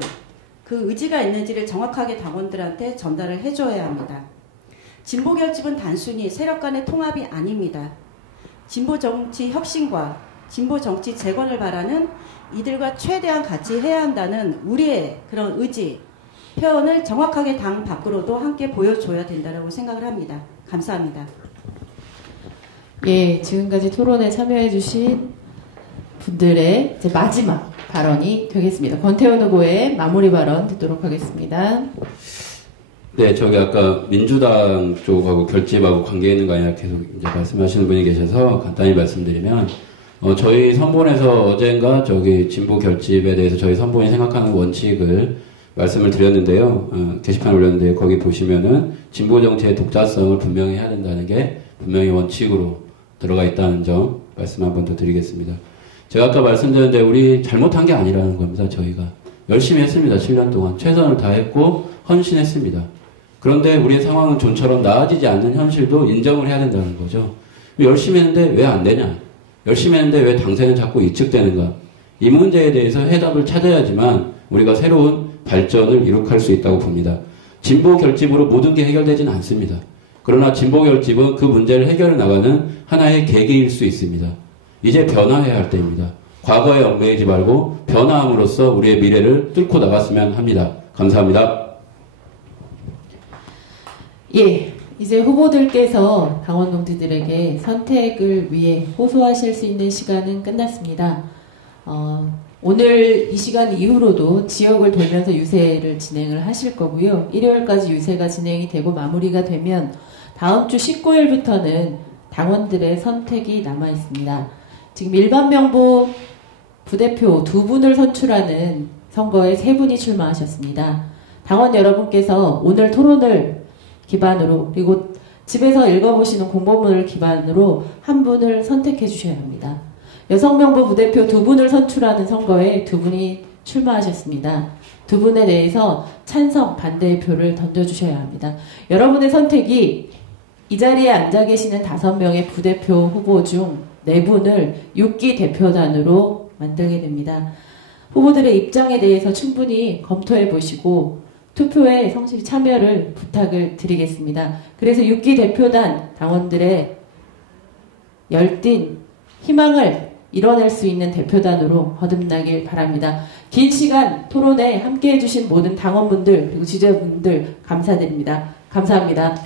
그 의지가 있는지를 정확하게 당원들한테 전달을 해줘야 합니다. 진보 결집은 단순히 세력 간의 통합이 아닙니다. 진보 정치 혁신과 진보 정치 재건을 바라는 이들과 최대한 같이 해야 한다는 우리의 그런 의지, 표현을 정확하게 당 밖으로도 함께 보여줘야 된다고 생각을 합니다. 감사합니다. 예, 지금까지 토론에 참여해주신 분들의 이제 마지막 발언이 되겠습니다. 권태훈 후보의 마무리 발언 듣도록 하겠습니다. 네, 저기 아까 민주당 쪽하고 결집하고 관계 있는 거 아니냐 계속 이제 말씀하시는 분이 계셔서 간단히 말씀드리면, 저희 선본에서 어젠가 저기 진보 결집에 대해서 저희 선본이 생각하는 원칙을 말씀을 드렸는데요. 게시판에 올렸는데 거기 보시면은 진보 정치의 독자성을 분명히 해야 된다는 게 분명히 원칙으로 들어가 있다는 점 말씀 한 번 더 드리겠습니다. 제가 아까 말씀드렸는데 우리 잘못한 게 아니라는 겁니다. 저희가 열심히 했습니다. 7년 동안 최선을 다했고 헌신했습니다. 그런데 우리의 상황은 좀처럼 나아지지 않는 현실도 인정을 해야 된다는 거죠. 열심히 했는데 왜 안 되냐? 열심히 했는데 왜 당세는 자꾸 이측되는가? 이 문제에 대해서 해답을 찾아야지만 우리가 새로운 발전을 이룩할 수 있다고 봅니다. 진보 결집으로 모든 게 해결되지는 않습니다. 그러나 진보 결집은 그 문제를 해결해 나가는 하나의 계기일 수 있습니다. 이제 변화해야 할 때입니다. 과거에 얽매이지 말고 변화함으로써 우리의 미래를 뚫고 나갔으면 합니다. 감사합니다. 예, 이제 후보들께서 당원 동지들에게 선택을 위해 호소하실 수 있는 시간은 끝났습니다. 오늘 이 시간 이후로도 지역을 돌면서 유세를 진행을 하실 거고요. 일요일까지 유세가 진행이 되고 마무리가 되면 다음 주 19일부터는 당원들의 선택이 남아 있습니다. 지금 일반 명부 부대표 2분을 선출하는 선거에 3분이 출마하셨습니다. 당원 여러분께서 오늘 토론을 기반으로 그리고 집에서 읽어보시는 공보문을 기반으로 한 분을 선택해 주셔야 합니다. 여성명부 부대표 2분을 선출하는 선거에 2분이 출마하셨습니다. 2분에 대해서 찬성, 반대의 표를 던져주셔야 합니다. 여러분의 선택이 이 자리에 앉아 계시는 5명의 부대표 후보 중 4분을 6기 대표단으로 만들게 됩니다. 후보들의 입장에 대해서 충분히 검토해 보시고 투표에 성실히 참여를 부탁을 드리겠습니다. 그래서 6기 대표단 당원들의 열띤 희망을 이뤄낼 수 있는 대표단으로 거듭나길 바랍니다. 긴 시간 토론에 함께해 주신 모든 당원분들 그리고 지지자분들 감사드립니다. 감사합니다.